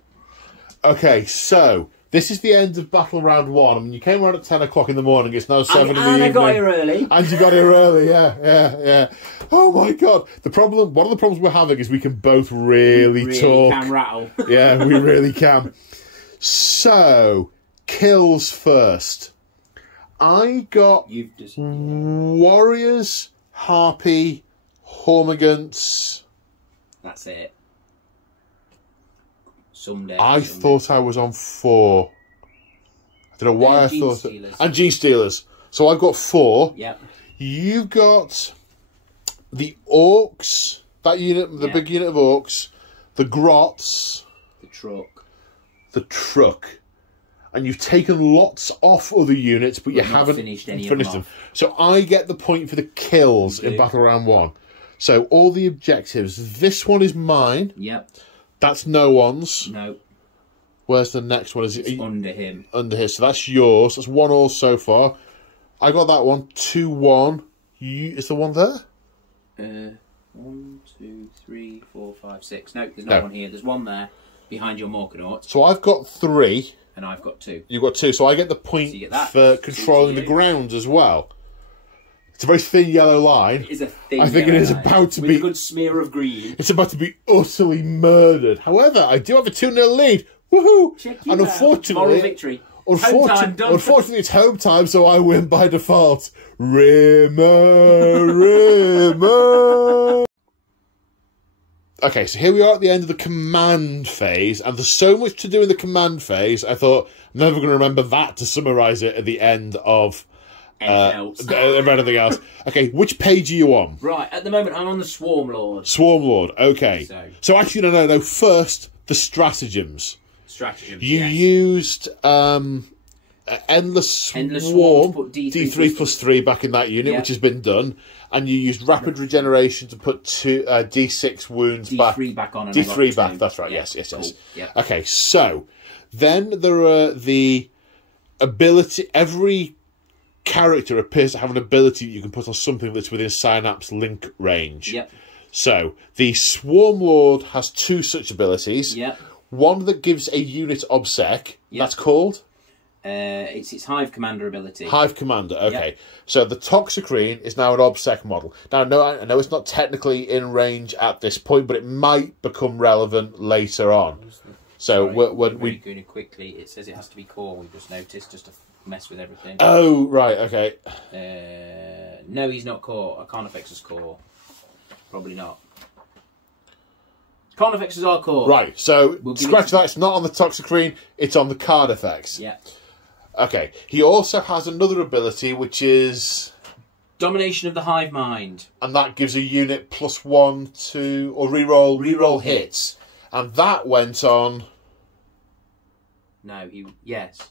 Okay, so this is the end of battle round 1. I mean, you came around at 10 o'clock in the morning. It's now 7 in the evening. And I got here early. And you got here early, yeah. Oh my god! One of the problems we're having is we can both really talk. Can rattle. Yeah, we really can. So, kills first. I got Warriors, Harpy, Hormagaunts. That's it. Someday. I thought I was on 4. I don't know why I thought Stealers. And Gene Stealers. So I've got 4. Yep. You got the Orks, that unit, the big unit of Orks, the Grots, the truck. And you've taken lots off other units, but you haven't finished any finished of them. them. So I get the point for the kills in Battle Round 1. So all the objectives. This one is mine. Yep. That's no one's. No. Where's the next one? Is it under him? Under his. So that's yours. That's 1 all so far. I got that one. 2-1. Is the one there? 1, 2, 3, 4, 5, 6. No, there's no one here. There's one there behind your Morkanort. So I've got 3. And I've got 2. You've got 2. So I get the point for controlling the grounds as well. It's a very thin yellow line. It is a thin I think it is about to be... With a good smear of green. It's about to be utterly murdered. However, I do have a 2-0 lead. Woohoo! And unfortunately... Moral victory. Unfortunately, it's home time, so I win by default. Rimmer. Okay, so here we are at the end of the command phase, and there's so much to do in the command phase, I thought, I'm never going to remember that to summarise it at the end of anything else. Okay, which page are you on? Right, at the moment I'm on the Swarmlord. Swarmlord, okay. So actually, no. First, the stratagems. You used Endless Swarm, D3 plus 3 back in that unit, which has been done. And you used Rapid Regeneration to put D6 wounds back. D3 back on. And D3 back, that's right, yes. Cool. Yeah. Okay, so then there are the ability... Every character appears to have an ability that you can put on something that's within Synapse link range. Yep. So, the Swarmlord has 2 such abilities. Yep. One that gives a unit obsec. Yep. That's called? It's its Hive Commander ability. Hive Commander, okay. Yep. So the Toxicrene is now an obsec model. Now, I know it's not technically in range at this point, but it might become relevant later on. So when we going quickly, it says it has to be core. We've just noticed, just to mess with everything. Oh right, okay. No, he's not core. Carnifex is core. Probably not. Carnifex is our core. Right, so scratch that. It's not on the Toxicrene, it's on the Carnifex. Yeah. Okay. He also has another ability, which is... Domination of the Hive Mind. And that gives a unit +1 to... Or reroll hits. And that went on... No, yes.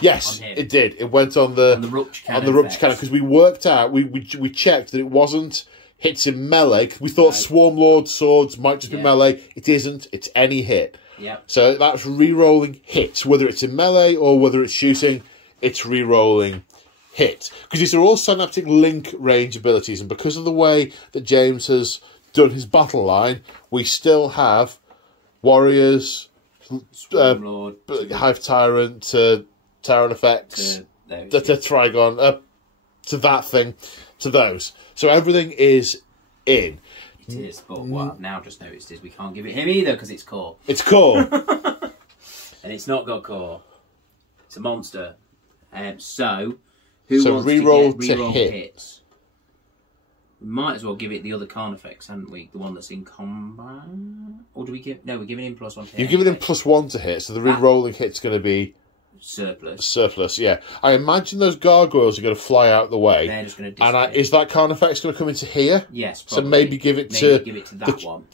Yes, it did. It went on the Rupture Cannon. On the Rupture Cannon, because we worked out, we checked that it wasn't hits in melee. We thought Swarmlord swords might just be melee. It isn't. It's any hit. Yeah. So that's re-rolling hits, whether it's in melee or whether it's shooting. It's re-rolling hits, because these are all synaptic link range abilities, and because of the way that James has done his battle line, we still have warriors, Hive Tyrant, Tyranifex, to Trigon, to that thing, to those. So everything is in. It is, but what I've now just noticed is we can't give it him either because it's core. It's core. And it's not got core. It's a monster. So, who wants re-roll to get re-roll hit. hits? We might as well give it the other Carnifex, haven't we? The one that's in combat? Or do we give... No, we're giving him +1 to hit. You're giving him +1 to hit, so the re-rolling hit's going to be... Surplus, yeah. I imagine those gargoyles are going to fly out the way. They're just going to disappear. And is that Carnifex going to come into here? Yes, probably. So maybe give it to that one.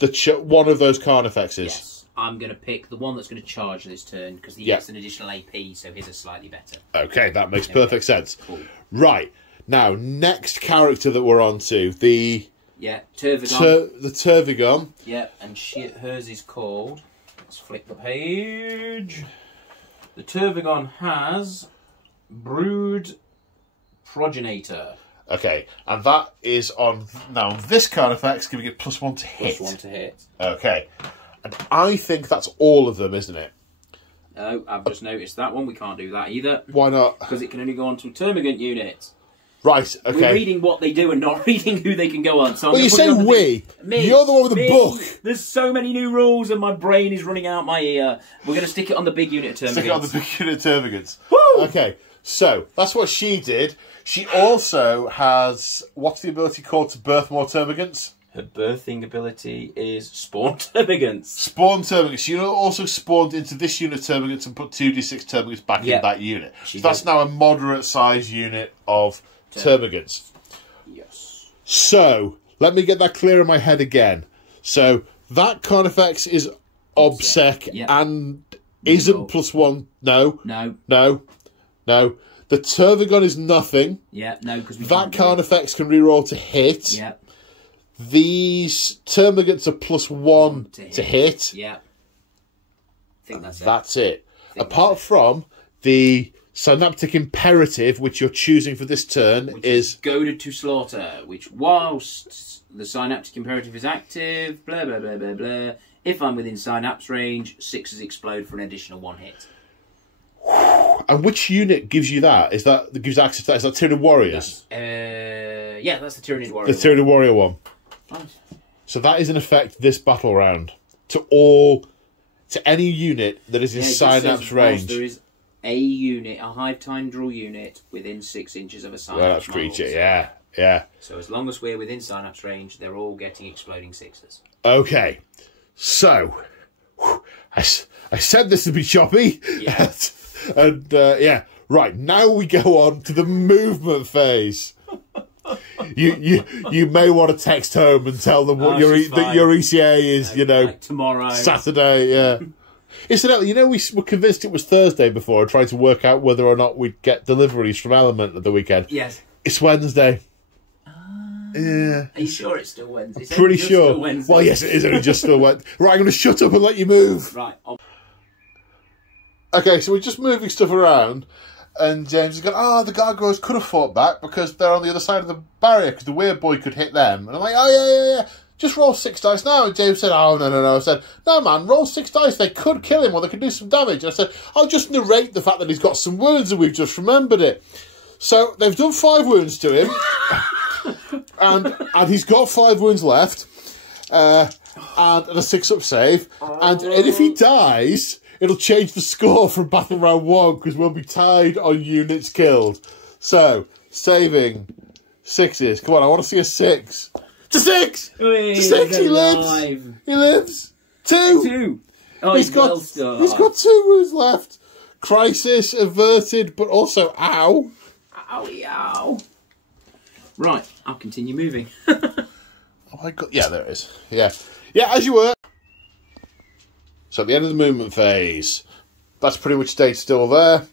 One of those Carnifexes. Yes. I'm going to pick the one that's going to charge this turn, because he gets an additional AP, so his is slightly better. Okay, that makes perfect sense. Cool. Right. Now, next character that we're on to, the... Yeah, Tervigon. The Tervigon. Yeah, and hers is called... Let's flick the page... The Tervigon has Brood Progenitor. Okay, and that is on... Now, this Carnifex giving it +1 to hit. +1 to hit. Okay. And I think that's all of them, isn't it? No, I've just noticed that one. We can't do that either. Why not? Because it can only go on to a Termagant unit. Right, okay. We're reading what they do and not reading who they can go on. So well, you say we. You're the one with the book. There's so many new rules and my brain is running out my ear. We're going to stick it on the big unit of Termagants. Stick it on the big unit of Termagants. Woo! Okay, so that's what she did. She also has... What's the ability called to birth more Termagants? Her birthing ability is Spawn Termagants. Spawn Termagants. She also spawned into this unit of Termagants and put 2d6 Termagants back in that unit. So that's now a moderate-sized unit of Termagants. Yes. So, let me get that clear in my head again. So, that Carnifex is Obsec and isn't +1. No. The Tervigon is nothing. Yeah, no, because that Carnifex can reroll to hit. Yeah. These Termagants are +1 to hit. Yeah. I think that's it. Apart from the Synaptic Imperative, which you're choosing for this turn, is Goaded to Slaughter, which whilst the Synaptic Imperative is active, blah, blah, blah, blah, blah, if I'm within Synapse range, 6s explode for an additional 1 hit. And which unit gives you that? Is that gives access to that? Is that Tyranid Warriors? Yeah, that's the Tyranid Warriors. The Tyranid Warrior one. Right. So that is in effect this battle round to any unit that is in Synapse range. There is a unit, a Hive Tindral unit within 6 inches of a Synapse creature. Yeah. So as long as we're within Synapse range, they're all getting exploding 6s. Okay, so I said this would be choppy. Yeah. And right, now we go on to the movement phase. You may want to text home and tell them what your ECA is, like tomorrow, Saturday, yeah. Incidentally, we were convinced it was Thursday before and tried to work out whether or not we'd get deliveries from Element at the weekend. Yes. It's Wednesday. Yeah. Are you sure it's still Wednesday? I'm pretty sure. Well, yes, it is only just still Wednesday. Right, I'm going to shut up and let you move. Right. Okay, so we're just moving stuff around, and James has gone, the gargoyles could have fought back because they're on the other side of the barrier because the weird boy could hit them. And I'm like, yeah. Just roll 6 dice now. And James said, no. I said, no, man, roll 6 dice. They could kill him or they could do some damage. And I said, I'll just narrate the fact that he's got some wounds and we've just remembered it. So they've done 5 wounds to him. and he's got 5 wounds left. And a 6-up save. And if he dies, it'll change the score from Battle Round 1 because we'll be tied on units killed. So, saving 6s. Come on, I want to see a 6. To 6! To 6! He lives! He lives! 2! 2. Oh, He's got well started. He's got 2 wounds left. Crisis averted, but also ow. Owie, ow. Right, I'll continue moving. Oh my god! Yeah, there it is. Yeah, yeah, as you were. So at the end of the movement phase, that's pretty much stayed still there.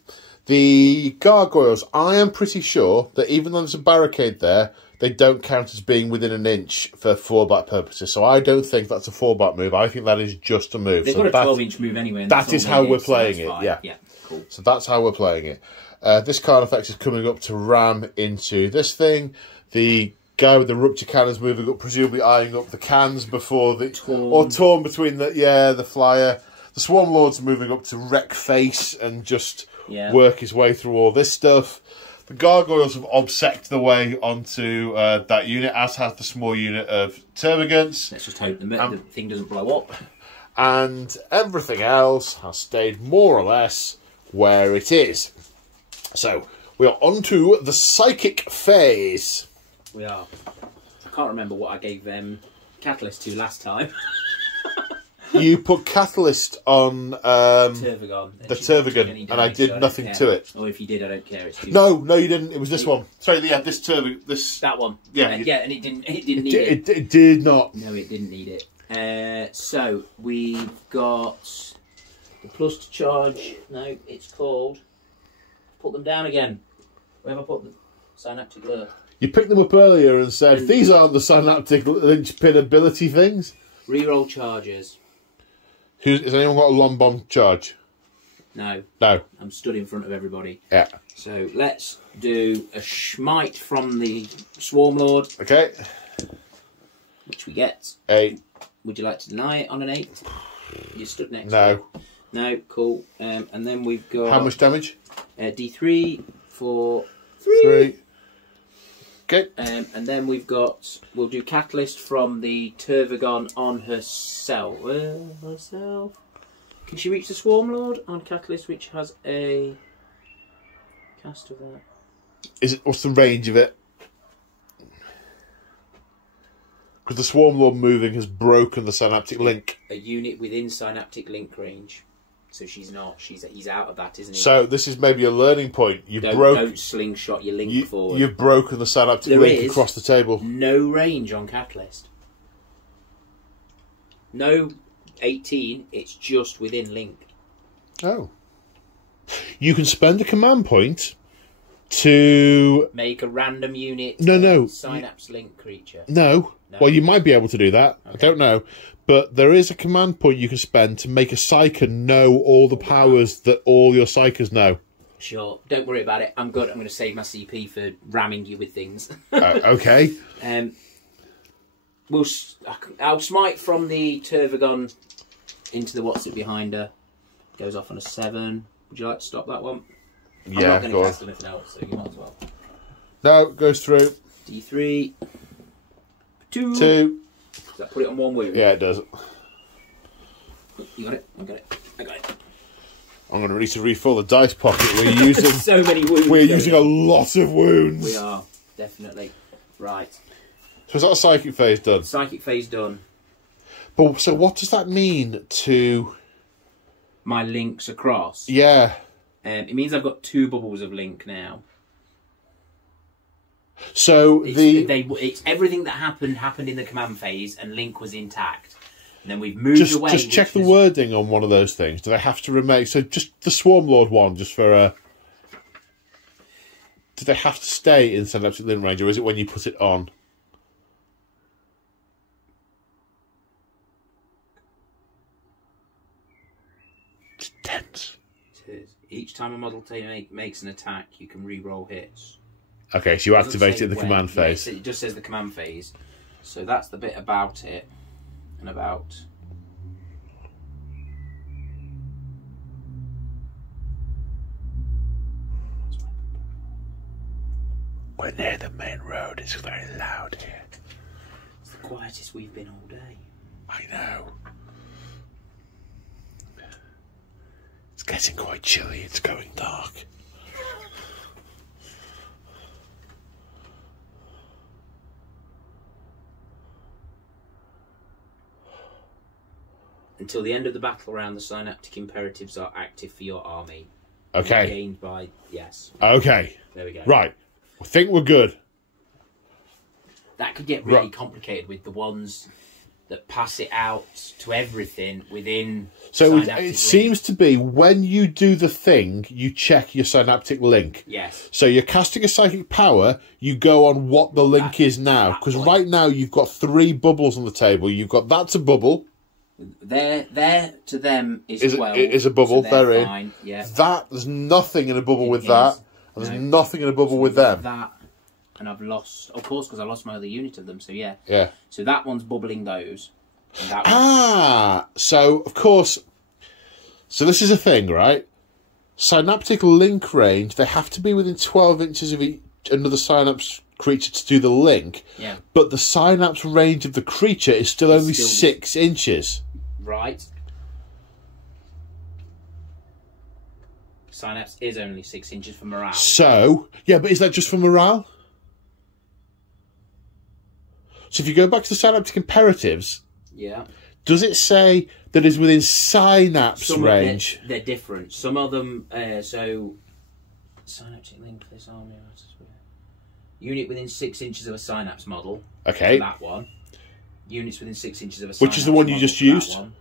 The gargoyles, I am pretty sure that even though there's a barricade there, they don't count as being within an inch for fallback purposes. So I don't think that's a fallback move. I think that is just a move. They've got a 12-inch move anyway. And that is how we're playing it. Fine. Yeah, yeah, cool. So that's how we're playing it. This Carnifex is coming up to ram into this thing. The guy with the rupture cannons moving up, presumably eyeing up the cans before the torn between the flyer. The Swarmlord's moving up to wreck face and just work his way through all this stuff. The gargoyles have obsected the way onto that unit, as has the small unit of termagants. Let's just hope the thing doesn't blow up. And everything else has stayed more or less where it is. So we are on to the psychic phase. We are. I can't remember what I gave Catalyst to last time. You put Catalyst on Tervagon. The Tervagon, and I did nothing to it. Oh, if you did, I don't care. It's too no, you didn't. It was this one. Sorry, yeah, this Tervagon. That one. Yeah, and it didn't need it. It did not. No, it didn't need it. So we've got the plus to charge. No, it's called. Put them down again. Where have I put the synaptic lure? You picked them up earlier and said, these aren't the synaptic linchpin ability things. Reroll charges. Has anyone got a long bomb charge? No. No. I'm stood in front of everybody. Yeah. So let's do a smite from the Swarmlord. Okay. Which we get. 8. Would you like to deny it on an 8? You stood next to No. it. No, cool. And then we've got... How much damage? D3 for 3. Okay. And then we've got... We'll do Catalyst from the Tervagon on herself. Can she reach the Swarmlord on Catalyst, which has a cast of that? What's the range of it? Because the Swarmlord moving has broken the synaptic link. A unit within synaptic link range. So she's not. He's out of that, isn't he? So this is maybe a learning point. Don't slingshot your link forward. You've broken the synaptic link across the table. No range on Catalyst. No 18. It's just within link. Oh. You can spend a command point to make a random unit. No. Synapse link creature. No. Well, you might be able to do that. Okay. I don't know. But there is a command point you can spend to make a Psyker know all the powers that all your Psykers know. Sure. Don't worry about it. I'm good. I'm going to save my CP for ramming you with things. Okay. I'll smite from the Tervagon into the what's it behind her. Goes off on a 7. Would you like to stop that one? Yeah, I'm not going to cast anything else, so you might as well. No, it goes through. D3. 2. Does that put it on one wound? Yeah, it does. You got it? I got it. I'm going to need to refill the dice pocket. We're using so many wounds. We're using a lot of wounds. We are, definitely. Right. So is that a psychic phase done? Psychic phase done. But so what does that mean to my links across? Yeah. It means I've got 2 bubbles of link now. So it's everything that happened in the command phase, and link was intact. And then we've moved away. Just check the wording on one of those things. Do they have to remain? So just the Swarmlord one, just for a. Do they have to stay in Synaptic Link range, or is it when you put it on? It's tense. It is. Each time a model makes an attack, you can re-roll hits. Okay, so you activate it in the command phase. It just says the command phase. So that's the bit about it. And about... We're near the main road. It's very loud here. It's the quietest we've been all day. I know. It's getting quite chilly. It's going dark. Until the end of the battle round, the Synaptic Imperatives are active for your army. Okay. Gained by... Yes. Okay. There we go. Right. I think we're good. That could get really complicated with the ones that pass it out to everything within... So Synaptic it seems to be when you do the thing, you check your Synaptic link. Yes. So you're casting a psychic power, you go on what the link is now. Because right now you've got 3 bubbles on the table. You've got that's a bubble. There to them is 12. It is a bubble. So they're fine. in. Yeah. That, there's nothing in a bubble with that. And there's nothing in a bubble with them. That, and I've lost, of course, because I lost my other unit of them. So yeah. Yeah. So that one's bubbling those. And that so of course. So this is a thing, right? Synaptic link range. They have to be within 12 inches of another synapse creature to do the link. Yeah. But the synapse range of the creature is still only 6 inches. Right. Synapse is only 6 inches for morale. So, yeah, but is that just for morale? So if you go back to the Synaptic Imperatives, yeah, does it say that it's within synapse range? They're different. Some of them, so Synaptic link for this army. Unit within 6 inches of a synapse model. Okay. That one. Units within 6 inches of a synapse Which is the one you just used? One.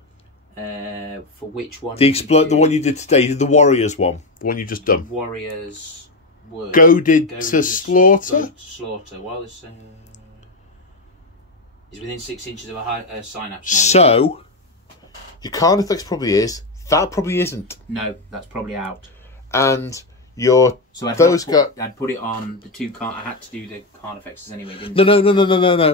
For which one? The one you did today, the Warriors one, the one you just done. Warriors were goaded to slaughter. Goaded to slaughter. While this is within 6 inches of a synapse model. So your Carnifex probably is. That probably isn't. No, that's probably out. And your I'd put it on the 2 I had to do the Carnifexes anyway, didn't I?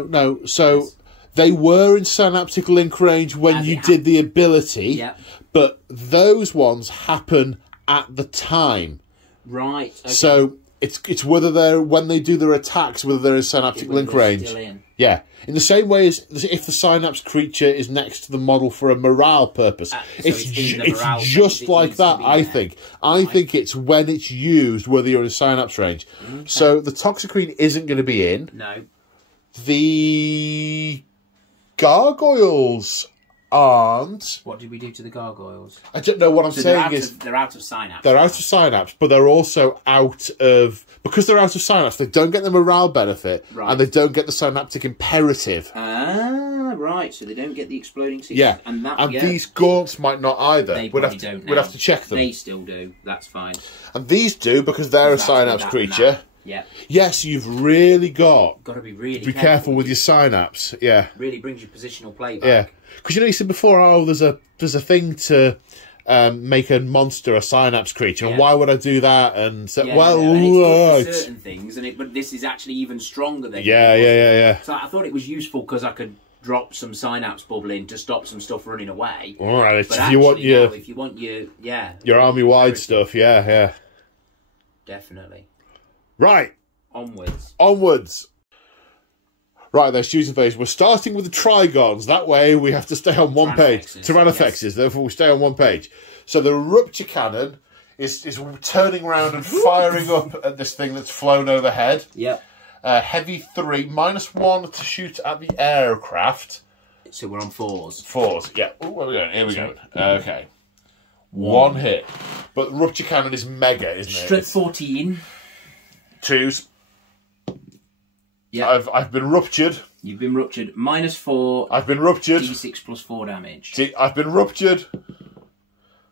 No. So they were in synaptic link range when you did the ability, yeah. But those ones happen at the time. Right. Okay. So it's whether they're when they do their attacks, whether they're in synaptic link range. Still in. Yeah. In the same way as if the synapse creature is next to the model for a morale purpose. It's just like that, I think. I think it's when it's used, whether you're in synapse range. Okay. So the Toxicrene isn't going to be in. No. The gargoyles aren't. What did we do to the gargoyles? I don't know. What I'm saying is they're out of synapse. They're out of synapse, but they're also out of... Because they're out of synapse, they don't get the morale benefit, and they don't get the synaptic imperative. Ah, right. So they don't get the exploding secret. Yeah, and these Gaunts might not either. They probably don't. We'd have to check them. They still do. That's fine. And these do, because they're a synapse creature. Yeah. Yes, you've really got to be really careful with your synapse. Yeah. Really brings your positional play back. Yeah, because you said before, there's a thing to make a monster a synapse creature, and why would I do that? And so, and it's certain things, but this is actually even stronger than yeah. So I thought it was useful because I could drop some synapse bubble in to stop some stuff running away. All right, but if you want your army wide stuff, yeah, definitely. Right. Onwards. Right, there's choosing phase. We're starting with the Trigons. That way we have to stay on one page. Tyranifexes, therefore we stay on one page. So the Rupture Cannon is turning around and firing up at this thing that's flown overhead. Yep. Heavy 3, -1 to shoot at the aircraft. So we're on 4s. 4s, yeah. Ooh, where are we going? Here we go. Okay. One hit. But Rupture Cannon is mega, isn't it? Straight 14. 2s. Yeah. I've been ruptured. You've been ruptured. -4. I've been ruptured. D6 plus 4 damage. I've been ruptured.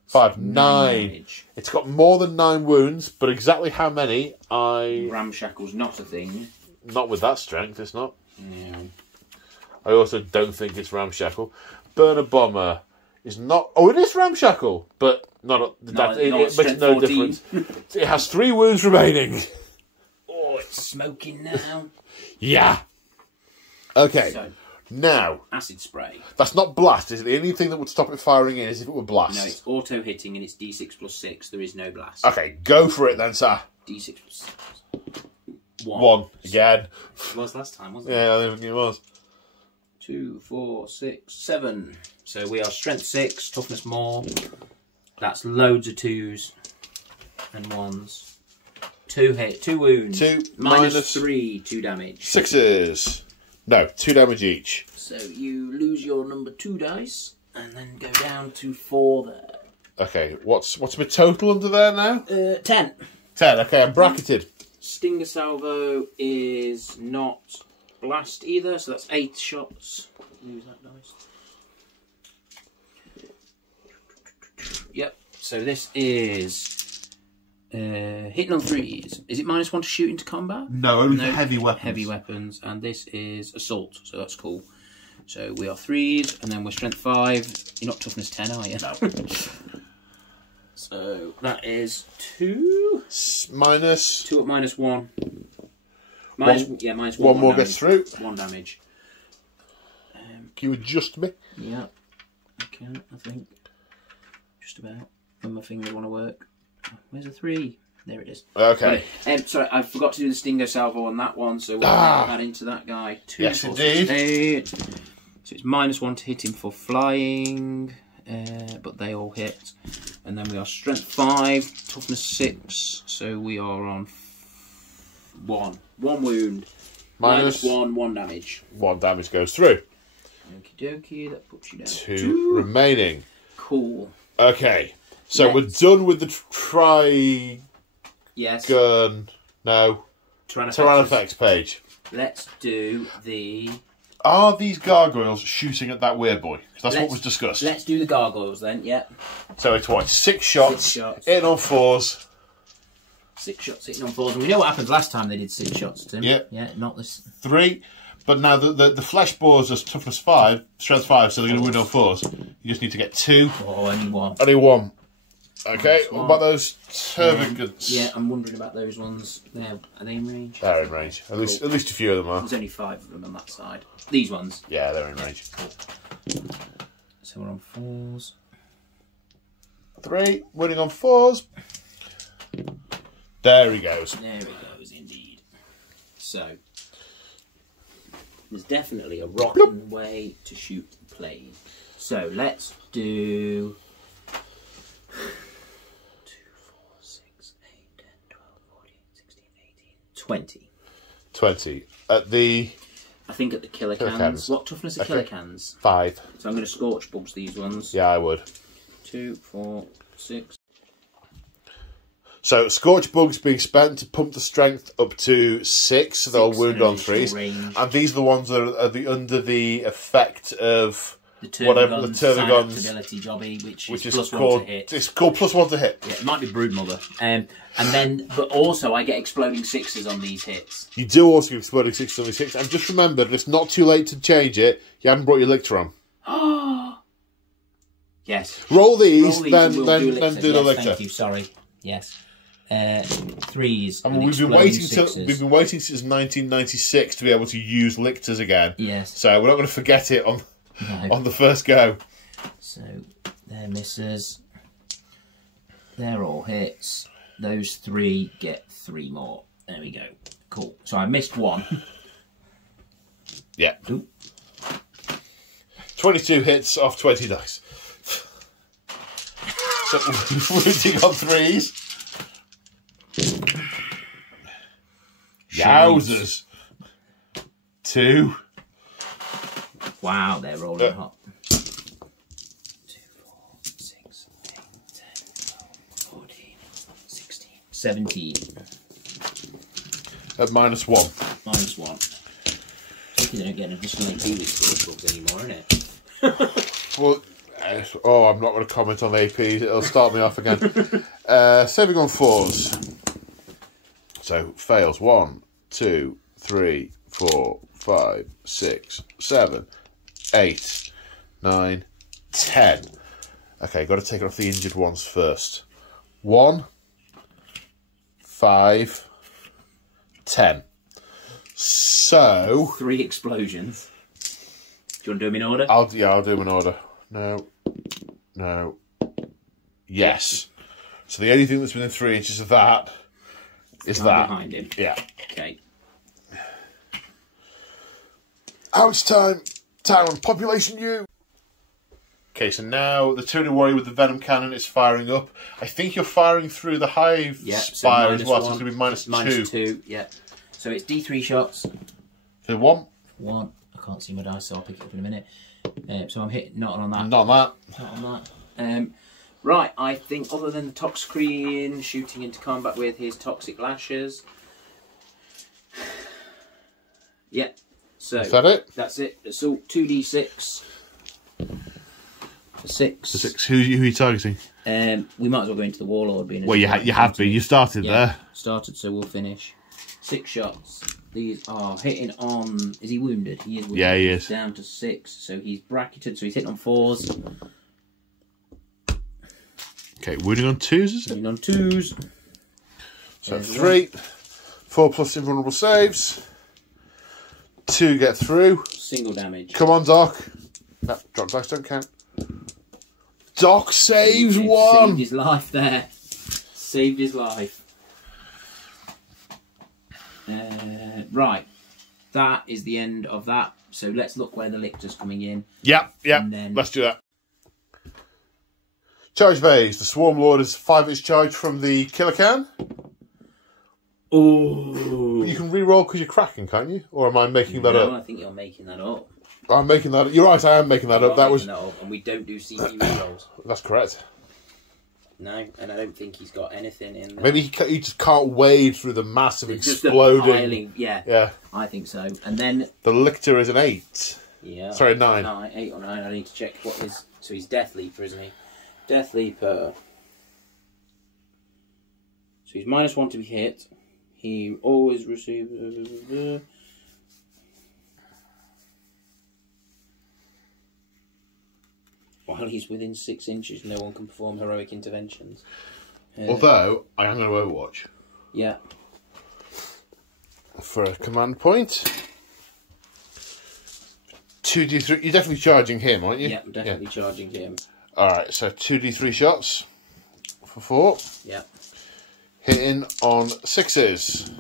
5, 9. It's got more than 9 wounds, but exactly how many, Ramshackle's not a thing. Not with that strength, it's not. Yeah. I also don't think it's Ramshackle. Burner Bomber is not... Oh, it is Ramshackle, but it makes no difference. It has 3 wounds remaining. Oh, it's smoking now. Yeah. Okay. So, now. Acid spray. That's not blast, is it? The only thing that would stop it firing in is if it were blast. No, it's auto hitting and it's D6 plus 6. There is no blast. Okay, go for it then, sir. D6 plus 6. 1. Again. It was last time, wasn't it? Yeah, I think it was. 2, 4, 6, 7. So we are strength 6, toughness more. That's loads of 2s and 1s. 2 hit, 2 wounds. 2 -3, 2 damage. 6s. No, 2 damage each. So you lose your number 2 dice, and then go down to 4 there. Okay, what's my total under there now? 10. 10, okay, I'm bracketed. Stinger Salvo is not blast either, so that's 8 shots. Use that dice. Yep, so this is hitting on 3s. Is it -1 to shoot into combat? No, only for heavy weapons. Heavy weapons, and this is assault, so that's cool. So we are 3s, and then we're strength 5. You're not toughness 10, are you? No. So that is 2. Minus. 2 at -1. -1. One more gets through. 1 damage. Can you adjust me? Yeah, I can, I think. Just about. When my fingers want to work. Where's the 3? There it is. Okay. Sorry, I forgot to do the Stinger Salvo on that one, so we'll add that into that guy. 2, yes, 4, indeed. 6, 8. So it's -1 to hit him for flying, but they all hit. And then we are strength 5, toughness 6, so we are on 1. 1 wound. -1, 1 damage. 1 damage goes through. Okie dokie, that puts you down. 2 remaining. Cool. Okay, so we're done with the Yes. Tyranifex page. Let's do the... Are these gargoyles shooting at that weird boy? Because that's what was discussed. Let's do the gargoyles then, yeah. So it's what? 6 shots, 6 shots. hitting on 4s. 6 shots hitting on 4s. And we know what happens last time they did 6 shots, Tim. Yeah. Yeah, not this. 3. But now the flesh boars are toughness 5, strength 5, so they're going to win on 4s. You just need to get 2. Oh, only 1. Only 1. Okay, what about those termagants? Yeah, I'm wondering about those ones. Are they in range? They're in range. At least a few of them are. There's only 5 of them on that side. These ones. Yeah, they're in range. So we're on 4s. 3, winning on 4s. There he goes. There he goes, indeed. So, there's definitely a rocking way to shoot the plane. So, let's do 2, 4, 6, 8, 10, 12, 14, 16, 18, 20. 20. At the... I think at the killer cans. What toughness are killer cans? 5. So I'm going to scorch bugs these ones. Yeah, I would. 2, 4, 6. So Scorch Bugs being spent to pump the strength up to 6, so they'll wound on 3s. Range. And these are the ones that are under the effect of the Termagons ability jobby, which is plus called, 1 to hit. It's called +1 to hit. Yeah, it might be Broodmother. And then, but also I get exploding 6s on these hits. You do also get exploding 6s on these hits. And just remember, it's not too late to change it. You haven't brought your lictor on. Yes. Roll these, then do the lictor. Thank you. Sorry. Yes. 3s. I mean, we've been waiting since 1996 to be able to use lictors again. Yes. So we're not going to forget it on the first go. So they're misses. They're all hits. Those 3 get 3 more. There we go. Cool. So I missed 1. Yeah. Ooh. 22 hits off 20 dice. So wounding on 3s. Yowzers. 2. Wow, they're rolling hot. 2, 4, 6, 8, 10, 12, 14, 16, 17. At -1. -1. You don't get an additional AP with Scorch Bugs anymore, innit? Well, I'm not going to comment on APs. It'll start me off again. Saving on 4s. So fails 1, 2, 3, 4, 5, 6, 7, 8, 9, 10. Okay, got to take it off the injured ones first. 1, 5, 10. So 3 explosions. Do you want to do them in order? I'll do them in order. No. Yes. So the only thing that's within 3 inches of that is that. Behind him. Yeah. Okay. Ouch time! Tyrant population U! Okay, so now the Tyranny Warrior with the Venom Cannon is firing up. I think you're firing through the Hive Spire as well, so it's going to be -2. -2, yeah. So it's D3 shots. So 1. 1. I can't see my dice, so I'll pick it up in a minute. So I'm hitting not on that. Not on that. Not on that. Right, I think other than the Toxcreen shooting into combat with his Toxic Lashes. Yeah. So is that it? That's it. It's all 2d6. For 6. For 6. Who are you targeting? We might as well go into the Warlord. Being Well, you have been. You started there. Started, so we'll finish. 6 shots. These are hitting on... Is he wounded? He is wounded. Yeah, he is. He's down to 6, so he's bracketed, so he's hitting on 4s. Okay, wounding on 2s, is it? Wounding on 2s. So 3. 4 plus invulnerable saves. 2 get through. Single damage. Come on, Doc. No, drop dice don't count. Doc saves 1. Saved his life there. Saved his life. Right. That is the end of that. So let's look where the Lictor's coming in. Yep. Then... Let's do that. Charge phase. The Swarmlord is 5-inch charge from the killer can. Ooh. You can re-roll because you're cracking, can't you? Or am I making that up? No, I think you're making that up. I'm making that up. You're right, I am making that up. That was... and we don't do CP rerolls. That's correct. No, and I don't think he's got anything in there. Maybe he just can't wade through the massive exploding... Piling, yeah, I think so. And then... The Lictor is an 8. Yeah. Sorry, 9. 8 or 9. I need to check what his... So he's Death Leaper, isn't he? Death Leaper. So he's -1 to be hit. He always receives... While he's within 6 inches, no one can perform heroic interventions. Although, I am going to Overwatch. Yeah. For a command point. 2d3. You're definitely charging him, aren't you? Yeah, I'm definitely charging him. Alright, so 2d3 shots. For 4. Yeah. Hitting on 6s.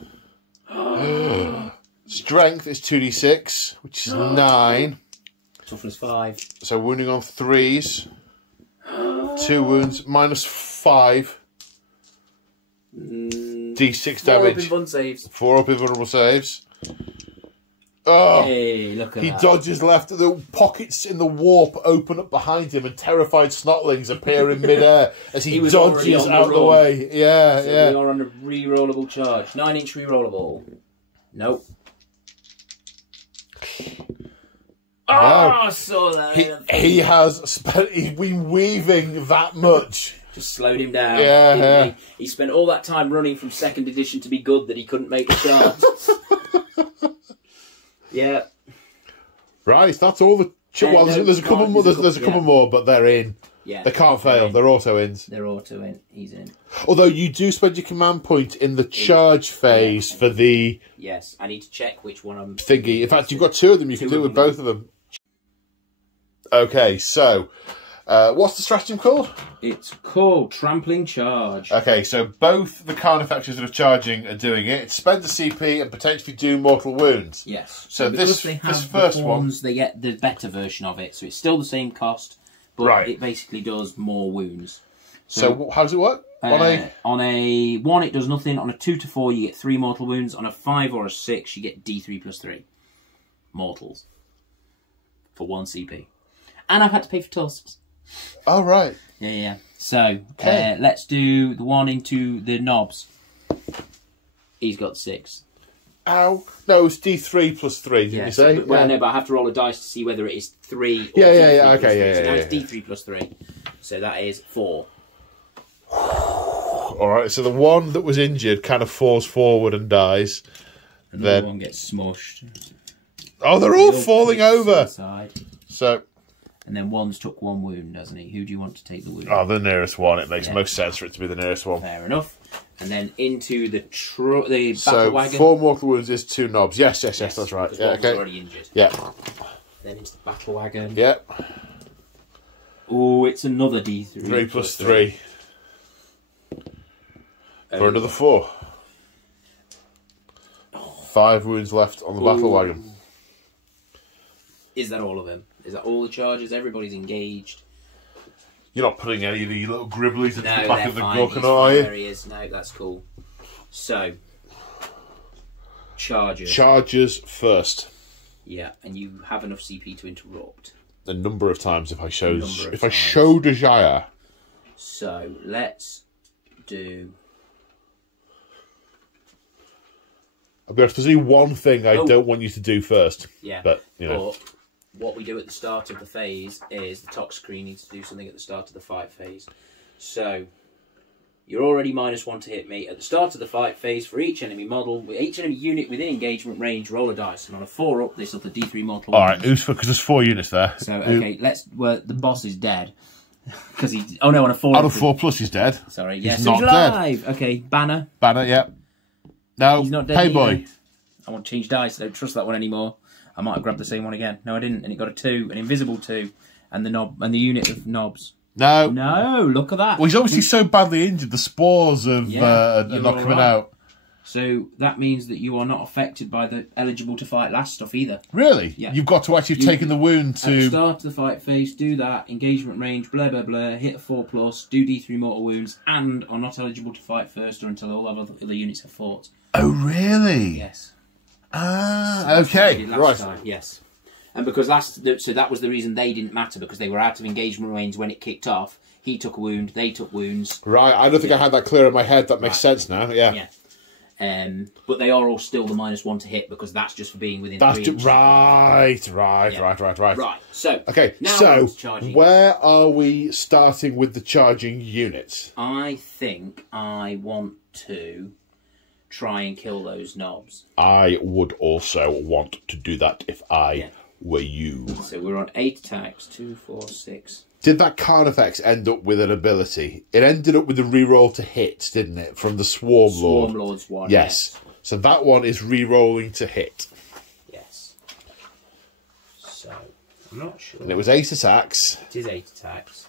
Strength is 2d6, which is 9. Toughness 5. So wounding on 3s. 2 wounds, -5. D6 damage. 4 up in saves. 4 up in vulnerable saves. Oh, hey, look at he that. dodges left. The pockets in the warp open up behind him, and terrified snotlings appear in midair as he dodges out the way. Yeah, so yeah. We are on a re-rollable charge. 9-inch re-rollable. Nope. Oh, I saw that. He's been weaving that much. Just slowed him down. Yeah. He spent all that time running from 2nd edition to be good that he couldn't make the charge. Yeah. Right, that's all the... Well, there's a couple more. There's a couple more, but they're in. Yeah. They can't fail. They're auto-ins. They're auto-in. He's in. Although you do spend your command point in the charge phase for the... Yes, I need to check which one I'm... Thingy. In fact, you've got 2 of them. You can do it with both of them. Okay, so... what's the stratagem called? It's called Trampling Charge. Okay, so both the Carnifexes that are charging are doing it. It spends a CP and potentially do mortal wounds. Yes. So this first one... They get the better version of it, so it's still the same cost, but it basically does more wounds. So how does it work? On a 1, it does nothing. On a 2 to 4, you get 3 mortal wounds. On a 5 or a 6, you get D3 plus 3 mortals for 1 CP. And I've had to pay for tusks. Oh, right. Yeah. So, let's do the one into the knobs. He's got 6. Ow. No, it's D3 plus 3, didn't you say? Well, no, but I have to roll a dice to see whether it is 3 or yeah, D3 okay, so now it's D3 plus 3. So that is 4. Alright, so the one that was injured kind of falls forward and dies. And the one gets smushed. Oh, they're all falling over! So... And then one's took 1 wound, hasn't he? Who do you want to take the wound? Oh, the nearest one. It makes most sense for it to be the nearest one. Fair enough. And then into the battle wagon. So 4 mortal wounds is 2 knobs. Yes, that's right. Yeah, okay. Already injured. Yeah. Then into the battle wagon. Yeah. Oh, it's another D3. 3 plus 3. For another 4. 5 wounds left on the battle wagon. Is that all of them? Is that all the charges? Everybody's engaged. You're not putting any of the little gribblies at the back of the Gorkin, are you? There he is. No, that's cool. So, charges. Charges first. Yeah, and you have enough CP to interrupt. A number of times if I show desire. So let's do. I'll be honest, there's only one thing I don't want you to do first. Yeah, but you know. But what we do at the start of the phase is the tox screen needs to do something at the start of the fight phase. So you're already -1 to hit me. At the start of the fight phase, for each enemy model, with each enemy unit within engagement range, roll a dice, and on a 4 up, this other D3 mortal. All right, because there's 4 units there. So okay, well, the boss is dead because he. Oh no, on a 4. On a 4+ he's dead. Sorry, yes, he's not alive. Dead. Okay, Banner. Banner, yeah. No, he's not dead. Hey boy. I want to change dice. I don't trust that one anymore. I might have grabbed the same one again. No, I didn't, and it got a 2, an invisible 2, and the knob and the unit of knobs. No. No, look at that. Well, he's obviously so badly injured, the spores are not coming out. So that means that you are not affected by the eligible to fight last stuff either. Really? Yeah. You've got to actually have taken the wound to... At the start of the fight phase, do that, engagement range, blah, blah, blah, hit a 4+, do D3 mortal wounds, and are not eligible to fight first or until all other units have fought. Oh, really? Yes. Ah, okay. Right. Time. Yes. And because so that was the reason they didn't matter, because they were out of engagement range when it kicked off. He took a wound, they took wounds. Right, I don't think I had that clear in my head. That makes sense now, yeah. Yeah. But they are all still the -1 to hit, because that's just for being within 3 inches. Right. Right, so... Okay, now where are we starting with the charging units? I think I want to try and kill those knobs. I would also want to do that if I were you. So we're on 8 attacks, 2, 4, 6... Did that Carnifex end up with an ability? It ended up with a reroll to hit, didn't it? From the Swarmlord. Swarmlord's one. Yes. So that one is rerolling to hit. Yes. So, I'm not sure. And it was 8 attacks. It is 8 attacks.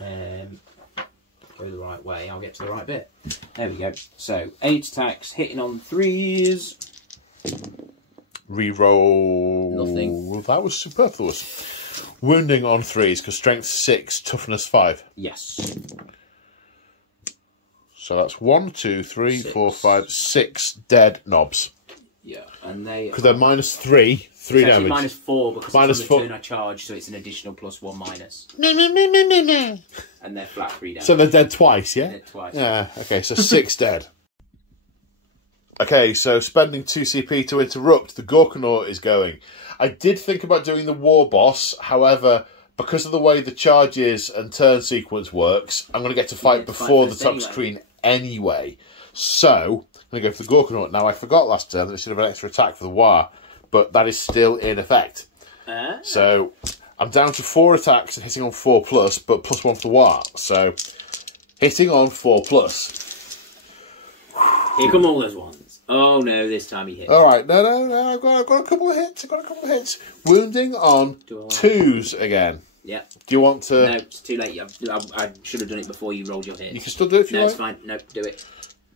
Go the right way, I'll get to the right bit. There we go. So, 8 attacks, hitting on 3s. Reroll. Nothing. Well, that was superfluous. Wounding on 3s, because strength 6, toughness 5. Yes. So that's 1, 2, 3, 6. 4, 5, 6 dead knobs. Yeah, and they... Because they're -3, 3 damage. -4, because -4. it's on the turn I charge, so it's an additional +1 minus. No. And they're flat 3 damage. So they're dead twice, yeah? They're dead twice. Yeah, okay, so 6 dead. Okay, so spending 2 CP to interrupt, the Gorkanaut is going. I did think about doing the War Boss, however, because of the way the charges and turn sequence works, I'm going to get to fight before the top screen anyway. So, I'm going to go for the Gorkanaut. Now, I forgot last turn that it should have an extra attack for the War, but that is still in effect. So, I'm down to 4 attacks and hitting on 4+, but +1 for the War. So, hitting on 4+. Here come all those ones. Oh no, this time he hit. Alright, no, I've got a couple of hits. Wounding on 2s again. Yeah. Do you want to... No, it's too late. I should have done it before you rolled your hit. You can still do it if you like. No, it's fine. No, do it.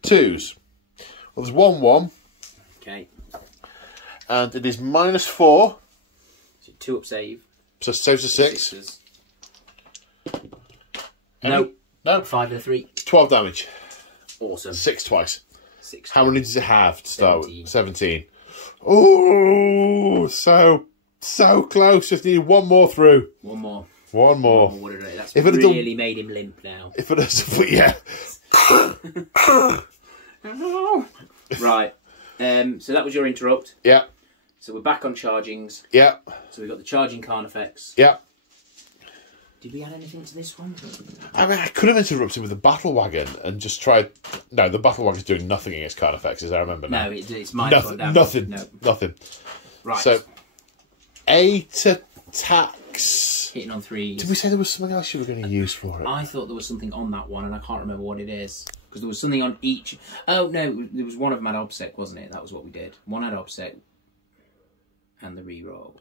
2s. Well, there's 1-1. Okay. And it is -4. So 2 up save. So saves a 6. No. 5 and a 3. 12 damage. Awesome. 6 twice. 6. How many does it have to start 17. with? 17. Ooh, so close. Just need one more through. One more. That's if it really made him limp now. If it is, yeah. Right. So that was your interrupt. Yeah. So we're back on chargings. Yeah. So we've got the charging Carnifex. Yeah. Did we add anything to this one? I mean, I could have interrupted with the Battle Wagon and just tried... No, the Battle Wagon's doing nothing against Carnifexes, I remember now. No, it's -1 damage. Nothing. Right. So, 8 attacks. Hitting on 3s. Did we say there was something else you were going to use for it? I thought there was something on that one, and I can't remember what it is. Because there was something on each... Oh, no, there was one of them had Obsec, wasn't it? That was what we did. One had Obsec and the reroll.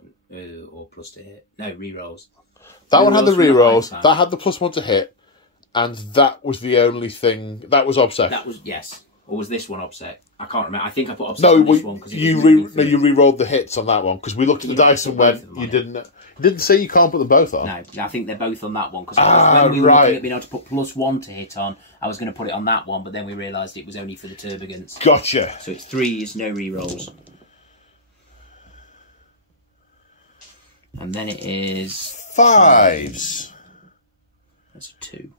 Or plus to hit. No, rerolls. That one had the rerolls, that had the +1 to hit, and that was the only thing... That was Obsec. That was, yes. Or was this one Obsec? I can't remember. I think I put Obsec on this one. You re-rolled the hits on that one, because we looked at the dice and went, you didn't say you can't put them both on? No, I think they're both on that one, because when we were looking at being able to put +1 to hit on, I was going to put it on that one, but then we realised it was only for the Turbogants. Gotcha. So it's 3s, no rerolls. And then it is 5s. That's a 2.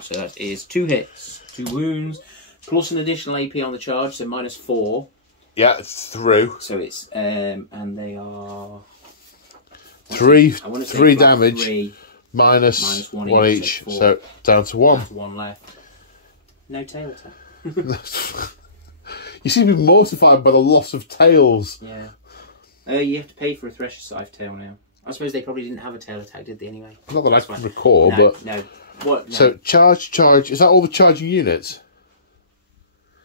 So that is 2 hits, 2 wounds, plus an additional AP on the charge, so -4. Yeah, it's through. So it's and they are 3 3 damage. 3, minus one each. So down to 1. Down to 1 left. No tail attack. You seem to be mortified by the loss of tails. Yeah. You have to pay for a Thresher Scythe tail now. I suppose they probably didn't have a tail attack, did they, anyway? Not that I can recall, but... No. What? No. So, charge. Is that all the charging units?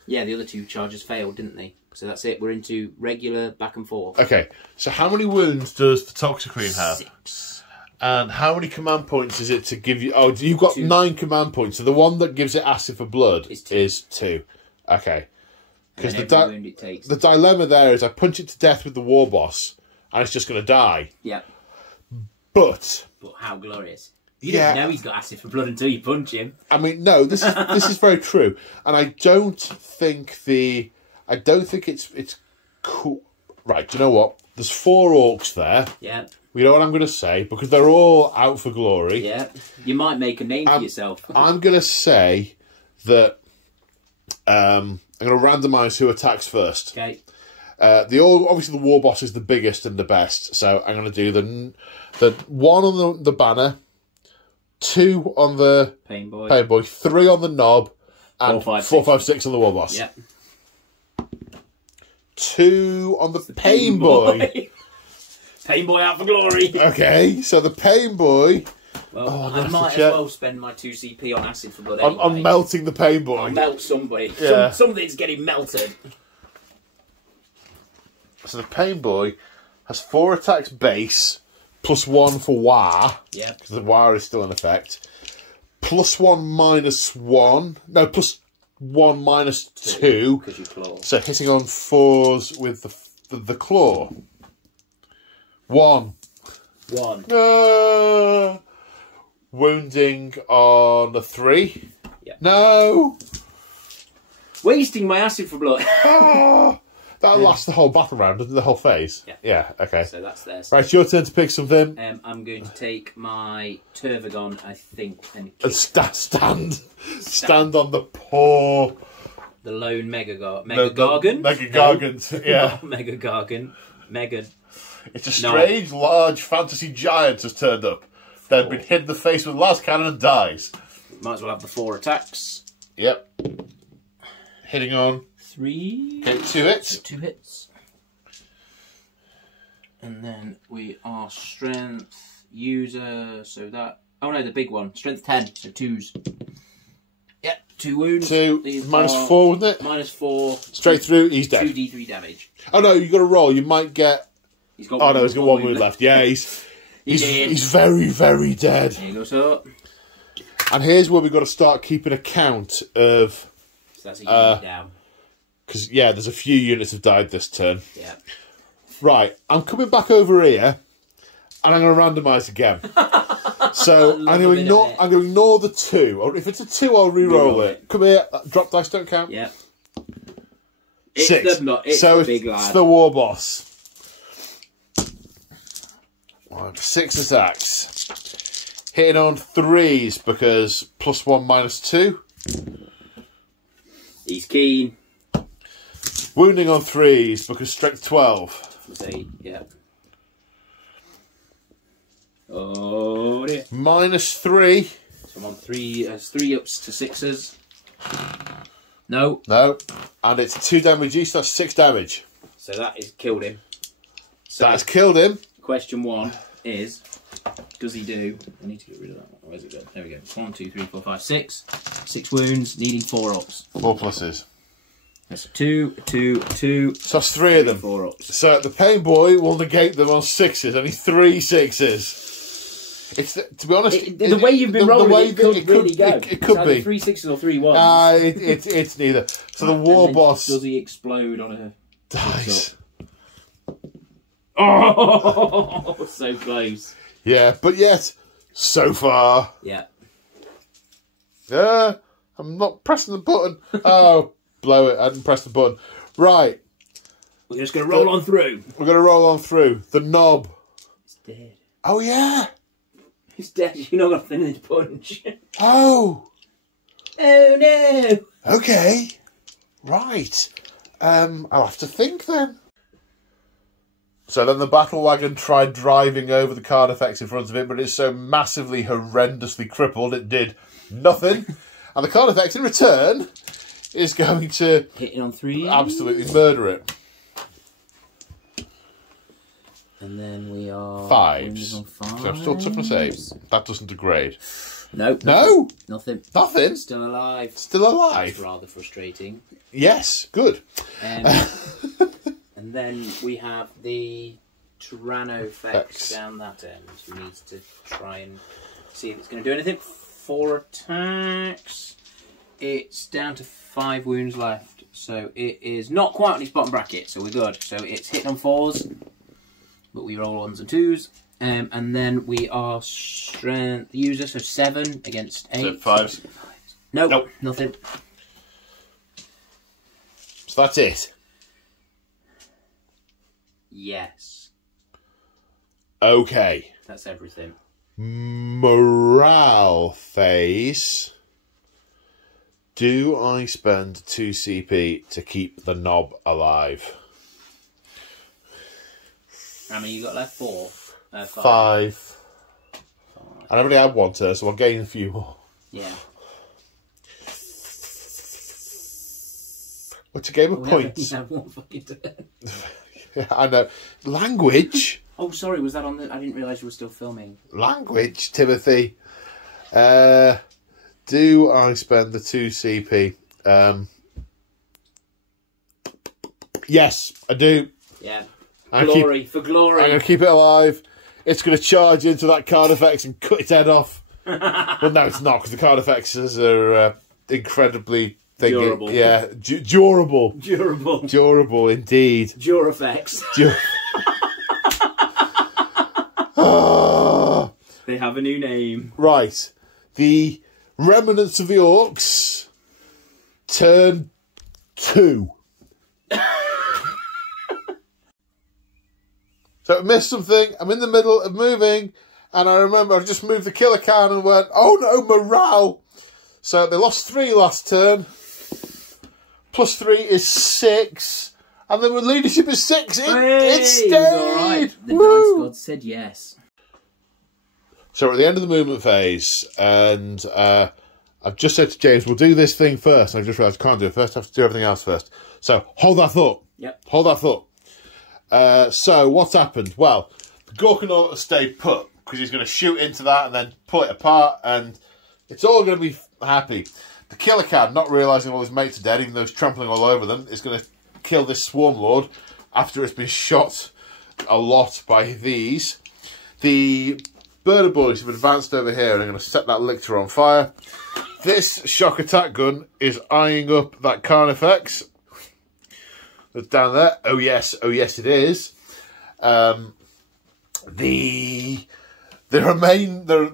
Yeah, the other 2 charges failed, didn't they? So that's it. We're into regular back and forth. Okay. So how many wounds does the Toxicrene have? 6. And how many command points is it to give you... Oh, you've got 2. 9 command points. So the one that gives it acid for blood is 2. Okay. Because the dilemma there is I punch it to death with the war boss and it's just going to die. Yeah. But how glorious. You don't know he's got acid for blood until you punch him. I mean, no, this is very true. And I don't think it's cool. Right, do you know what? There's 4 orcs there. Yeah. You know what I'm going to say? Because they're all out for glory. Yeah. You might make a name for yourself. I'm going to say that I'm going to randomise who attacks first. Okay. Obviously the war boss is the biggest and the best, so I'm going to do the 1 on the banner, 2 on the Pain Boy, 3 on the knob, and 4, 5, 6 on the war boss. Yep. 2 on the Pain Boy. Pain Boy out for glory. Okay, so the Pain Boy. Well, I might as well spend my 2 CP on acid for blood anyway. I'm melting the Pain Boy. I'll melt somebody. Yeah. Something's getting melted. So the Pain Boy has 4 attacks base, plus 1 for War. Yeah. Because the War is still in effect. Plus 1 -1. No, plus 1 -2. Because you claw. So hitting on 4s with the claw. 1. Wounding on a 3. Yeah. No. Wasting my acid for blood. That lasts the whole battle round, doesn't it? The whole phase. Yeah. Yeah. Okay. So that's theirs. Right, it's your turn to pick something. I'm going to take my Tervagon, I think, and stand on the poor. The lone Megagargant. Megagargant. Yeah. Megagargant. It's a strange, large fantasy giant has turned up. They've been hit in the face with last cannon and dies. Might as well have the 4 attacks. Yep. Hitting on 3. Okay, 2 hits. 2 hits. And then we are strength user, so that... Oh no, the big one. Strength 10, so 2s. Yep, 2 wounds. 2, These -4, wasn't it? -4. Straight through, he's dead. 2d3 damage. Oh no, you've got to roll. You might get... He's got he's got 1 wound left. Yeah, he's very, very dead. Here you go, sir. And here's where we've got to start keeping account of... So that's a unit down. Because, yeah, there's a few units have died this turn. Yeah. Right, I'm coming back over here, and I'm going to randomise again. So I'm going to ignore the 2. Or if it's a 2, I'll re-roll it. Come here. Drop dice don't count. Yeah. 6. It's the big lad. It's the war boss. 6 attacks. Hitting on 3s because +1 -2. He's keen. Wounding on 3s because strength 12. Yeah. Oh dear. -3. So I'm on 3 ups to 6s. No. And it's 2 damage each, that's 6 damage. So that has killed him. So That's killed him. Question 1 is, does he do... I need to get rid of that one. Where's it gone? There we go. 1, 2, 3, 4, 5, 6. 6 wounds, needing 4 ups. 4 pluses. That's 2, 2, 2. So that's 3 of them. 4 ups. So the Pain Boy will negate them on 6s. Only 3 6s. It's to be honest, the way you've been rolling, it could really go. It could be 3 6s or 3 1s. It's neither. So the war boss does he explode on a dies. Oh, so close. Yeah, but yet so far. Yeah. I'm not pressing the button. Oh, blow it! I didn't press the button. Right. We're just going to roll on through. We're going to roll on through. The knob dead. Oh, yeah. He's dead. You're not going to finish punch. Oh. Oh, no. Okay. Right. I'll have to think then. So then the battle wagon tried driving over the Carnifex in front of it, but it's so massively, horrendously crippled, it did nothing. And the Carnifex, in return, is going to... Hitting on 3. Absolutely murder it. And then we are... 5s. On 5s. So I'm still tough to say. That doesn't degrade. Nope. No? Nothing. Nothing? Still alive. Still alive? That's rather frustrating. Yes, good. And then we have the Tyranifex down that end, who needs to try and see if it's going to do anything. 4 attacks. It's down to 5 wounds left, so it is not quite on its bottom bracket, so we're good. So it's hitting on 4s, but we roll 1s and 2s. And then we are strength user, so 7 against 8. So 5s? Nope, nothing. So that's it? Yes. Okay. That's everything. Morale phase. Do I spend 2 CP to keep the knob alive? How many you got left? 4? 5. I already had 1 turn, so I'll gain a few more. Yeah. What's a game of points? Have 1 fucking turn. Yeah, I know. Language? Oh, sorry, was that on the... I didn't realise you were still filming. Language, Timothy. Do I spend the 2 CP? Yes, I do. Yeah. Glory. For glory. I'm going to keep it alive. It's going to charge into that Carnifex and cut its head off. Well, no, it's not, because the Carnifexes are incredibly... Durable. Yeah, durable. Durable. Durable, indeed. Durafex. They have a new name. Right. The remnants of the Orks, turn 2. So I missed something. I'm in the middle of moving, and I remember I just moved the killer can and went, oh no, morale. So they lost 3 last turn. Plus 3 is 6. And then when leadership is 6, it stayed. All right. The Woo! dice god said yes. So we're at the end of the movement phase, and I've just said to James, we'll do this thing first. And I just realised I can't do it first. I have to do everything else first. So hold that thought. Yep. Hold that thought. So what's happened? Well, the Gorkanaut has stayed put because he's going to shoot into that and then pull it apart, and it's all going to be happy. The killer cat, not realising all his mates are dead, even though he's trampling all over them, is going to kill this Swarmlord after it's been shot a lot by these. The Birder Boys have advanced over here and are going to set that lictor on fire. This shock attack gun is eyeing up that Carnifex that's down there. Oh yes it is. The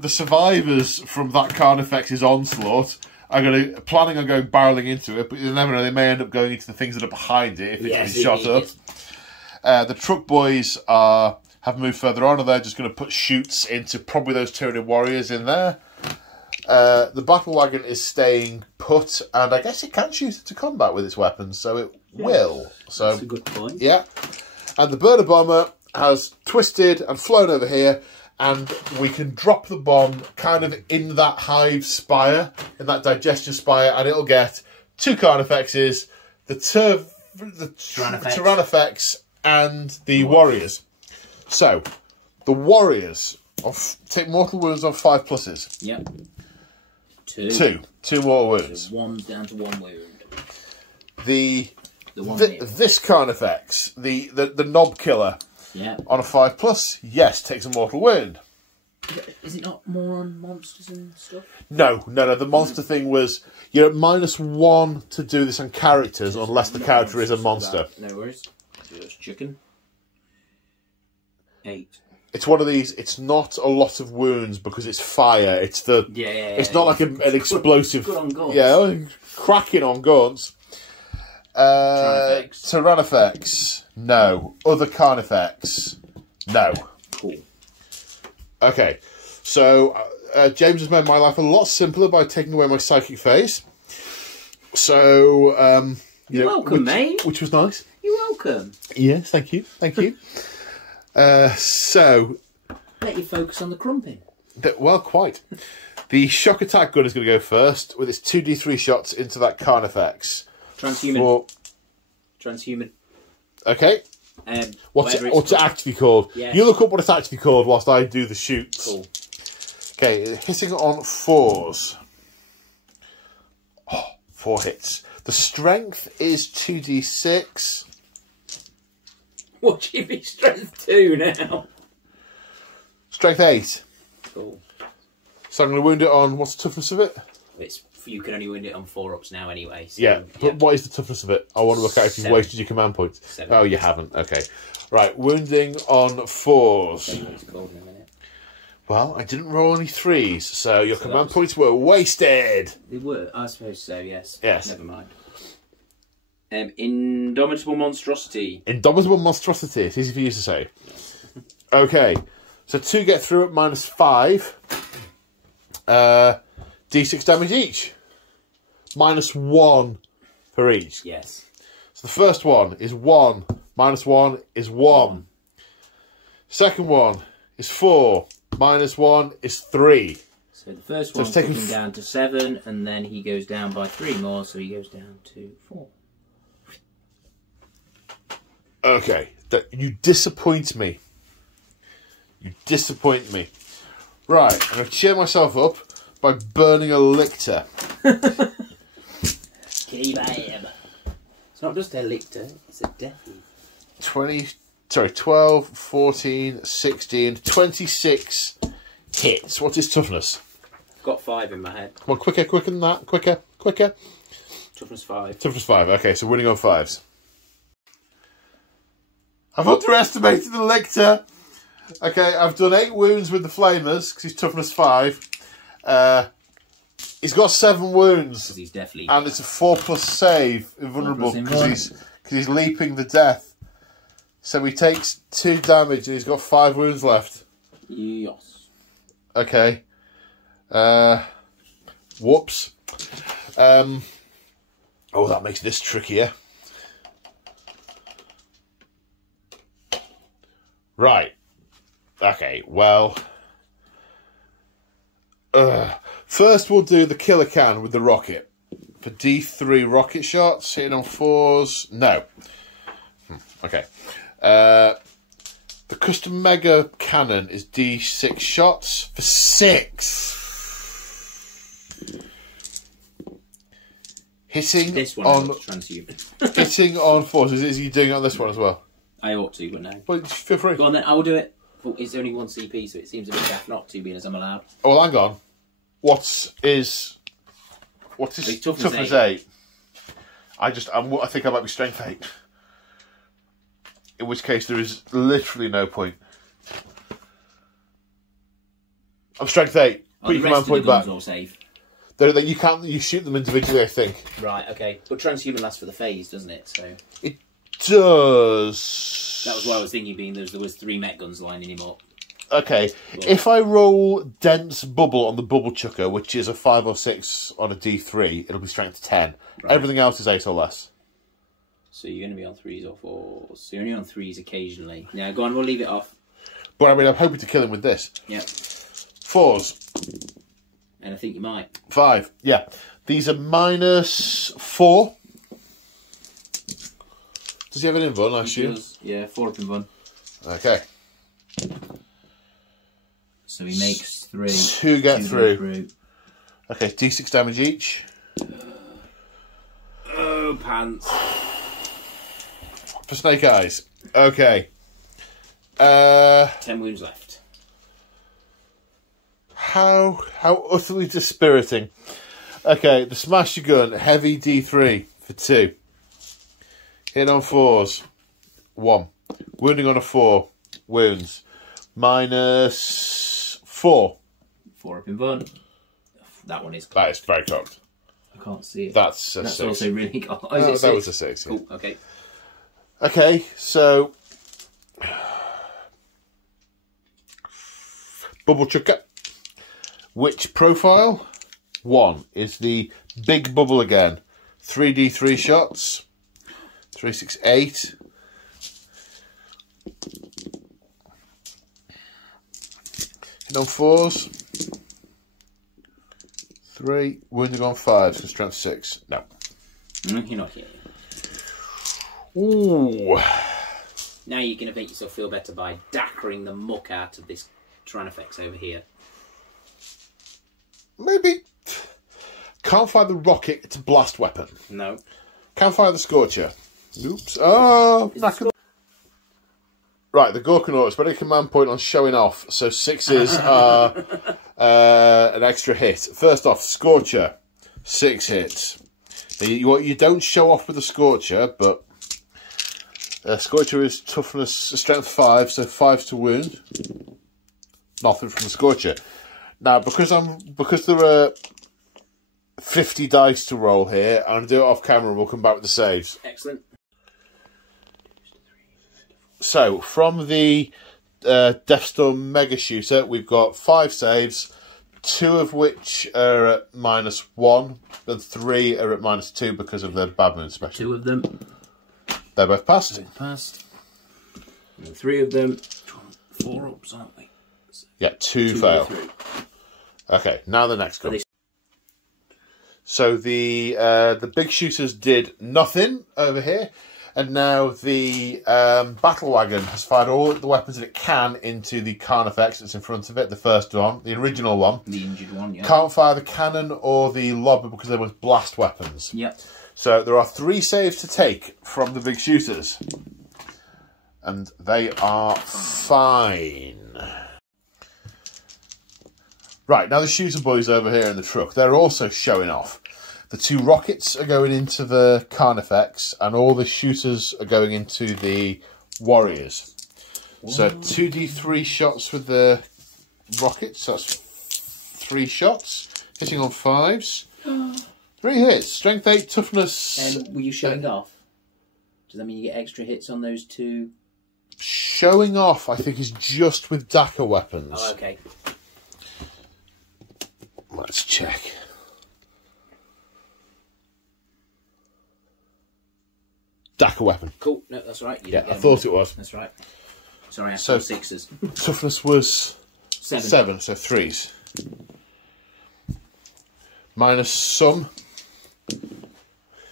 survivors from that Carnifex's onslaught are planning on going barreling into it, but you never know, they may end up going into the things that are behind it if it's been shot up. The truck boys have moved further on, and they're just going to put shoots into probably those Tyranid Warriors in there. The battle wagon is staying put, and I guess it can shoot into combat with its weapons, so it will. So that's a good point. Yeah. And the Birder Bomber has twisted and flown over here, and we can drop the bomb kind of in that hive spire, in that digestion spire, and it'll get 2 Carnifexes, the Tyranifex, and the Warriors. So, the Warriors take mortal wounds on 5 pluses. Yep. 2 mortal wounds. So 1 down to 1 wound. This Carnifex, the knob killer, on a 5+, yes, takes a mortal wound. Is it not more on monsters and stuff? No. The monster thing was you're at -1 to do this on characters unless the character is a monster. No worries. Just chicken. 8. It's one of these. It's not a lot of wounds because it's fire. It's It's not like an explosive. Good on Gaunts. Yeah, cracking on Gaunts. Tyranifex. No. Other Carnifex. No. Cool. Okay, so James has made my life a lot simpler by taking away my psychic phase. So, You're welcome, mate. Which was nice. You're welcome. Yes, thank you. Thank you. So... Let you focus on the crumping. Well, quite. The shock attack gun is going to go first with its 2d3 shots into that Carnifex. Transhuman. Transhuman. Okay. What's it actually called? Yeah. You look up what it's actually called whilst I do the shoots. Cool. Okay, hitting on 4s. Oh, 4 hits. The strength is 2d6. What should be strength 2 now? Strength 8. Cool. So I'm going to wound it on... What's the toughness of it? You can only wound it on 4-ups now anyway. So, yeah, but what is the toughness of it? I want to look at if you've wasted your command points. 7. Oh, you haven't. Okay. Right, wounding on 4s. Well, I didn't roll any 3s, so your command points were wasted. They were, I suppose so, yes. Yes. Never mind. Indomitable Monstrosity. Indomitable Monstrosity. It's easy for you to say. Okay. So 2 get through at -5. D6 damage each. -1 per each. Yes. So the first one is 1. -1 is 1. Second one is 4. -1 is 3. So the first one's taken down to 7, and then he goes down by 3 more, so he goes down to 4. Okay. You disappoint me. You disappoint me. Right, I'm going to cheer myself up by burning a lictor. It's not just a lictor, it's a death. 12, 14, 16, 26 hits. What's his toughness? I've got 5 in my head. Come on, quicker than that. Quicker. Toughness 5. Toughness 5. Okay, so winning on 5s. I've underestimated the lictor. Okay, I've done 8 wounds with the flamers because he's toughness 5. He's got 7 wounds. Because he's deathly. And it's a 4+ save, invulnerable, because he's leaping the death. So he takes 2 damage and he's got 5 wounds left. Yes. Okay. Whoops. Oh, that makes this trickier. Right. Okay, well... first we'll do the killer can with the rocket. For D3 rocket shots, hitting on 4s... No. Okay. The custom mega cannon is D6 shots for 6. Hitting this one on... hitting on 4s. Is he doing it on this one as well? I ought to, but no. Well, feel free. Go on then, I'll do it. But it's only 1 CP, so it seems a bit daft not to, being as I'm allowed. Oh, well, hang on. What's his toughness 8? I think I might be strength 8. In which case there is literally no point. I'm strength 8. Put your command point back. All safe. You shoot them individually, I think. Right, okay. But transhuman lasts for the phase, doesn't it? So it does. That was what I was thinking, being there was 3 mech guns lining him up. Okay, but if I roll dense bubble on the bubble chucker, which is a 5 or 6 on a D3, it'll be strength 10. Right. Everything else is 8 or less. So you're going to be on 3s or 4s. So you're only on 3s occasionally. Yeah, go on, we'll leave it off. But I mean, I'm hoping to kill him with this. Yep. 4s. And I think you might. 5, yeah. These are -4. Does he have an invuln, I assume? Does. Yeah, 4 up invuln. Okay. So he makes 3. 2 get through. Okay, D6 damage each. Oh, pants. For Snake Eyes. Okay. 10 wounds left. How utterly dispiriting. Okay, the Smasher Gun, heavy D3 for 2. Hit on 4s. 1. Wounding on a 4. Wounds. -4. 4 up in bun. That one is cocked. That is very cocked. I can't see it. That's a 6. Also really cocked. Oh, no, that was a 6. Cool, okay. Okay, so... bubble chucker. Which profile? 1 is the big bubble again. 3d3 shots. 3, 6, 8. Hit on 4s. 3. Wounding on 5s. So strength 6. No. You're not here. Ooh. Now you're going to make yourself feel better by dackering the muck out of this Tyranifex over here. Maybe. Can't fire the rocket. It's a blast weapon. No. Can't fire the Scorcher. Oops. Oh. Right, the Gorkanauts. Ready command point on showing off. So 6s are an extra hit. First off, Scorcher. 6 hits. Now, you don't show off with the Scorcher, but Scorcher is toughness, strength 5, so 5s to wound. Nothing from the Scorcher. Now, because there are 50 dice to roll here, I'm going to do it off camera and we'll come back with the saves. Excellent. So, from the Deathstorm Mega Shooter, we've got 5 saves, 2 of which are at -1, and 3 are at -2 because of their bad moon special. 2 of them. They're both passed. And 3 of them. 4 ups, aren't they? Yeah, 2 fail. Okay, now the next one. So the big shooters did nothing over here, and now the battle wagon has fired all the weapons that it can into the Carnifex that's in front of it. The first one, the original one. The injured one, yeah. Can't fire the cannon or the lobber because they were blast weapons. Yep. So there are 3 saves to take from the big shooters, and they are fine. Right, now the shooter boys over here in the truck, they're also showing off. The 2 rockets are going into the Carnifex, and all the shooters are going into the Warriors. Whoa. So 2d3 shots with the rockets, that's 3 shots, hitting on 5s. 3 hits, strength 8, toughness... And were you showing off? Does that mean you get extra hits on those 2? Showing off, I think, is just with Daka weapons. Oh, okay. Let's check. Daka weapon. Cool. No, that's right. Yeah, I thought it was. That's right. Sorry, I so saw 6s. Toughness was 7, so 3s. Minus some.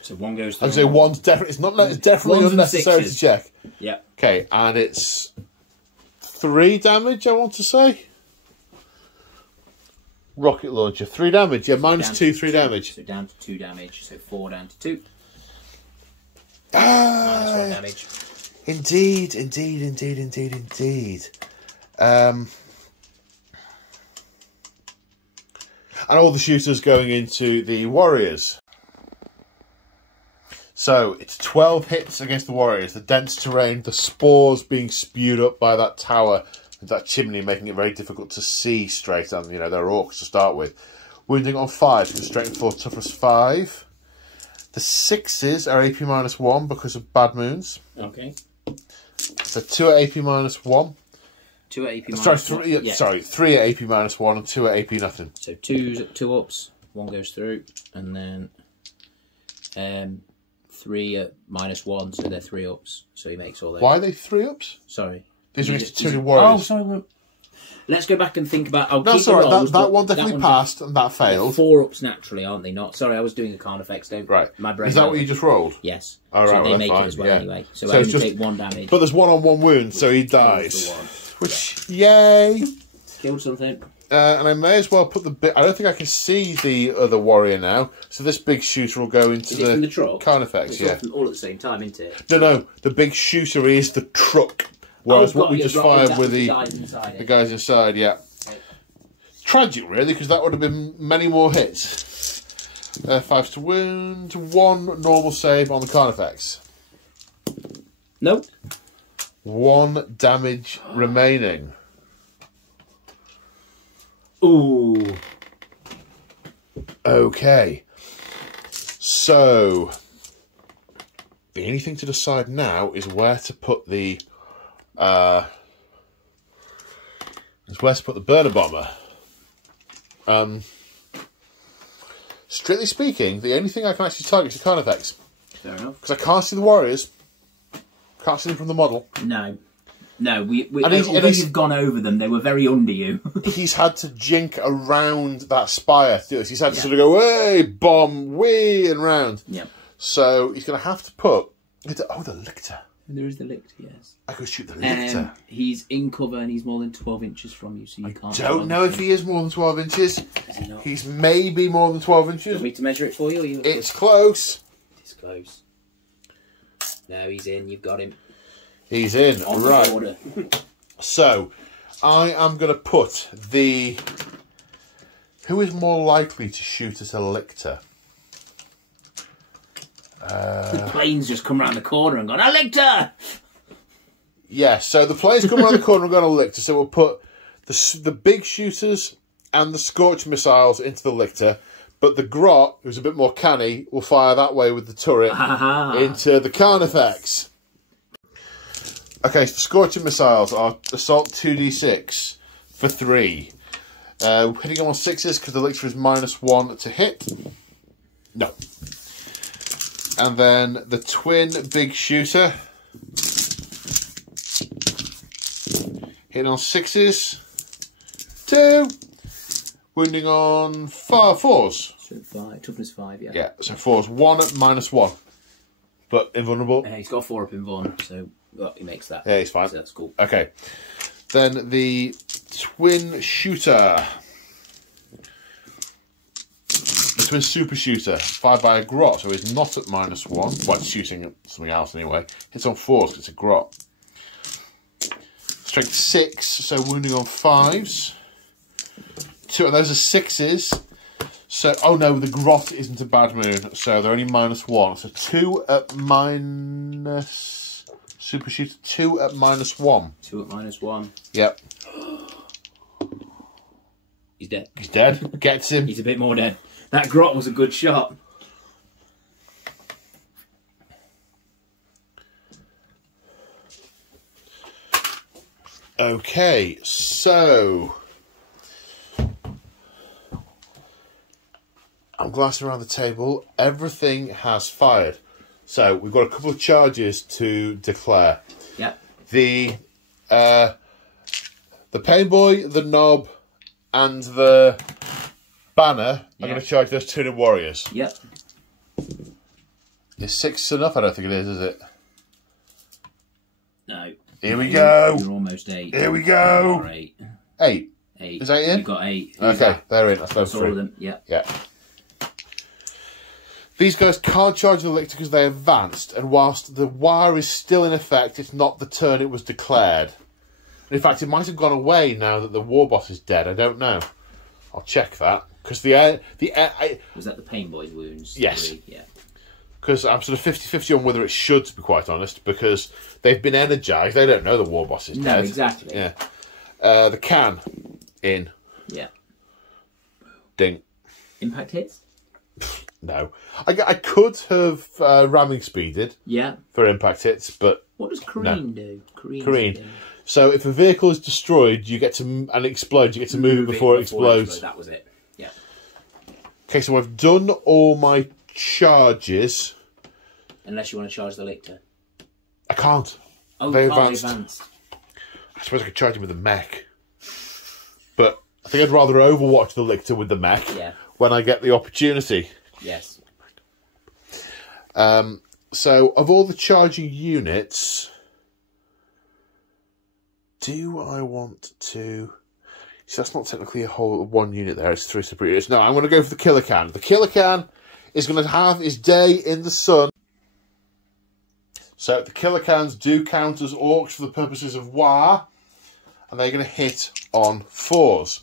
So 1 goes through. I'd say 1's definitely. It's definitely unnecessary to check. Yeah. Okay, and it's 3 damage. I want to say. Rocket launcher, 3 damage. Yeah, -2, 3 damage. So down to 2 damage. So 4 down to 2. -1 damage. Indeed. And all the shooters going into the Warriors. So it's 12 hits against the Warriors. The dense terrain, the spores being spewed up by that tower, that chimney, making it very difficult to see straight. And you know, they're orcs to start with. Wounding on 5, so strength 4, toughness 5. The 6s are AP -1 because of bad moons. Okay. So 2 at AP -1. 2 at AP sorry, -1. Yeah. Sorry, 3 at AP -1 and 2 at AP nothing. So 2's at 2 ups, 1 goes through, and then 3 at -1, so they're 3 ups. So he makes all those. Why are they 3 ups? Sorry. These are against the Tyranid Warriors. Oh, sorry. Let's go back and think about. No, sorry, that one definitely passed and that failed. 4 ups naturally, aren't they? Not. Sorry, I was doing the Carnifex. Don't. Right. My brain. Is that what you just rolled? Yes. All right. So they well, make fine. it as well anyway. So it's I only just take 1 damage. But there's 1-on-1 wound, so he dies. Which, yay! Killed something. And I may as well put the bit. I don't think I can see the other warrior now. So this big shooter will go into the truck? Carnifex. Yeah. All at the same time, isn't it? No. The big shooter is the truck. Whereas what we just fired with the guys inside, yeah. Right. Tragic, really, because that would have been many more hits. 5 to wound, 1 normal save on the Carnifex. Nope. 1 damage remaining. Ooh. Okay. So the only thing to decide now is where to put the is where to put the burner bomber. Strictly speaking, the only thing I can actually target is the Tyranifex. Fair enough. Because I can't see the Warriors. Can't see them from the model. No. No, although you've gone over them, they were very under you. He's had to jink around that spire to do this. He's had to sort of go, way, bomb, way, and round. Yeah. So he's going to have to put... Oh, the Lictor. There is the Lictor, yes. I could shoot the Lictor. He's in cover and he's more than 12 inches from you, so you can't... I don't know if he is more than 12 inches. Is he not? He's maybe more than 12 inches. Do you want me to measure it for you? Or you it's close. It's close. No, he's in. You've got him. He's in. On right. the order. So, I am going to put the... Who is more likely to shoot at a Lictor? The plane's just come round the corner and gone, a Lictor! Yeah, so the plane's come around the corner and gone a Lictor. So we'll put the big shooters and the Scorch missiles into the Lictor. But the Grot, who's a bit more canny, will fire that way with the turret into the Carnifex. Okay, so the Scorching missiles are Assault 2d6 for 3. Hitting them on 6s because the Lictor is -1 to hit. No. And then the twin big shooter. Hitting on 6s. 2. Wounding on 4s. So 5. Toughness 5, yeah. Yeah, so 4s. 1 at -1. But invulnerable. He's got 4 up in Von, so well, he makes that. Yeah, he's fine. So that's cool. Okay. Then the twin shooter. The twin super shooter. Fired by a Grot, so he's not at -1. Well, it's shooting at something else anyway. Hits on 4s because it's a Grot. Strength 6, so wounding on 5s. 2, and those are 6s. So, oh no, the Grot isn't a bad moon, so they're only -1. So 2 at minus... Super shooter, 2 at -1. 2 at -1. Yep. He's dead. He's dead. Gets him. He's a bit more dead. That Grot was a good shot. Okay, so... I'm glancing around the table. Everything has fired. So we've got a couple of charges to declare. Yeah. The Pain Boy, the Knob, and the Banner are going to charge those Tyranid Warriors. Yep. Is 6 enough? I don't think it is it? No. Here we go. You're almost 8. Here we go. 8. 8. 8. Is 8 in? You've got 8. Okay, they're in. That's those all 3. of them. Yeah. Yeah. These guys can't charge the Lictor because they advanced, and whilst the wire is still in effect, it's not the turn it was declared. And in fact, it might have gone away now that the war boss is dead. I don't know. I'll check that because was that the Pain Boy's wounds? Yes. 3? Yeah. Because I'm sort of 50-50 on whether it should, to be quite honest, because they've been energised. They don't know the war boss is dead. No, exactly. Yeah. The can in. Yeah. Ding. Impact hits. No. I could have ramming speeded. Yeah. For impact hits, but what does Careen do? Careen. So if a vehicle is destroyed, you get to and explodes, you get to move it before it explodes. That was it. Yeah. Okay, so I've done all my charges. Unless you want to charge the Lictor. I can't. Oh, they you can't advanced. I suppose I could charge him with the mech. But I think I'd rather overwatch the Lictor with the mech when I get the opportunity. Yes. So, of all the charging units, do I want to... So that's not technically a whole one unit there, it's 3 separate units. No, I'm going to go for the Killer Can. The Killer Can is going to have his day in the sun. So the Killer Cans do count as Orks for the purposes of war, and they're going to hit on 4s.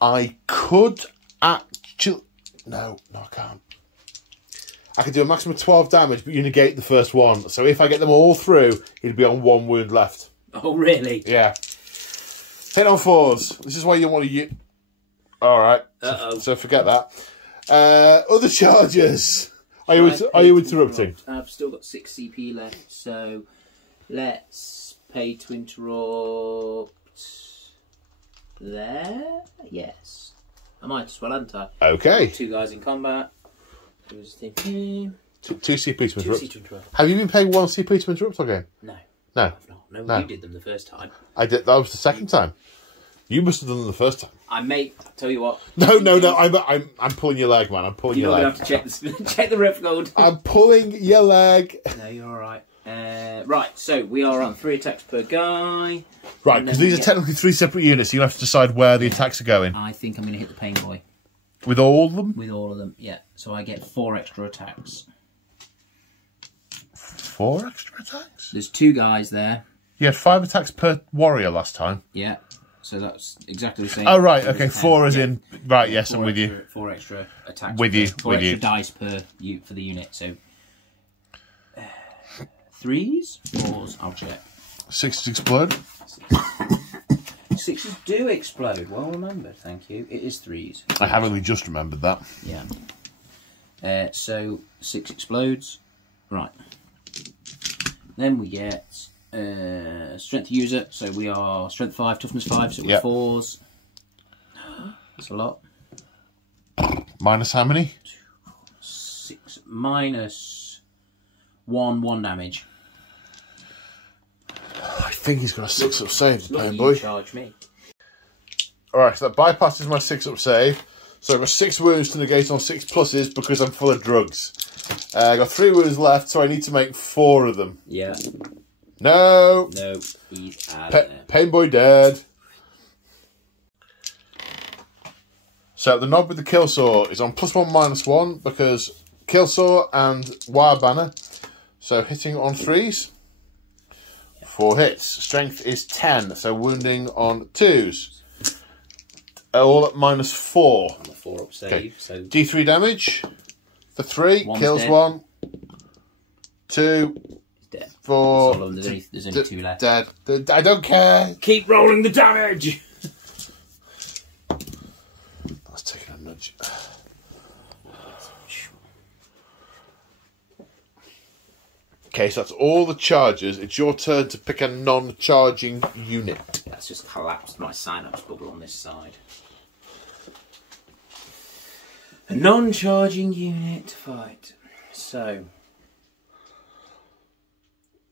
I could actually... No, I can't. I could do a maximum of 12 damage, but you negate the first one. So if I get them all through, he'd be on 1 wound left. Oh, really? Yeah. Hit on 4s. This is why you want to use... Alright. So forget that. Other charges. Are you interrupting? I've still got 6 CP left, so let's pay to interrupt. there. Yes. I might as well, hadn't I? Okay. 2 guys in combat. Who's the team? 2 CP to interrupt. 2 CP to interrupt. Have you been playing 1 CP to interrupt again? No. No. I've not. No, you did them the first time. I did. That was the second time. You must have done them the first time. I may tell you what. No. I'm pulling your leg, man. I'm pulling your leg. You're going to have to check the ref gold. I'm pulling your leg. No, you're all right. Right, so we are on 3 attacks per guy. Right, because these are technically 3 separate units, so you have to decide where the attacks are going. I think I'm going to hit the pain boy. With all of them? With all of them, yeah. So I get 4 extra attacks. 4 extra attacks? There's 2 guys there. You had 5 attacks per warrior last time. Yeah. So that's exactly the same. Oh, right, okay. 4 is in... Right, yes, I'm with you. 4 extra attacks. With you, 4 extra dice per for the unit, so... 3s? 4s? I'll check. 6s explode? 6s do explode. Well remembered, thank you. It is 3s. I have only just remembered that. Yeah. So 6 explodes. Right. Then we get strength user. So we are strength 5, toughness 5. So we're 4s. That's a lot. Minus how many? 6 minus 1 damage. I think he's got a 6-up save, Look, pain you boy. charge me. Alright, so that bypasses my 6-up save. So I've got 6 wounds to negate on 6 pluses because I'm full of drugs. I got 3 wounds left, so I need to make 4 of them. Yeah. No! No, he's out of there. Pain boy dead. So the knob with the kill saw is on +1, -1 because kill saw and wire banner. So hitting on 3s. 4 hits. Strength is 10, so wounding on 2s. All at -4. On the 4-up save. Okay. So D3 damage. For 3, kills dead. 1. 2, he's dead. 4. There's only 2 left. Dead. I don't care. Keep rolling the damage! That's taking a nudge. Okay, so that's all the charges. It's your turn to pick a non-charging unit. That's just collapsed my synapse bubble on this side. A non-charging unit to fight. So,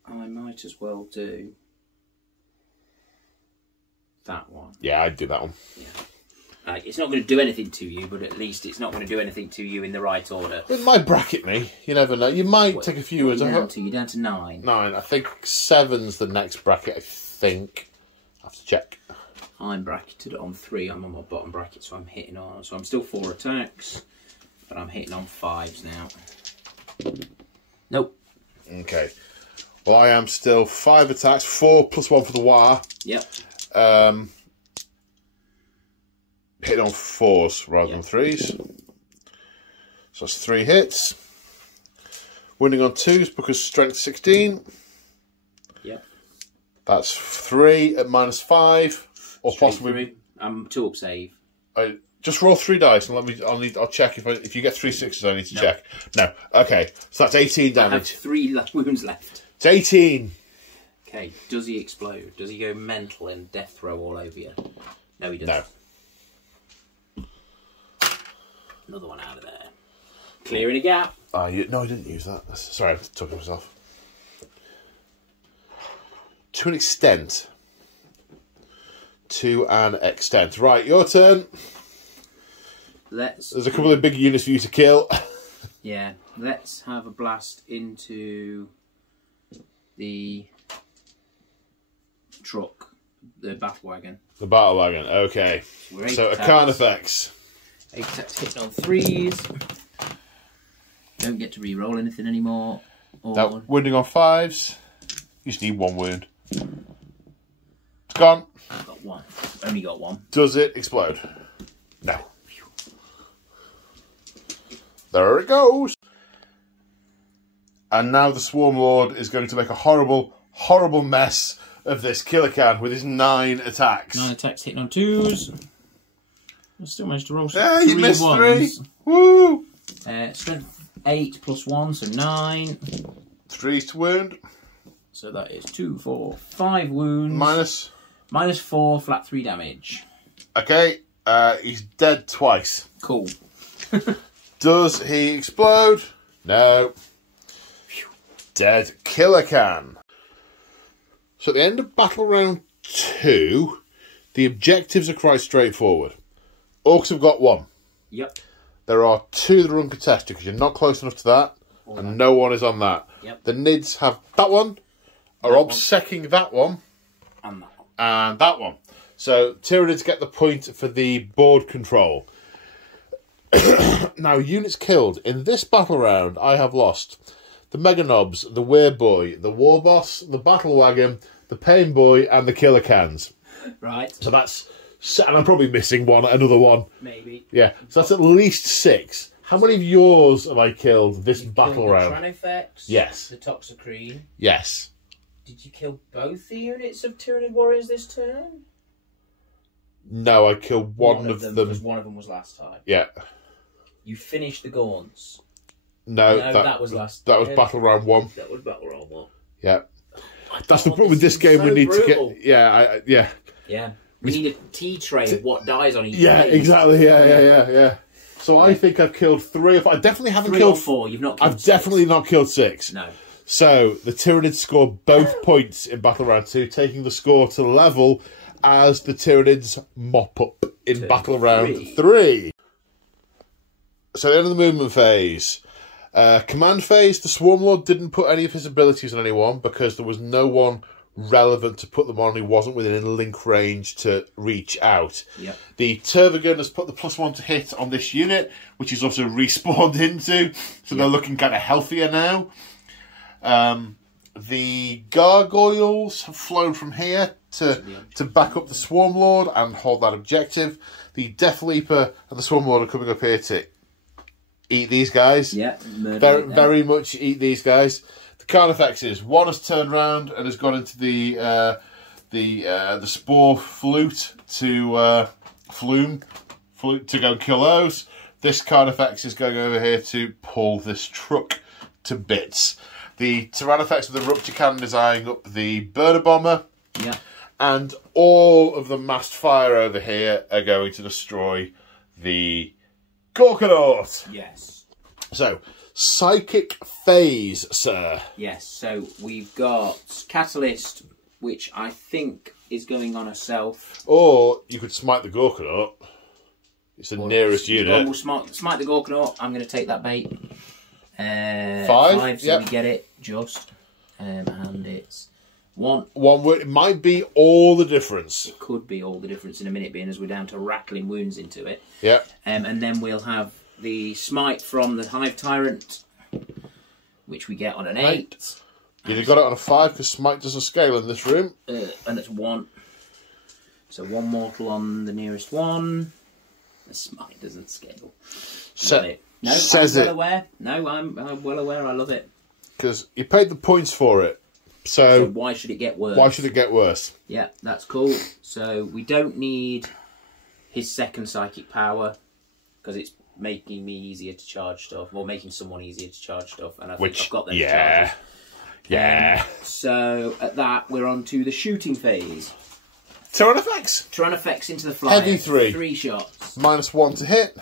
I might as well do that one. Yeah, I'd do that one. Yeah. It's not going to do anything to you, but at least it's not going to do anything to you in the right order. It might bracket me. You never know. You might take a few words. You're down to 9. 9. I think 7's the next bracket, I think. I have to check. I'm bracketed on 3. I'm on my bottom bracket, so I'm hitting on... So I'm still 4 attacks, but I'm hitting on 5s now. Nope. Okay. Well, I am still 5 attacks, 4 +1 for the wire. Yep. Hit on 4s rather than 3s. So that's 3 hits. Wounding on 2s because strength 16. Yep. That's 3 at -5. Or Straight possibly... through. I'm 2-up save. Just roll 3 dice and I'll check if you get 3 6s. I need to check. No. Okay. So that's 18 damage. I have 3 wounds left. It's 18. Okay. Does he explode? Does he go mental and death throw all over you? No, he doesn't. No. Another one out of there. Clearing a gap. No, I didn't use that. Sorry, I took it myself. To an extent. Right, your turn. There's a couple of big units for you to kill. Yeah, let's have a blast into the truck, the bat wagon. The battle wagon, okay. So a Carnifex. 8 attacks hitting on 3s. Don't get to re-roll anything anymore. That wounding on 5s. You just need 1 wound. It's gone. I've got 1. Only got 1. Does it explode? No. There it goes. And now the Swarmlord is going to make a horrible, horrible mess of this killer can with his 9 attacks. 9 attacks hitting on 2s. I still managed to roll some. Yeah, you missed 3. Woo! Strength 8 + 1, so 9. 3 to wound. So that is 2, 4, 5 wounds. Minus -4, flat 3 damage. Okay, he's dead twice. Cool. Does he explode? No. Dead killer can. So at the end of battle round 2, the objectives are quite straightforward. Orcs have got 1. Yep. There are 2 that are uncontested because you're not close enough to that, and no one is on that. Yep. The Nids have that one, are obsecking that one, And that one. and that one. So Tyranids get the point for the board control. Now, units killed. In this battle round, I have lost the Mega Knobs, the Weirboy, the War Boss, the Battle Wagon, the Pain Boy, and the Killer Cans. Right. So that's... And I'm probably missing another one. Maybe. Yeah, so that's at least 6. How many of yours have I killed this battle killed round? The Tyranifex. Yes. The Toxicrene. Yes. Did you kill both the units of Tyranid Warriors this turn? No, I killed one of them. Because one of them was last time. Yeah. You finished the Gaunts. No, that was last. That was battle round 1. That was battle round 1. Yeah. That's the problem with this game. So We need brutal. to get. Yeah, yeah. Yeah. We need a T tray of what dies on each Yeah, phase. exactly. Yeah. So I think I've killed 3 or 4. I definitely haven't 3 killed or 4. You've not killed I've 6. definitely not killed 6. No. So the Tyranids score both points in battle round 2, taking the score to level as the Tyranids mop up in battle round 3. So the end of the movement phase. Command phase, the Swarmlord didn't put any of his abilities on anyone because there was no one relevant to put them on who wasn't within link range to reach out. Yep. The Tervagun has put the +1 to hit on this unit, which is also respawned into, so they're looking kind of healthier now. The Gargoyles have flown from here to back up the Swarmlord and hold that objective. The Death Leaper and the Swarmlord are coming up here to eat these guys. Yeah, very much eat these guys. The Carnifexes, one has turned round and has gone into the Spore Flute to Flume to go kill those. This Carnifex is going over here to pull this truck to bits. The Tyranifex with the Rupture Cannon is eyeing up the Burner Bomber. Yeah. And all of the massed fire over here are going to destroy the Gorkanaut. Yes. So, Psychic Phase, sir. Yes, so we've got Catalyst, which I think is going on herself. Or you could smite the Gorkanaut. It's the nearest unit. We'll smite the Gorkanaut. I'm going to take that bait. 5, so we get it just. And it's 1. One word. It might be all the difference. It could be all the difference in a minute, being as we're down to rattling wounds into it. Yeah. And then we'll have the smite from the Hive Tyrant, which we get on an 8. You've got it on a 5 because smite doesn't scale in this room. And it's 1. So 1 mortal on the nearest one. The smite doesn't scale. No, says I'm well aware. No, I'm well aware. I love it. Because you paid the points for it. So why should it get worse? Why should it get worse? Yeah, that's cool. So we don't need his second psychic power because it's making me easier to charge stuff, or making someone easier to charge stuff, and I think I've got them charges. Yeah. So at that, we're on to the shooting phase. Tyranifex. Tyranifex into the flyer. Heavy 3. 3 shots. -1 to hit.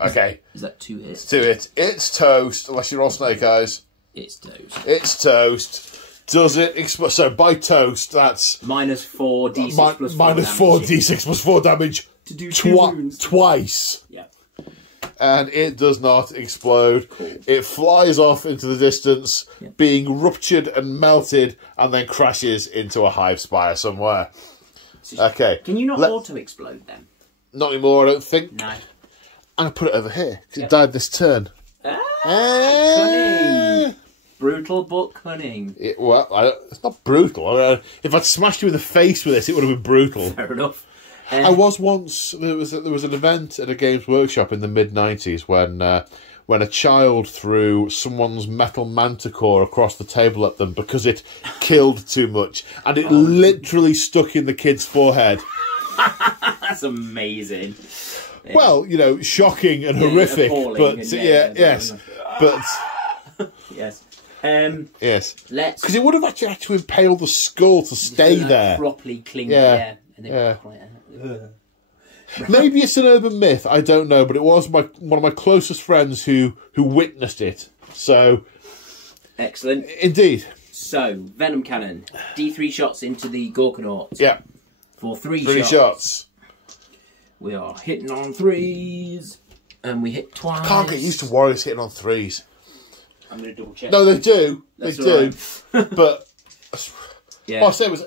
Okay. Is that 2 hits? 2 hits. It's toast, unless you're all Snake Eyes. It's toast. It's toast. Does it explode? So by toast, that's -4 d6 plus 4 -4 damage. d6 plus 4 damage. To do 2 wounds. Twice. Yeah. And it does not explode. Cool. It flies off into the distance, being ruptured and melted, and then crashes into a hive spire somewhere. Okay. Can you not auto-explode them? Not anymore, I don't think. No. I'm going to put it over here, because it died this turn. Cunning. Brutal but cunning. It's not brutal. If I'd smashed you in the face with this, it would have been brutal. Fair enough. I was once... There was an event at a Games Workshop in the mid-90s when a child threw someone's metal manticore across the table at them because it killed too much. And it literally stuck in the kid's forehead. That's amazing. Yeah. Well, you know, shocking and horrific. But, yes. But... Yes. Yes. Let's... Because it would have actually had to impale the skull to stay there. Properly cling And Maybe it's an urban myth, I don't know, but it was one of my closest friends who witnessed it. So, excellent. Indeed. So, Venom Cannon. D3 shots into the Gorkanaut. Yeah. For 3 shots. 3 shots. We are hitting on 3s. And we hit twice. I can't get used to Warriors hitting on 3s. I'm going to double check. No, they do. That's they do. Right. But, yeah. what I said was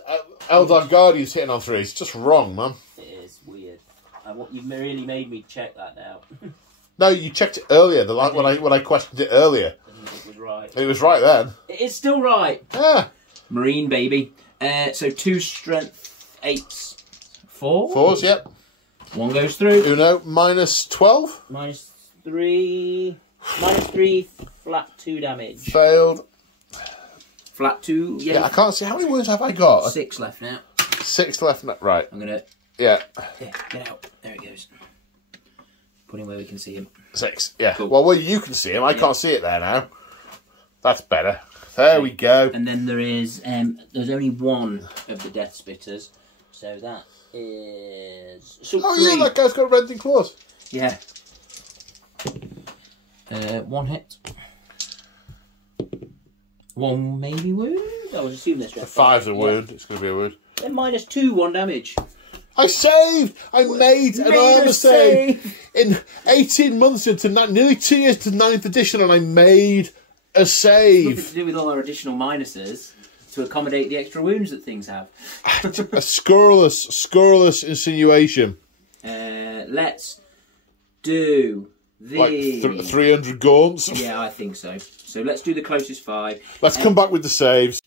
Eldar Guardians hitting on 3s. It's just wrong, man. It is weird. You've really made me check that now. No, you checked it earlier. When I questioned it earlier. It was right. It was right then. It is still right. Yeah. Marine, baby. So 2 strength 8s. 4? 4s, yep. 1 goes through. Uno, minus 12. Minus 3. Minus 3, flat 2 damage. Failed. Flat 2, yeah. I can't see. How many wounds have I got? 6 left now. 6 left now. Right. I'm going to... Yeah. Yeah, get out. There it goes. Put him where we can see him. 6, yeah. Cool. Well, where you can see him, I can't see it there now. That's better. There we go. And then there is, there's only 1 of the Death Spitters. So that is... Oh, yeah, that guy's got rending claws. Yeah. 1 hit. 1 maybe wound? I was assuming that's right. 5's a wound. It's going to be a wound. Then minus 2, 1 damage. I saved! I made an armour save in 18 months into nearly 2 years to 9th edition, and I made a save. Nothing to do with all our additional minuses to accommodate the extra wounds that things have. A scurrilous insinuation. Let's do the... Like 300 Gaunts? Yeah, I think so. So let's do the closest 5. Let's come back with the saves.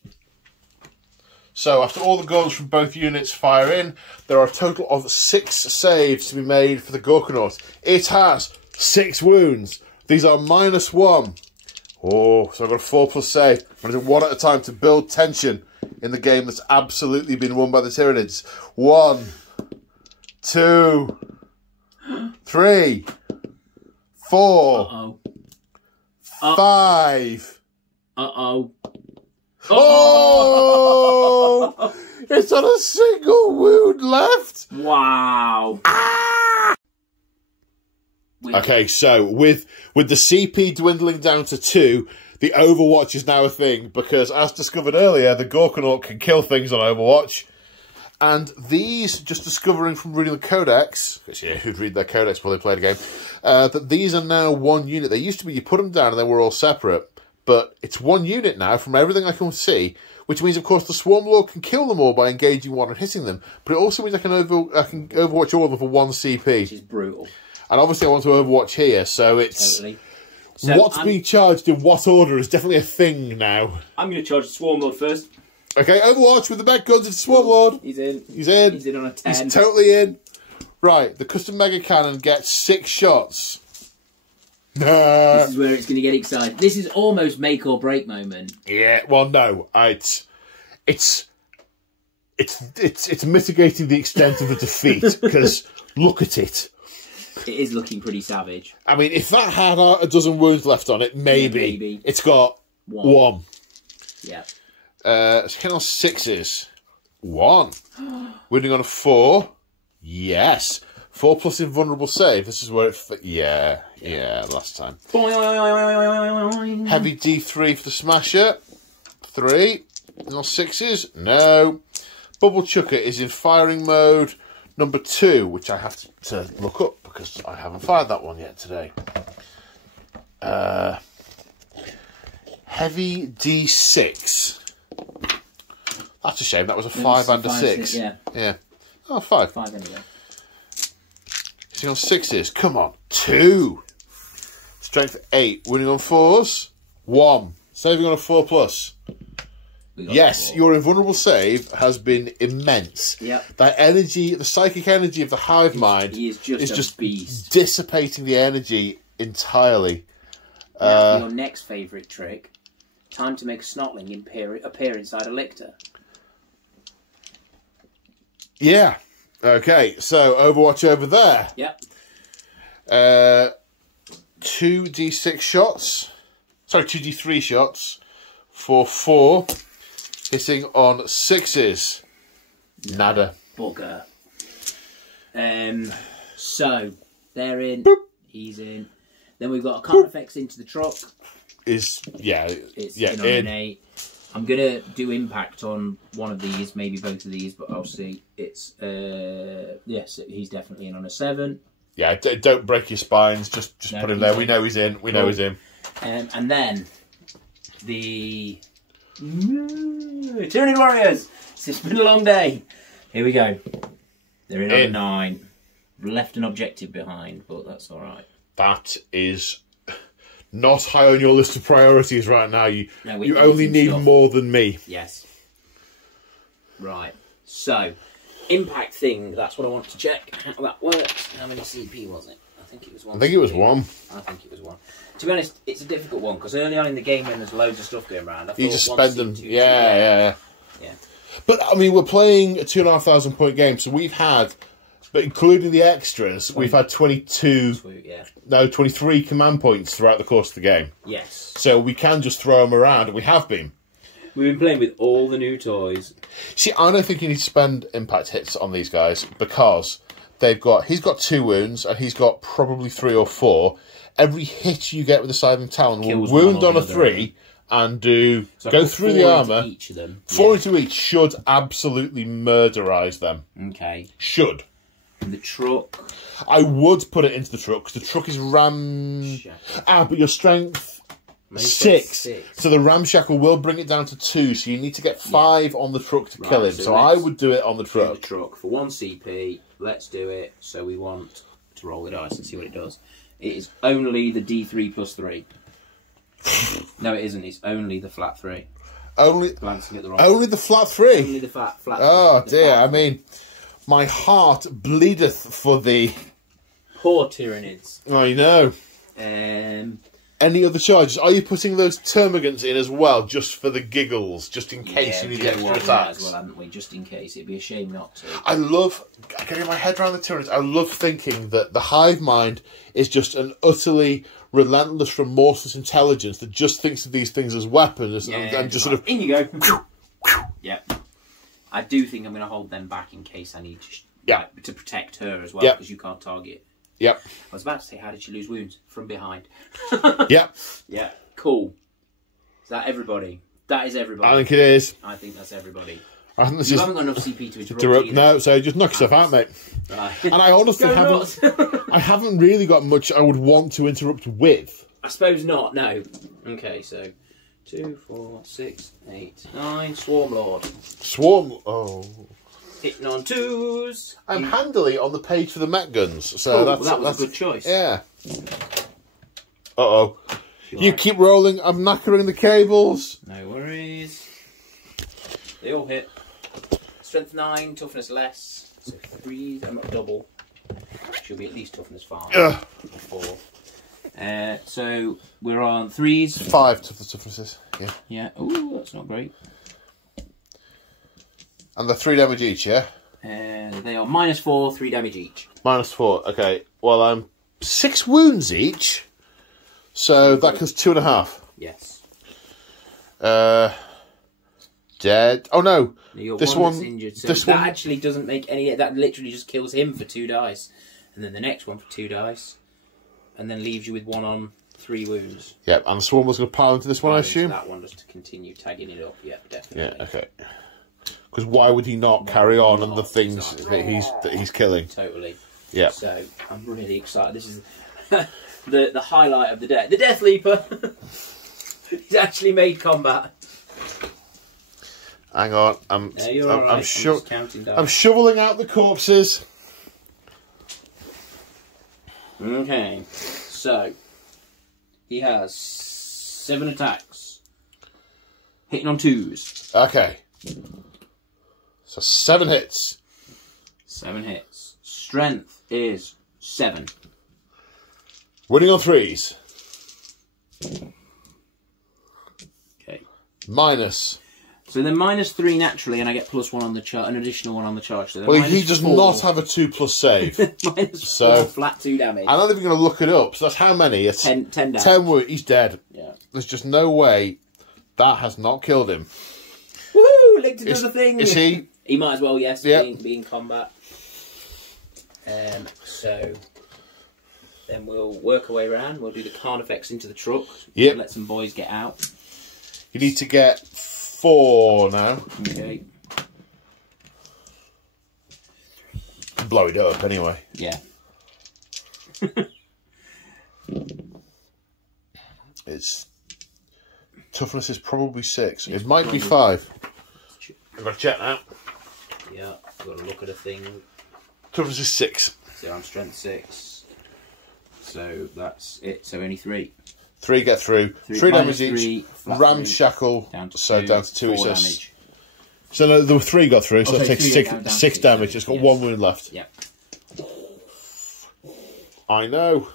So after all the Gaunts from both units fire in, there are a total of 6 saves to be made for the Gorkanaut. It has 6 wounds. These are minus 1. Oh, so I've got a 4+ save. I'm going to do 1 at a time to build tension in the game that's absolutely been won by the Tyranids. 1, 2, 3, 4, 5. Uh-oh. Oh! It's on a single wound left. Wow. Ah! Okay, so with the CP dwindling down to 2, the Overwatch is now a thing because, as discovered earlier, the Gorkanaut can kill things on Overwatch. And these, just discovering from reading the Codex, because yeah, who'd read their Codex while they played a game, that these are now 1 unit. They used to be you put them down and they were all separate. But it's 1 unit now, from everything I can see, which means, of course, the Swarmlord can kill them all by engaging one and hitting them. But it also means I can Overwatch all of them for 1 CP. Which is brutal. And obviously I want to Overwatch here, so it's... Totally. So what's being charged in what order is definitely a thing now. I'm going to charge the Swarmlord first. Okay, Overwatch with the back guns of the Swarmlord. He's in. He's in. He's in on a 10. He's totally in. Right, the custom mega cannon gets 6 shots. This is where it's going to get exciting. This is almost make or break moment. Yeah, well, no, it's mitigating the extent of the defeat because look at it. It is looking pretty savage. I mean, if that had a dozen wounds left on it, maybe. Yeah, maybe. It's got 1. Yeah. It's kind of 6s. 1. Wounding on a 4. Yes. 4+ invulnerable save. This is where it... Yeah, last time. Heavy D3 for the Smasher. 3. No 6s. No. Bubble Chucker is in firing mode number 2, which I have to look up because I haven't fired that one yet today. Heavy D6. That's a shame. That was a 5 and a 6. Yeah. Oh, 5. 5 anyway. He's on 6s. Come on. 2. Strength 8. Winning on 4s. 1. Saving on a 4+. Yes, your invulnerable save has been immense. Yep. That energy, the psychic energy of the hive mind is just beast. Dissipating the energy entirely. Now, your next favourite trick, time to make a snotling appear inside a lictor. Yeah. Okay, so Overwatch over there. Yep. 2d6 shots. Sorry, 2d3 shots for 4. Hitting on 6s. Nada. Bugger. So they're in. Boop. He's in. Then we've got a Tyranifex into the truck. It's in on an 8. I'm gonna do impact on one of these, maybe both of these, but I'll see. It's yes, he's definitely in on a 7. Yeah, don't break your spines. Just put him there. We know he's in. We know he's in. And then the Tyranid Warriors. It's been a long day. Here we go. They're in on a 9. Left an objective behind, but that's all right. That is not high on your list of priorities right now. You only need more than me. Yes. Right. So, impact thing. That's what I want to check how that works. How many CP was it? I think it was 1. I think it was 1. I think it was 1. To be honest, it's a difficult one because early on in the game when there's loads of stuff going around, I thought you just spend them. Yeah. But I mean, we're playing a 2,500 point game, so we've had, but including the extras, we've had 23 command points throughout the course of the game. Yes. So we can just throw them around, and we have been. We've been playing with all the new toys. See, I don't think you need to spend impact hits on these guys because he's got 2 wounds and he's got probably 3 or 4. Every hit you get with the Scything Talon will wound on a 3 and go through the armour. Each of them. 4 into each should absolutely murderize them. Okay. Should. And the truck. I would put it into the truck because the truck is but your strength 6. So the ramshackle will bring it down to 2. So you need to get 5 on the truck to kill him. So I would do it on the truck. The truck for 1 CP. Let's do it. So we want to roll the dice and see what it does. It is only the D3 plus 3. No, it isn't. It's only the flat 3. Glancing at the wrong. Only the flat 3. Only the flat. Oh dear! I mean, my heart bleedeth for the poor Tyranids. I know. Any other charges? Are you putting those termagants in as well, just for the giggles, just in case you need extra attacks? As well, haven't we? Just in case. It'd be a shame not to. I love getting my head around the Tyranids. I love thinking that the hive mind is just an utterly relentless, remorseless intelligence that just thinks of these things as weapons and just sort of... In you go. Yeah. I do think I'm going to hold them back in case I need to, to protect her as well, because you can't target. Yep. I was about to say, how did she lose wounds? From behind. Yep. Yeah. Cool. Is that everybody? That is everybody. I think it is. I think that's everybody. I think this you haven't got enough CP to interrupt either. No, so just knock yourself out, mate. Right. And I honestly haven't really got much I would want to interrupt with. I suppose not, no. Okay, so 2, 4, 6, 8, 9. Swarmlord. Oh. Hitting on 2s. I'm handily on the page for the mech guns, so that was a good choice. Yeah. Uh-oh. You keep rolling, I'm knackering the cables. No worries. They all hit. Strength 9, toughness less. So 3, I'm not double. She'll be at least toughness 5. 4. So we're on 3s. 5 toughnesses. Yeah. Yeah. Ooh, that's not great. And they're 3 damage each, yeah? They are -4, 3 damage each. -4, okay. Well, I'm 6 wounds each. So that costs 2.5. Yes. Dead. Oh no. This one's injured. So that actually doesn't make any. That literally just kills him for 2 dice, and then the next one for 2 dice, and then leaves you with 1 on 3 wounds. Yep. And the swarm was going to pile into this one, I assume. That one just to continue tagging it up. Yep, definitely. Yeah. Okay. Because why would he not carry on and the things that he's killing? Totally. Yeah. So I'm really excited. This is the highlight of the day. The Death Leaper. He's actually made combat. Hang on, I'm shoveling out the corpses. Okay, so he has 7 attacks, hitting on 2s. Okay, so 7 hits. 7 hits. Strength is 7. Winning on 3s. Okay. Minus. So they're -3 naturally, and I get +1 on the charge, an additional 1 on the charge. So well, he does not have a 2+ save. -4 flat 2 damage. I'm not even going to look it up. So that's how many? It's 10 damage. 10 wounds. He's dead. Yeah. There's just no way that has not killed him. Woohoo! Linked another thing. Is he? He might as well, yes, be in combat. So then we'll work our way around. We'll do the Carnifex into the truck. Yep. Let some boys get out. You need to get 4 now. Okay. Blow it up anyway. Yeah. Its toughness is probably 6. It might be 5. I've got to check now. Yeah, I've got to look at a thing. Toughness is 6. So I'm strength 6. So that's it. So only 3. 3 get through. 3 damage each. 3, Ramshackle. down to so 2, down to 2. 4 It says. damage. So no, there were 3 got through. So Okay, it takes 3 6, down to 6 damage. It's got yes. 1 wound left. Yep. I know.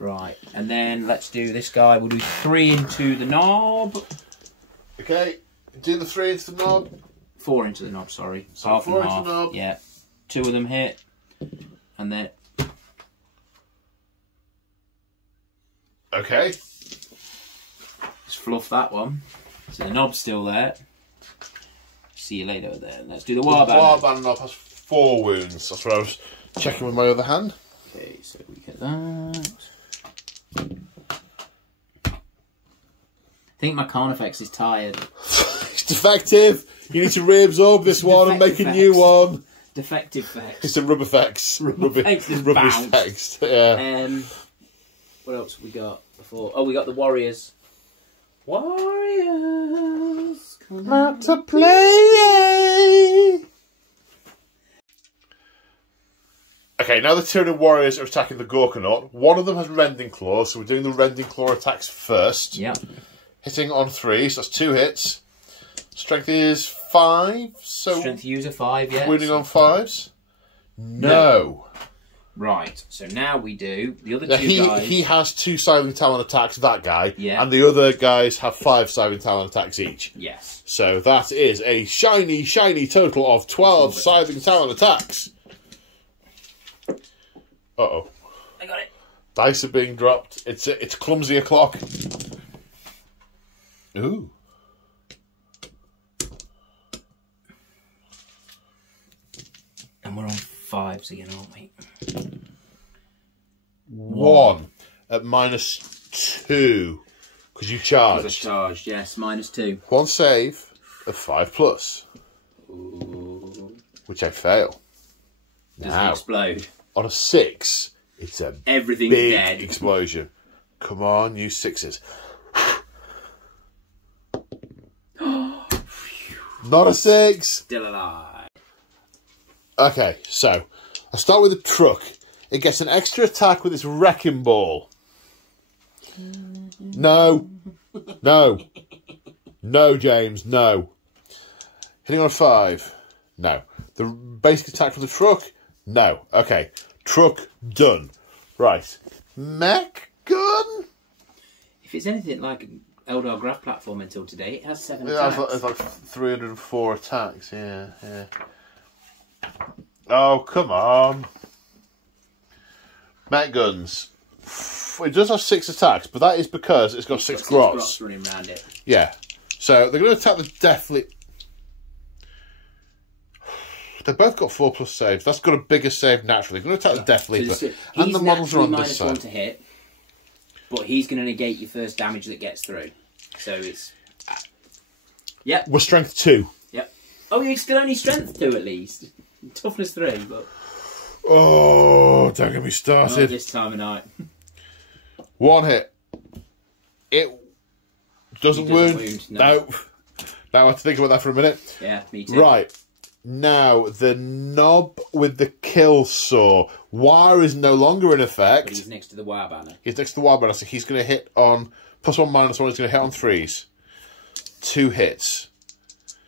Right, and then let's do this guy. We'll do 3 into the knob. Okay. Do the 3 into the knob. 4 into the knob, sorry. So Half 4 and into half. the knob. Yeah. 2 of them hit. And then... Okay. Just fluff that one. So the knob's still there. See you later there. Let's do the warband. The warband knob has 4 wounds. That's what I was checking with my other hand. Okay, so we get that. I think my Carnifex is tired. It's defective. You need to reabsorb this one and make a new one. Defective Fex. It's a rubber Fex. Rubber Fex is rubber bounced. Fex. Yeah. What else have we got before? Oh, we got the Warriors. Warriors. Come out to play. Okay, now the Tyranid Warriors are attacking the Gorkanaut. One of them has Rending Claw, so we're doing the Rending Claw attacks first. Yep. Hitting on 3, so that's 2 hits. Strength is 5, so... Strength user 5, yeah. Wounding on 5s? No. Right, so now we do the other 2 guys. He has 2 Silent Talon attacks, that guy. Yeah. And the other guys have 5 Silent Talon attacks each. Yes. So that is a shiny, shiny total of 12 Silent Talon attacks. Uh-oh. I got it. Dice are being dropped. It's clumsy o'clock. Ooh. And we're on 5s again, aren't we? 1 at -2 because you charged. Because I charged, yes, -2. 1 save of 5+. Ooh. Which I fail. Does Now, it explode? on a 6, it's a Everything's big dead. explosion. Come on, you 6s. Not a 6. Still alive. Okay, so I'll start with the truck. It gets an extra attack with its wrecking ball. No. No. No, James, no. Hitting on a 5. No. The basic attack for the truck? No. Okay. Truck done. Right. Mech gun? If it's anything like an Eldar Graph platform until today, it has 7 Yeah, attacks. it's like 304 attacks, yeah. Oh, come on. Mech guns. It does have 6 attacks, but that is because it's got 6 grots. Running around it. Yeah. So they're going to attack the Deathly. They've both got 4+ saves. That's got a bigger save naturally. They're going to attack the Death Leaper. And the models are on this -1 side. to hit, but he's going to negate your first damage that gets through. So it's... Yep. We're strength 2. Yep. Oh, you're still only strength 2 at least. Toughness 3, but... Oh, don't get me Not started. this time of night. 1 hit. It doesn't wound. No. Now I have to think about that for a minute. Yeah, me too. Right. Now, the knob with the kill saw. Wire is no longer in effect. But he's next to the wire banner. He's next to the wire banner, so he's going to hit on +1, -1. He's going to hit on 3s. 2 hits.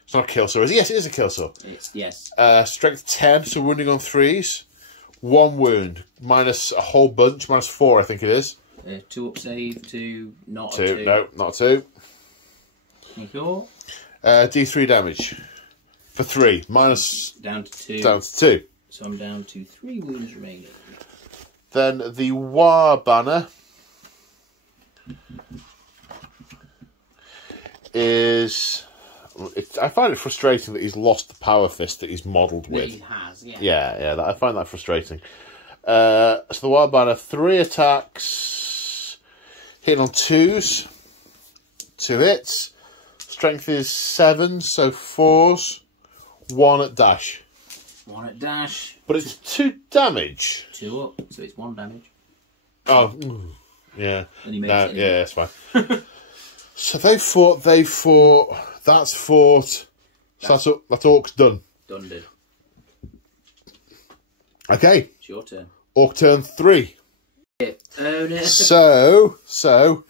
It's not a kill saw, is it? Yes, it is a kill saw. It's, yes. Strength 10, so wounding on 3s. 1 wound, minus a whole bunch, -4, I think it is. 2 up save, 2 not 2, a 2. no, not 2. You sure? D3 damage. For 3, minus... Down to 2. Down to 2. So I'm down to 3 wounds remaining. Then the War Banner is... I find it frustrating that he's lost the Power Fist that he's modelled with. He has, yeah. Yeah, I find that frustrating. So the wild banner, 3 attacks, hitting on 2s, 2 hits. Strength is 7, so 4s, 1 at dash. 1 at dash. But it's 2 damage. 2 up, so it's 1 damage. Oh, yeah. And he makes No, it yeah, that's fine. So they fought. That's fought. So that's Orcs done. Done, dude. Okay. It's your turn. Orc turn 3. Oh no. So,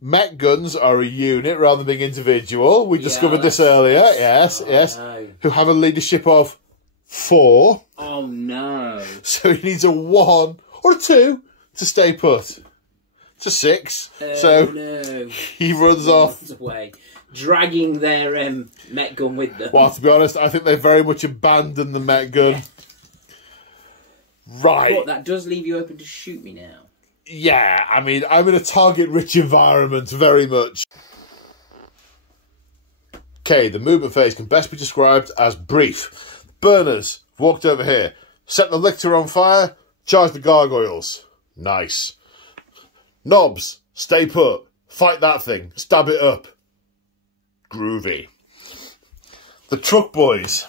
mech guns are a unit rather than being individual. We discovered this earlier. Yes, yes. No. Who have a leadership of 4. Oh no. So he needs a 1 or a 2 to stay put. It's a 6. So no. he runs off. Away, dragging their mech gun with them. Well, to be honest, I think they very much abandoned the mech gun. Yeah. Right. But that does leave you open to shoot me now. Yeah, I mean, I'm in a target-rich environment, very much. Okay, the movement phase can best be described as brief. Burners walked over here. Set the lictor on fire. Charge the gargoyles. Nice. Knobs, stay put. Fight that thing. Stab it up. Groovy. The truck boys.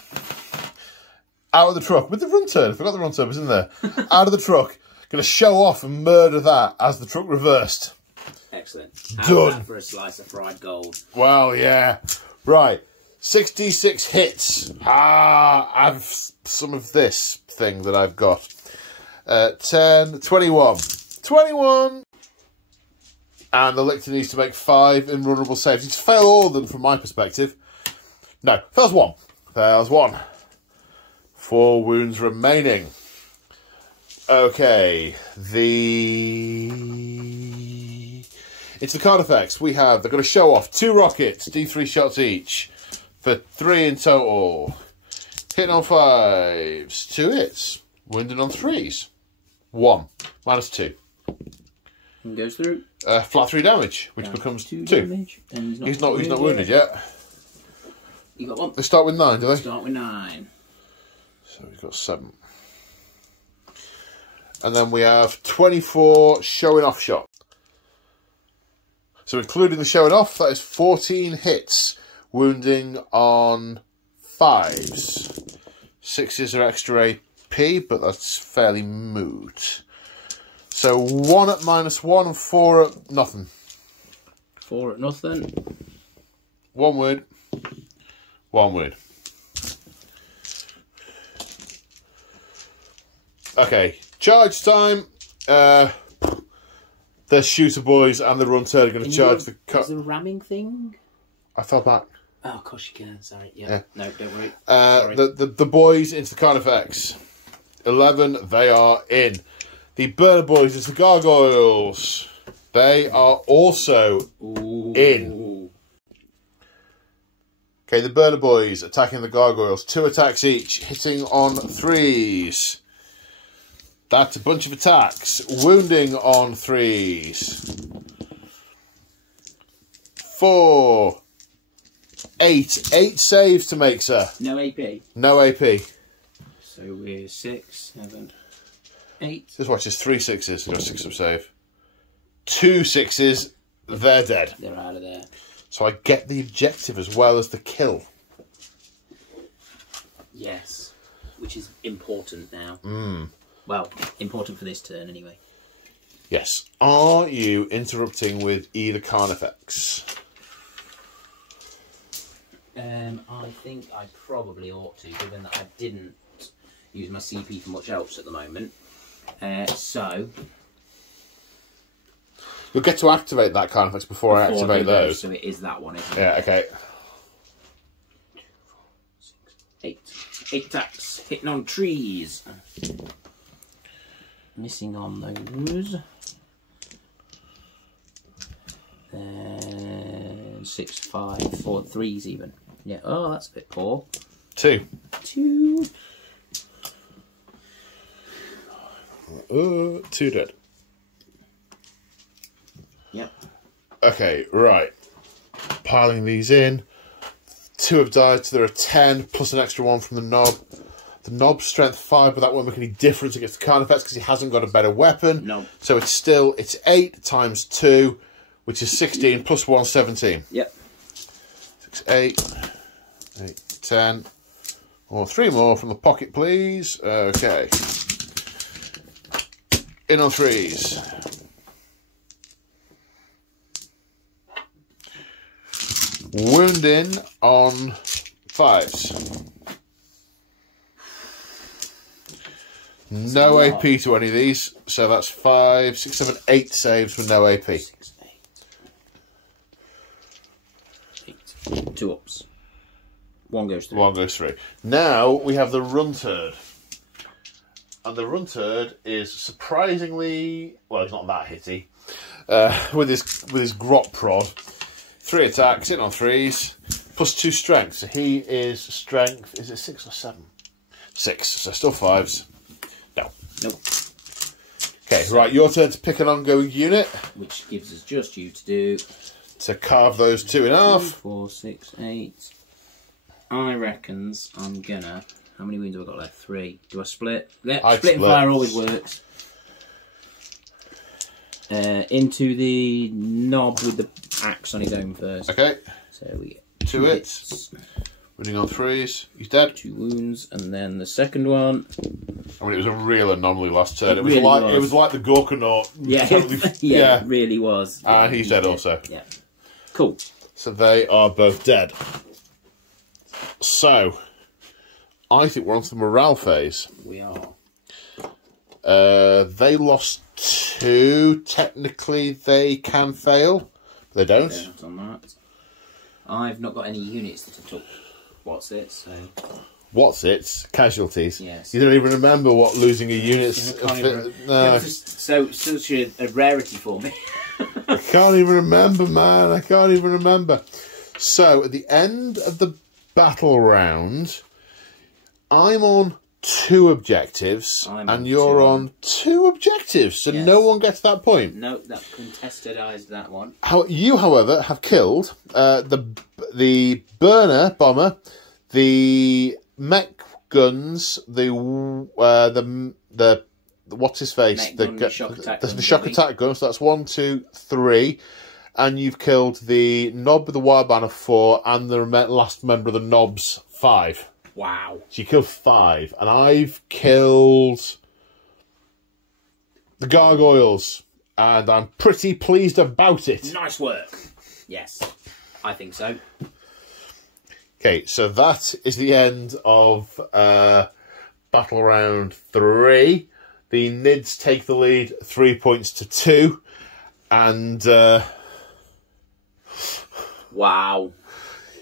Out of the truck. With the run turn. I forgot the run turn was in there. Out of the truck. Going to show off and murder that as the truck reversed. Excellent. Done. That for a slice of fried gold. Well, yeah. Right. 66 hits. I have some of this thing that I've got. 10, 21. 21. And the lictor needs to make 5 invulnerable saves. He's failed all of them from my perspective. No, fails 1. Fails 1. 4 wounds remaining. Okay, it's the card effects. They're going to show off 2 rockets, D3 shots each, for 3 in total. Hitting on 5s, 2 hits. Wounding on 3s, 1, -2. And goes through. Flat 3 damage, which becomes 2. Damage, and He's not wounded yet. You got 1. They start with 9, do they? Start with 9. So we've got 7. And then we have 24 showing off shot. So including the showing off, that is 14 hits, wounding on 5s. 6s are extra AP, but that's fairly moot. So 1 at -1 and 4 at nothing. 4 at nothing. 1 wound. 1 wound. Okay. Charge time. The shooter boys and the run turn are going to charge the cut. Is there a ramming thing? I fell back. Oh, of course you can. Sorry. Yeah. No, don't worry. The boys into the Carnifex. 11, they are in. The burner boys into the gargoyles. They are also in. Okay, the burner boys attacking the gargoyles. 2 attacks each, hitting on 3s. That's a bunch of attacks. Wounding on 3s. 4. 8. 8 saves to make, sir. No AP. No AP. So we're 6, 7, 8. Just watch this. 3 6s. So 6 of save. 2 6s. They're dead. They're out of there. So I get the objective as well as the kill. Yes. Which is important now. Mm. Well, important for this turn anyway. Yes. Are you interrupting with either Carnifex? I think I probably ought to, given that I didn't use my CP for much else at the moment. So... You'll get to activate that Carnifex before I activate those. So it is that one, isn't it? Yeah, okay. 8. 8 attacks. Hitting on trees. Missing on those. 6, 5, 4, 3s even. Yeah, oh, that's a bit poor. 2. 2. 2 dead. Yep. Okay, right. Piling these in. 2 have died, so there are 10, plus an extra 1 from the knob. The Nob's strength 5, but that won't make any difference against the Carnifex because he hasn't got a better weapon. No. So it's 8 times 2, which is 16 plus 1, 17. Yep. 6, 8, 8, 10. Or 3 more from the pocket, please. Okay. In on 3s. Wounding on 5s. No AP to any of these, so that's 5, 6, 7, 8 saves with no AP. 6, 8. 8. 2 ups. 1 goes through. 1 goes through. Now we have the Run Turd. And the Run Turd is surprisingly... Well, he's not that hitty. With his Grot Prod. 3 attacks, in on 3s. Plus 2 strength. So he is strength... Is it 6 or 7? 6. So still 5s. No. Nope. Okay, right. Your turn to pick an ongoing unit. Which gives us just you to do... To carve those 2 in half. 4, 6, 8... I reckons I'm gonna... How many wounds have I got left? 3. Do I split? Yeah, split and fire always works. Into the knob with the axe on his own first. Okay. So we get 2 hits. Running on 3s. He's dead. 2 wounds, and then the second one. I mean, it was a real anomaly last turn. It really was like the Gorkanaut. Yeah, Yeah, it really was. And he's dead also. Yeah. Cool. So they are both dead. So, I think we're on to the morale phase. We are. They lost 2. Technically, they can fail. But they don't. Yeah, on that. I've not got any units that I took. What's it? So. What's it? Casualties. Yes. You don't even remember what losing a unit. No. Such a rarity for me. I can't even remember, man. I can't even remember. So, at the end of the battle round, I'm on 2 objectives, and you're on 2 objectives, so yes. No one gets that point. No, that contestedized that one. You, however, have killed the burner bomber, the mech guns, the what's his face, the shock attack gun. So that's 1, 2, 3. And you've killed the Nob with the wire banner 4 and the last member of the Nobs 5. Wow. So you killed 5. And I've killed the Gargoyles. And I'm pretty pleased about it. Nice work. Yes, I think so. Okay, so that is the end of battle round 3. The Nids take the lead 3 points to 2. And... wow.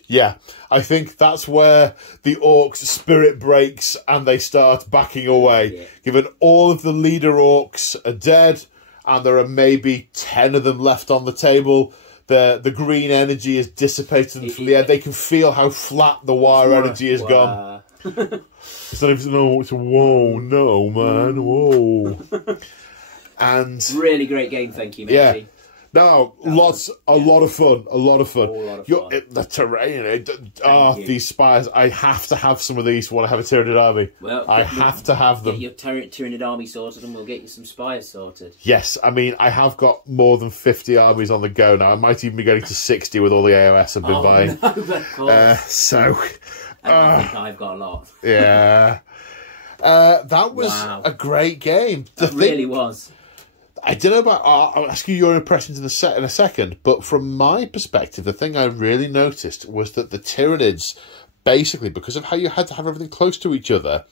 Yeah, I think that's where the Orcs' spirit breaks and they start backing away. Yeah. Given all of the leader Orcs are dead and there are maybe 10 of them left on the table, the green energy is dissipated from the air. They can feel how flat the wire energy has gone. It's not even, no, it's whoa, no, man, whoa. And really great game, thank you, matey. Yeah. No, a lot of fun. The terrain, these spires. I have to have some of these when I have a Tyranid army. Well, I have to have them. Get your Tyranid army sorted and we'll get you some spires sorted. Yes, I mean, I have got more than 50 armies on the go now. I might even be getting to 60 with all the AOS I've been buying. No, of course. So... I think I've got a lot. Yeah. That was a great game. It really was. I don't know about... I'll ask you your impressions in a second, but from my perspective, the thing I really noticed was that the Tyranids, basically, because of how you had to have everything close to each other,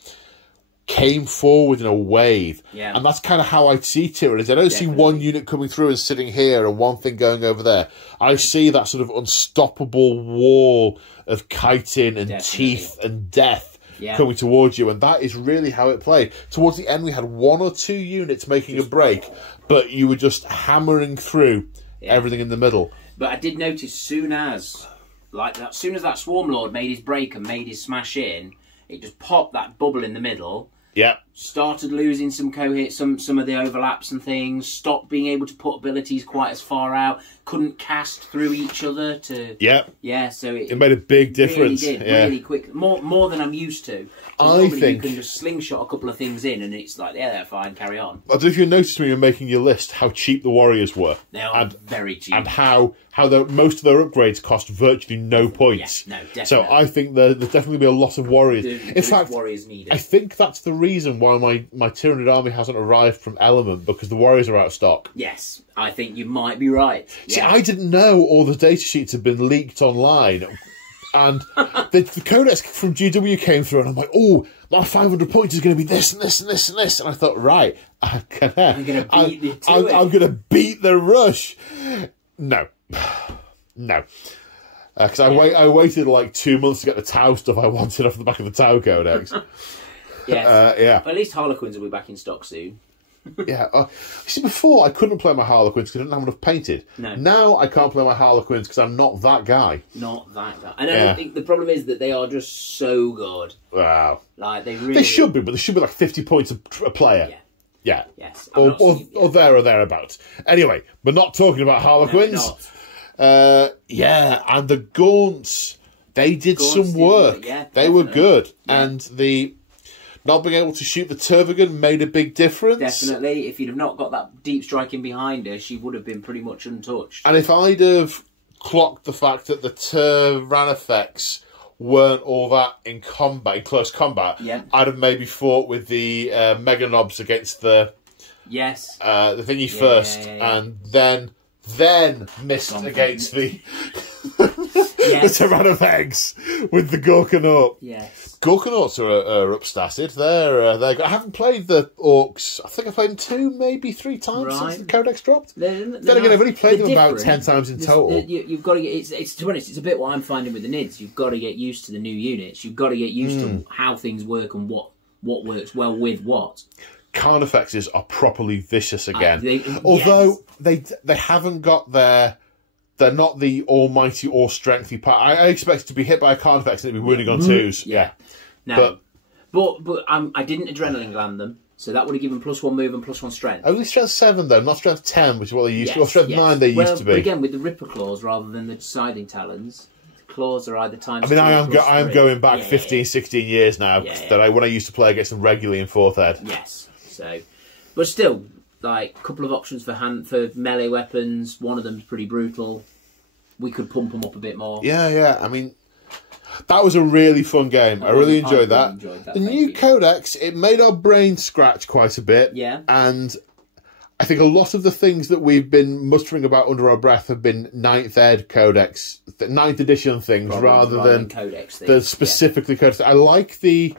came forward in a wave. Yeah. And that's kind of how I see Tyranids. I don't see one unit coming through and sitting here and one thing going over there. I see that sort of unstoppable wall of chitin and teeth and death coming towards you, and that is really how it played. Towards the end, we had 1 or 2 units making a break, but you were just hammering through everything in the middle. But I did notice soon as that Swarmlord made his break and made his smash in, it just popped that bubble in the middle. Yeah. started losing some some of the overlaps and things, stopped being able to put abilities quite as far out, couldn't cast through each other to... Yeah, so it made a big difference. Really did, really quick. More than I'm used to. I think... you can just slingshot a couple of things in and it's like, yeah, they're fine, carry on. I don't know if you noticed when you were making your list how cheap the Warriors were. They are very cheap. And how most of their upgrades cost virtually no points. Yeah, no, definitely. So I think there's definitely be a lot of Warriors. In fact, Warriors need it. I think that's the reason why my Tyranid army hasn't arrived from Element, because the Warriors are out of stock. Yes, I think you might be right. Yeah. See, I didn't know all the data sheets had been leaked online. And the Codex from GW came through, and I'm like, oh, my 500 points is going to be this and this and this and this. And I thought, right, I'm going to beat the rush. No. Because I waited like 2 months to get the Tau stuff I wanted off the back of the Tau Codex. Yeah. At least Harlequins will be back in stock soon. See, before I couldn't play my Harlequins because I didn't have enough painted. No. Now I can't play my Harlequins because I'm not that guy. Not that guy. And I think the problem is that they are just so good. Wow. Like, they should be, but they should be like 50 points a player. Yeah. Yes. Or there or thereabouts. Anyway, we're not talking about Harlequins. No, and the Gaunts, they did some work. They were good. Yeah. And the not being able to shoot the Tervagan made a big difference. Definitely. If you'd have not got that deep striking behind her, she would have been pretty much untouched. And if I'd have clocked the fact that the Tyranifex weren't all that in close combat, I'd have maybe fought with the Mega Knobs against the the thingy first, and then missed against the the Tyranifex with the Gorkanort. Yes. Gorkanauts are upstated. They're I haven't played the Orks. I think I've played them 2, maybe 3 times since the Codex dropped. Then again, I've only played them about 10 times in total. You've got to get to be honest, it's a bit what I'm finding with the Nids. You've got to get used to the new units. You've got to get used to how things work and what works well with what. Carnifexes are properly vicious again. Although they haven't got their... They're not the almighty or strengthy part. I expected to be hit by a Carnifex and it'd be wounding on 2s. Yeah. No. But I didn't adrenaline gland them, so that would have given +1 move and +1 strength. Only strength 7 though, not strength 10, which is what they used to. Or strength 9 they used to be. But again, with the Ripper Claws rather than the Siding Talons, the claws are either times. I mean, I am going back 15, 16 years now. When I used to play against them regularly in 4th Ed. Yes. So, but still. Like, a couple of options for melee weapons. One of them's pretty brutal. We could pump them up a bit more. Yeah. I mean, that was a really fun game. I really enjoyed that. The new Codex, it made our brains scratch quite a bit. Yeah. And I think a lot of the things that we've been mustering about under our breath have been 9th Ed Codex, 9th edition things, rather than Codex things. The specifically Codex. I like the...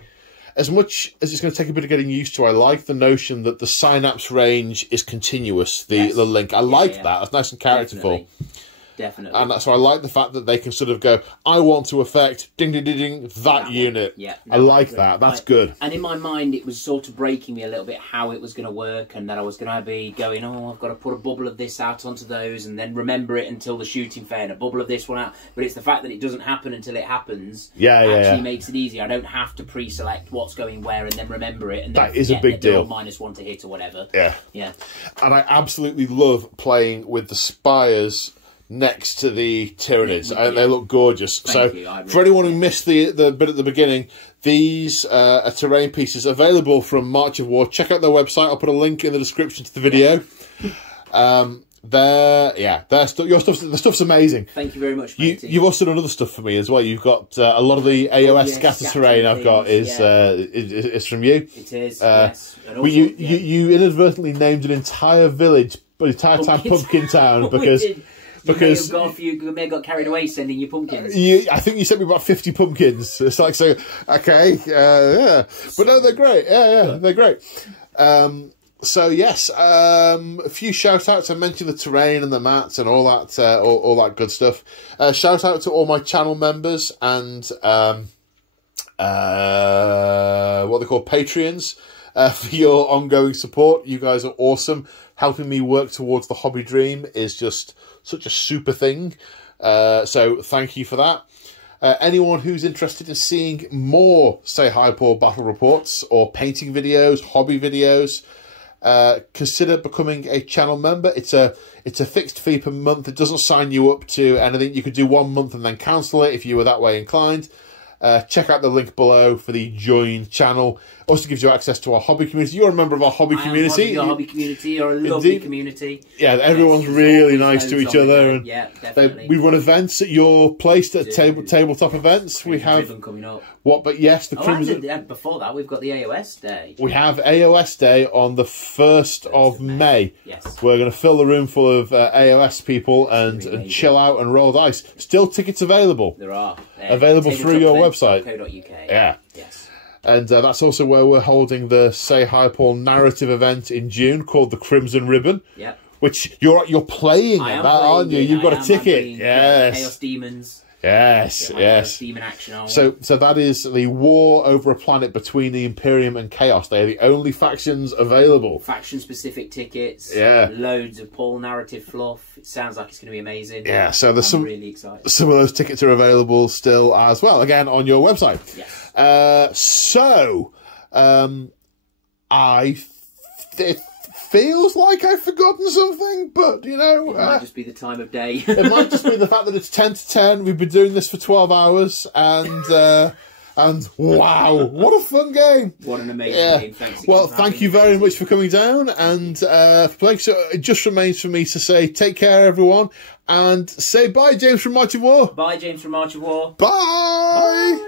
As much as it's going to take a bit of getting used to, I like the notion that the synapse range is continuous, the link. I like that. That's nice and characterful. Definitely. And so I like the fact that they can sort of go, I want to affect ding ding ding ding that unit. Yeah, I like that. That's good. And in my mind, it was sort of breaking me a little bit how it was going to work, and that I was going to be going, oh, I've got to put a bubble of this out onto those, and then remember it until the shooting fair, and a bubble of this one out. But it's the fact that it doesn't happen until it happens. Actually makes it easy. I don't have to pre-select what's going where and then remember it. And then that is a big deal. -1 to hit or whatever. Yeah. And I absolutely love playing with the spires next to the Tyranids. They look gorgeous. For anyone who missed the bit at the beginning, these are terrain pieces available from March of War. Check out their website. I'll put a link in the description to the video. The stuff's amazing. Thank you very much, matey. You've also done other stuff for me as well. You've got a lot of the AOS scatter terrain I've got is from you. It is, yes. You inadvertently named an entire village, Pumpkin Town, because... Because you may have got carried away sending your pumpkins. I think you sent me about 50 pumpkins. It's like, so, okay, but no, they're great. They're great. So yes, a few shout outs. I mentioned the terrain and the mats and all that good stuff. Shout out to all my channel members and what they call Patreons for your ongoing support. You guys are awesome. Helping me work towards the hobby dream is just such a super thing. So thank you for that. Anyone who's interested in seeing more Say Hi Paul battle reports or painting videos, hobby videos, consider becoming a channel member. It's a fixed fee per month. It doesn't sign you up to anything. You could do 1 month and then cancel it if you were that way inclined. Check out the link below for the join channel. Also gives you access to our hobby community. You're a member of our hobby community. Your hobby community. You're a lovely community. Yeah, everyone's really nice to each other. And yeah, definitely. we run events at your place, at tabletop events. We have coming up. What? But yes, the Crimson. And before that, we've got the AOS Day. We have AOS Day on the 1st of May. Yes. We're going to fill the room full of AOS people and chill out and roll dice. Still tickets available. There are. Available through your website. .co.uk. Yeah. Yes. And that's also where we're holding the Say Hi Paul narrative event in June called the Crimson Ribbon. Yep. Which you're playing at that, aren't you? You've got a ticket. Yes. Chaos Demons. Yes, yes. Demon action on. So that is the war over a planet between the Imperium and Chaos. They are the only factions available. Faction-specific tickets. Yeah. Loads of Paul narrative fluff. It sounds like it's going to be amazing. Yeah, so there's I'm really excited. Some of those tickets are available still as well, again, on your website. Yes. It feels like I've forgotten something, but, you know... It might just be the time of day. It might just be the fact that it's 10 to 10. We've been doing this for 12 hours, and wow, what a fun game. What an amazing game. Thanks well, thank you very much for coming down, and for playing. So it just remains for me to say take care, everyone, and say bye, James from March of War. Bye, James from March of War. Bye!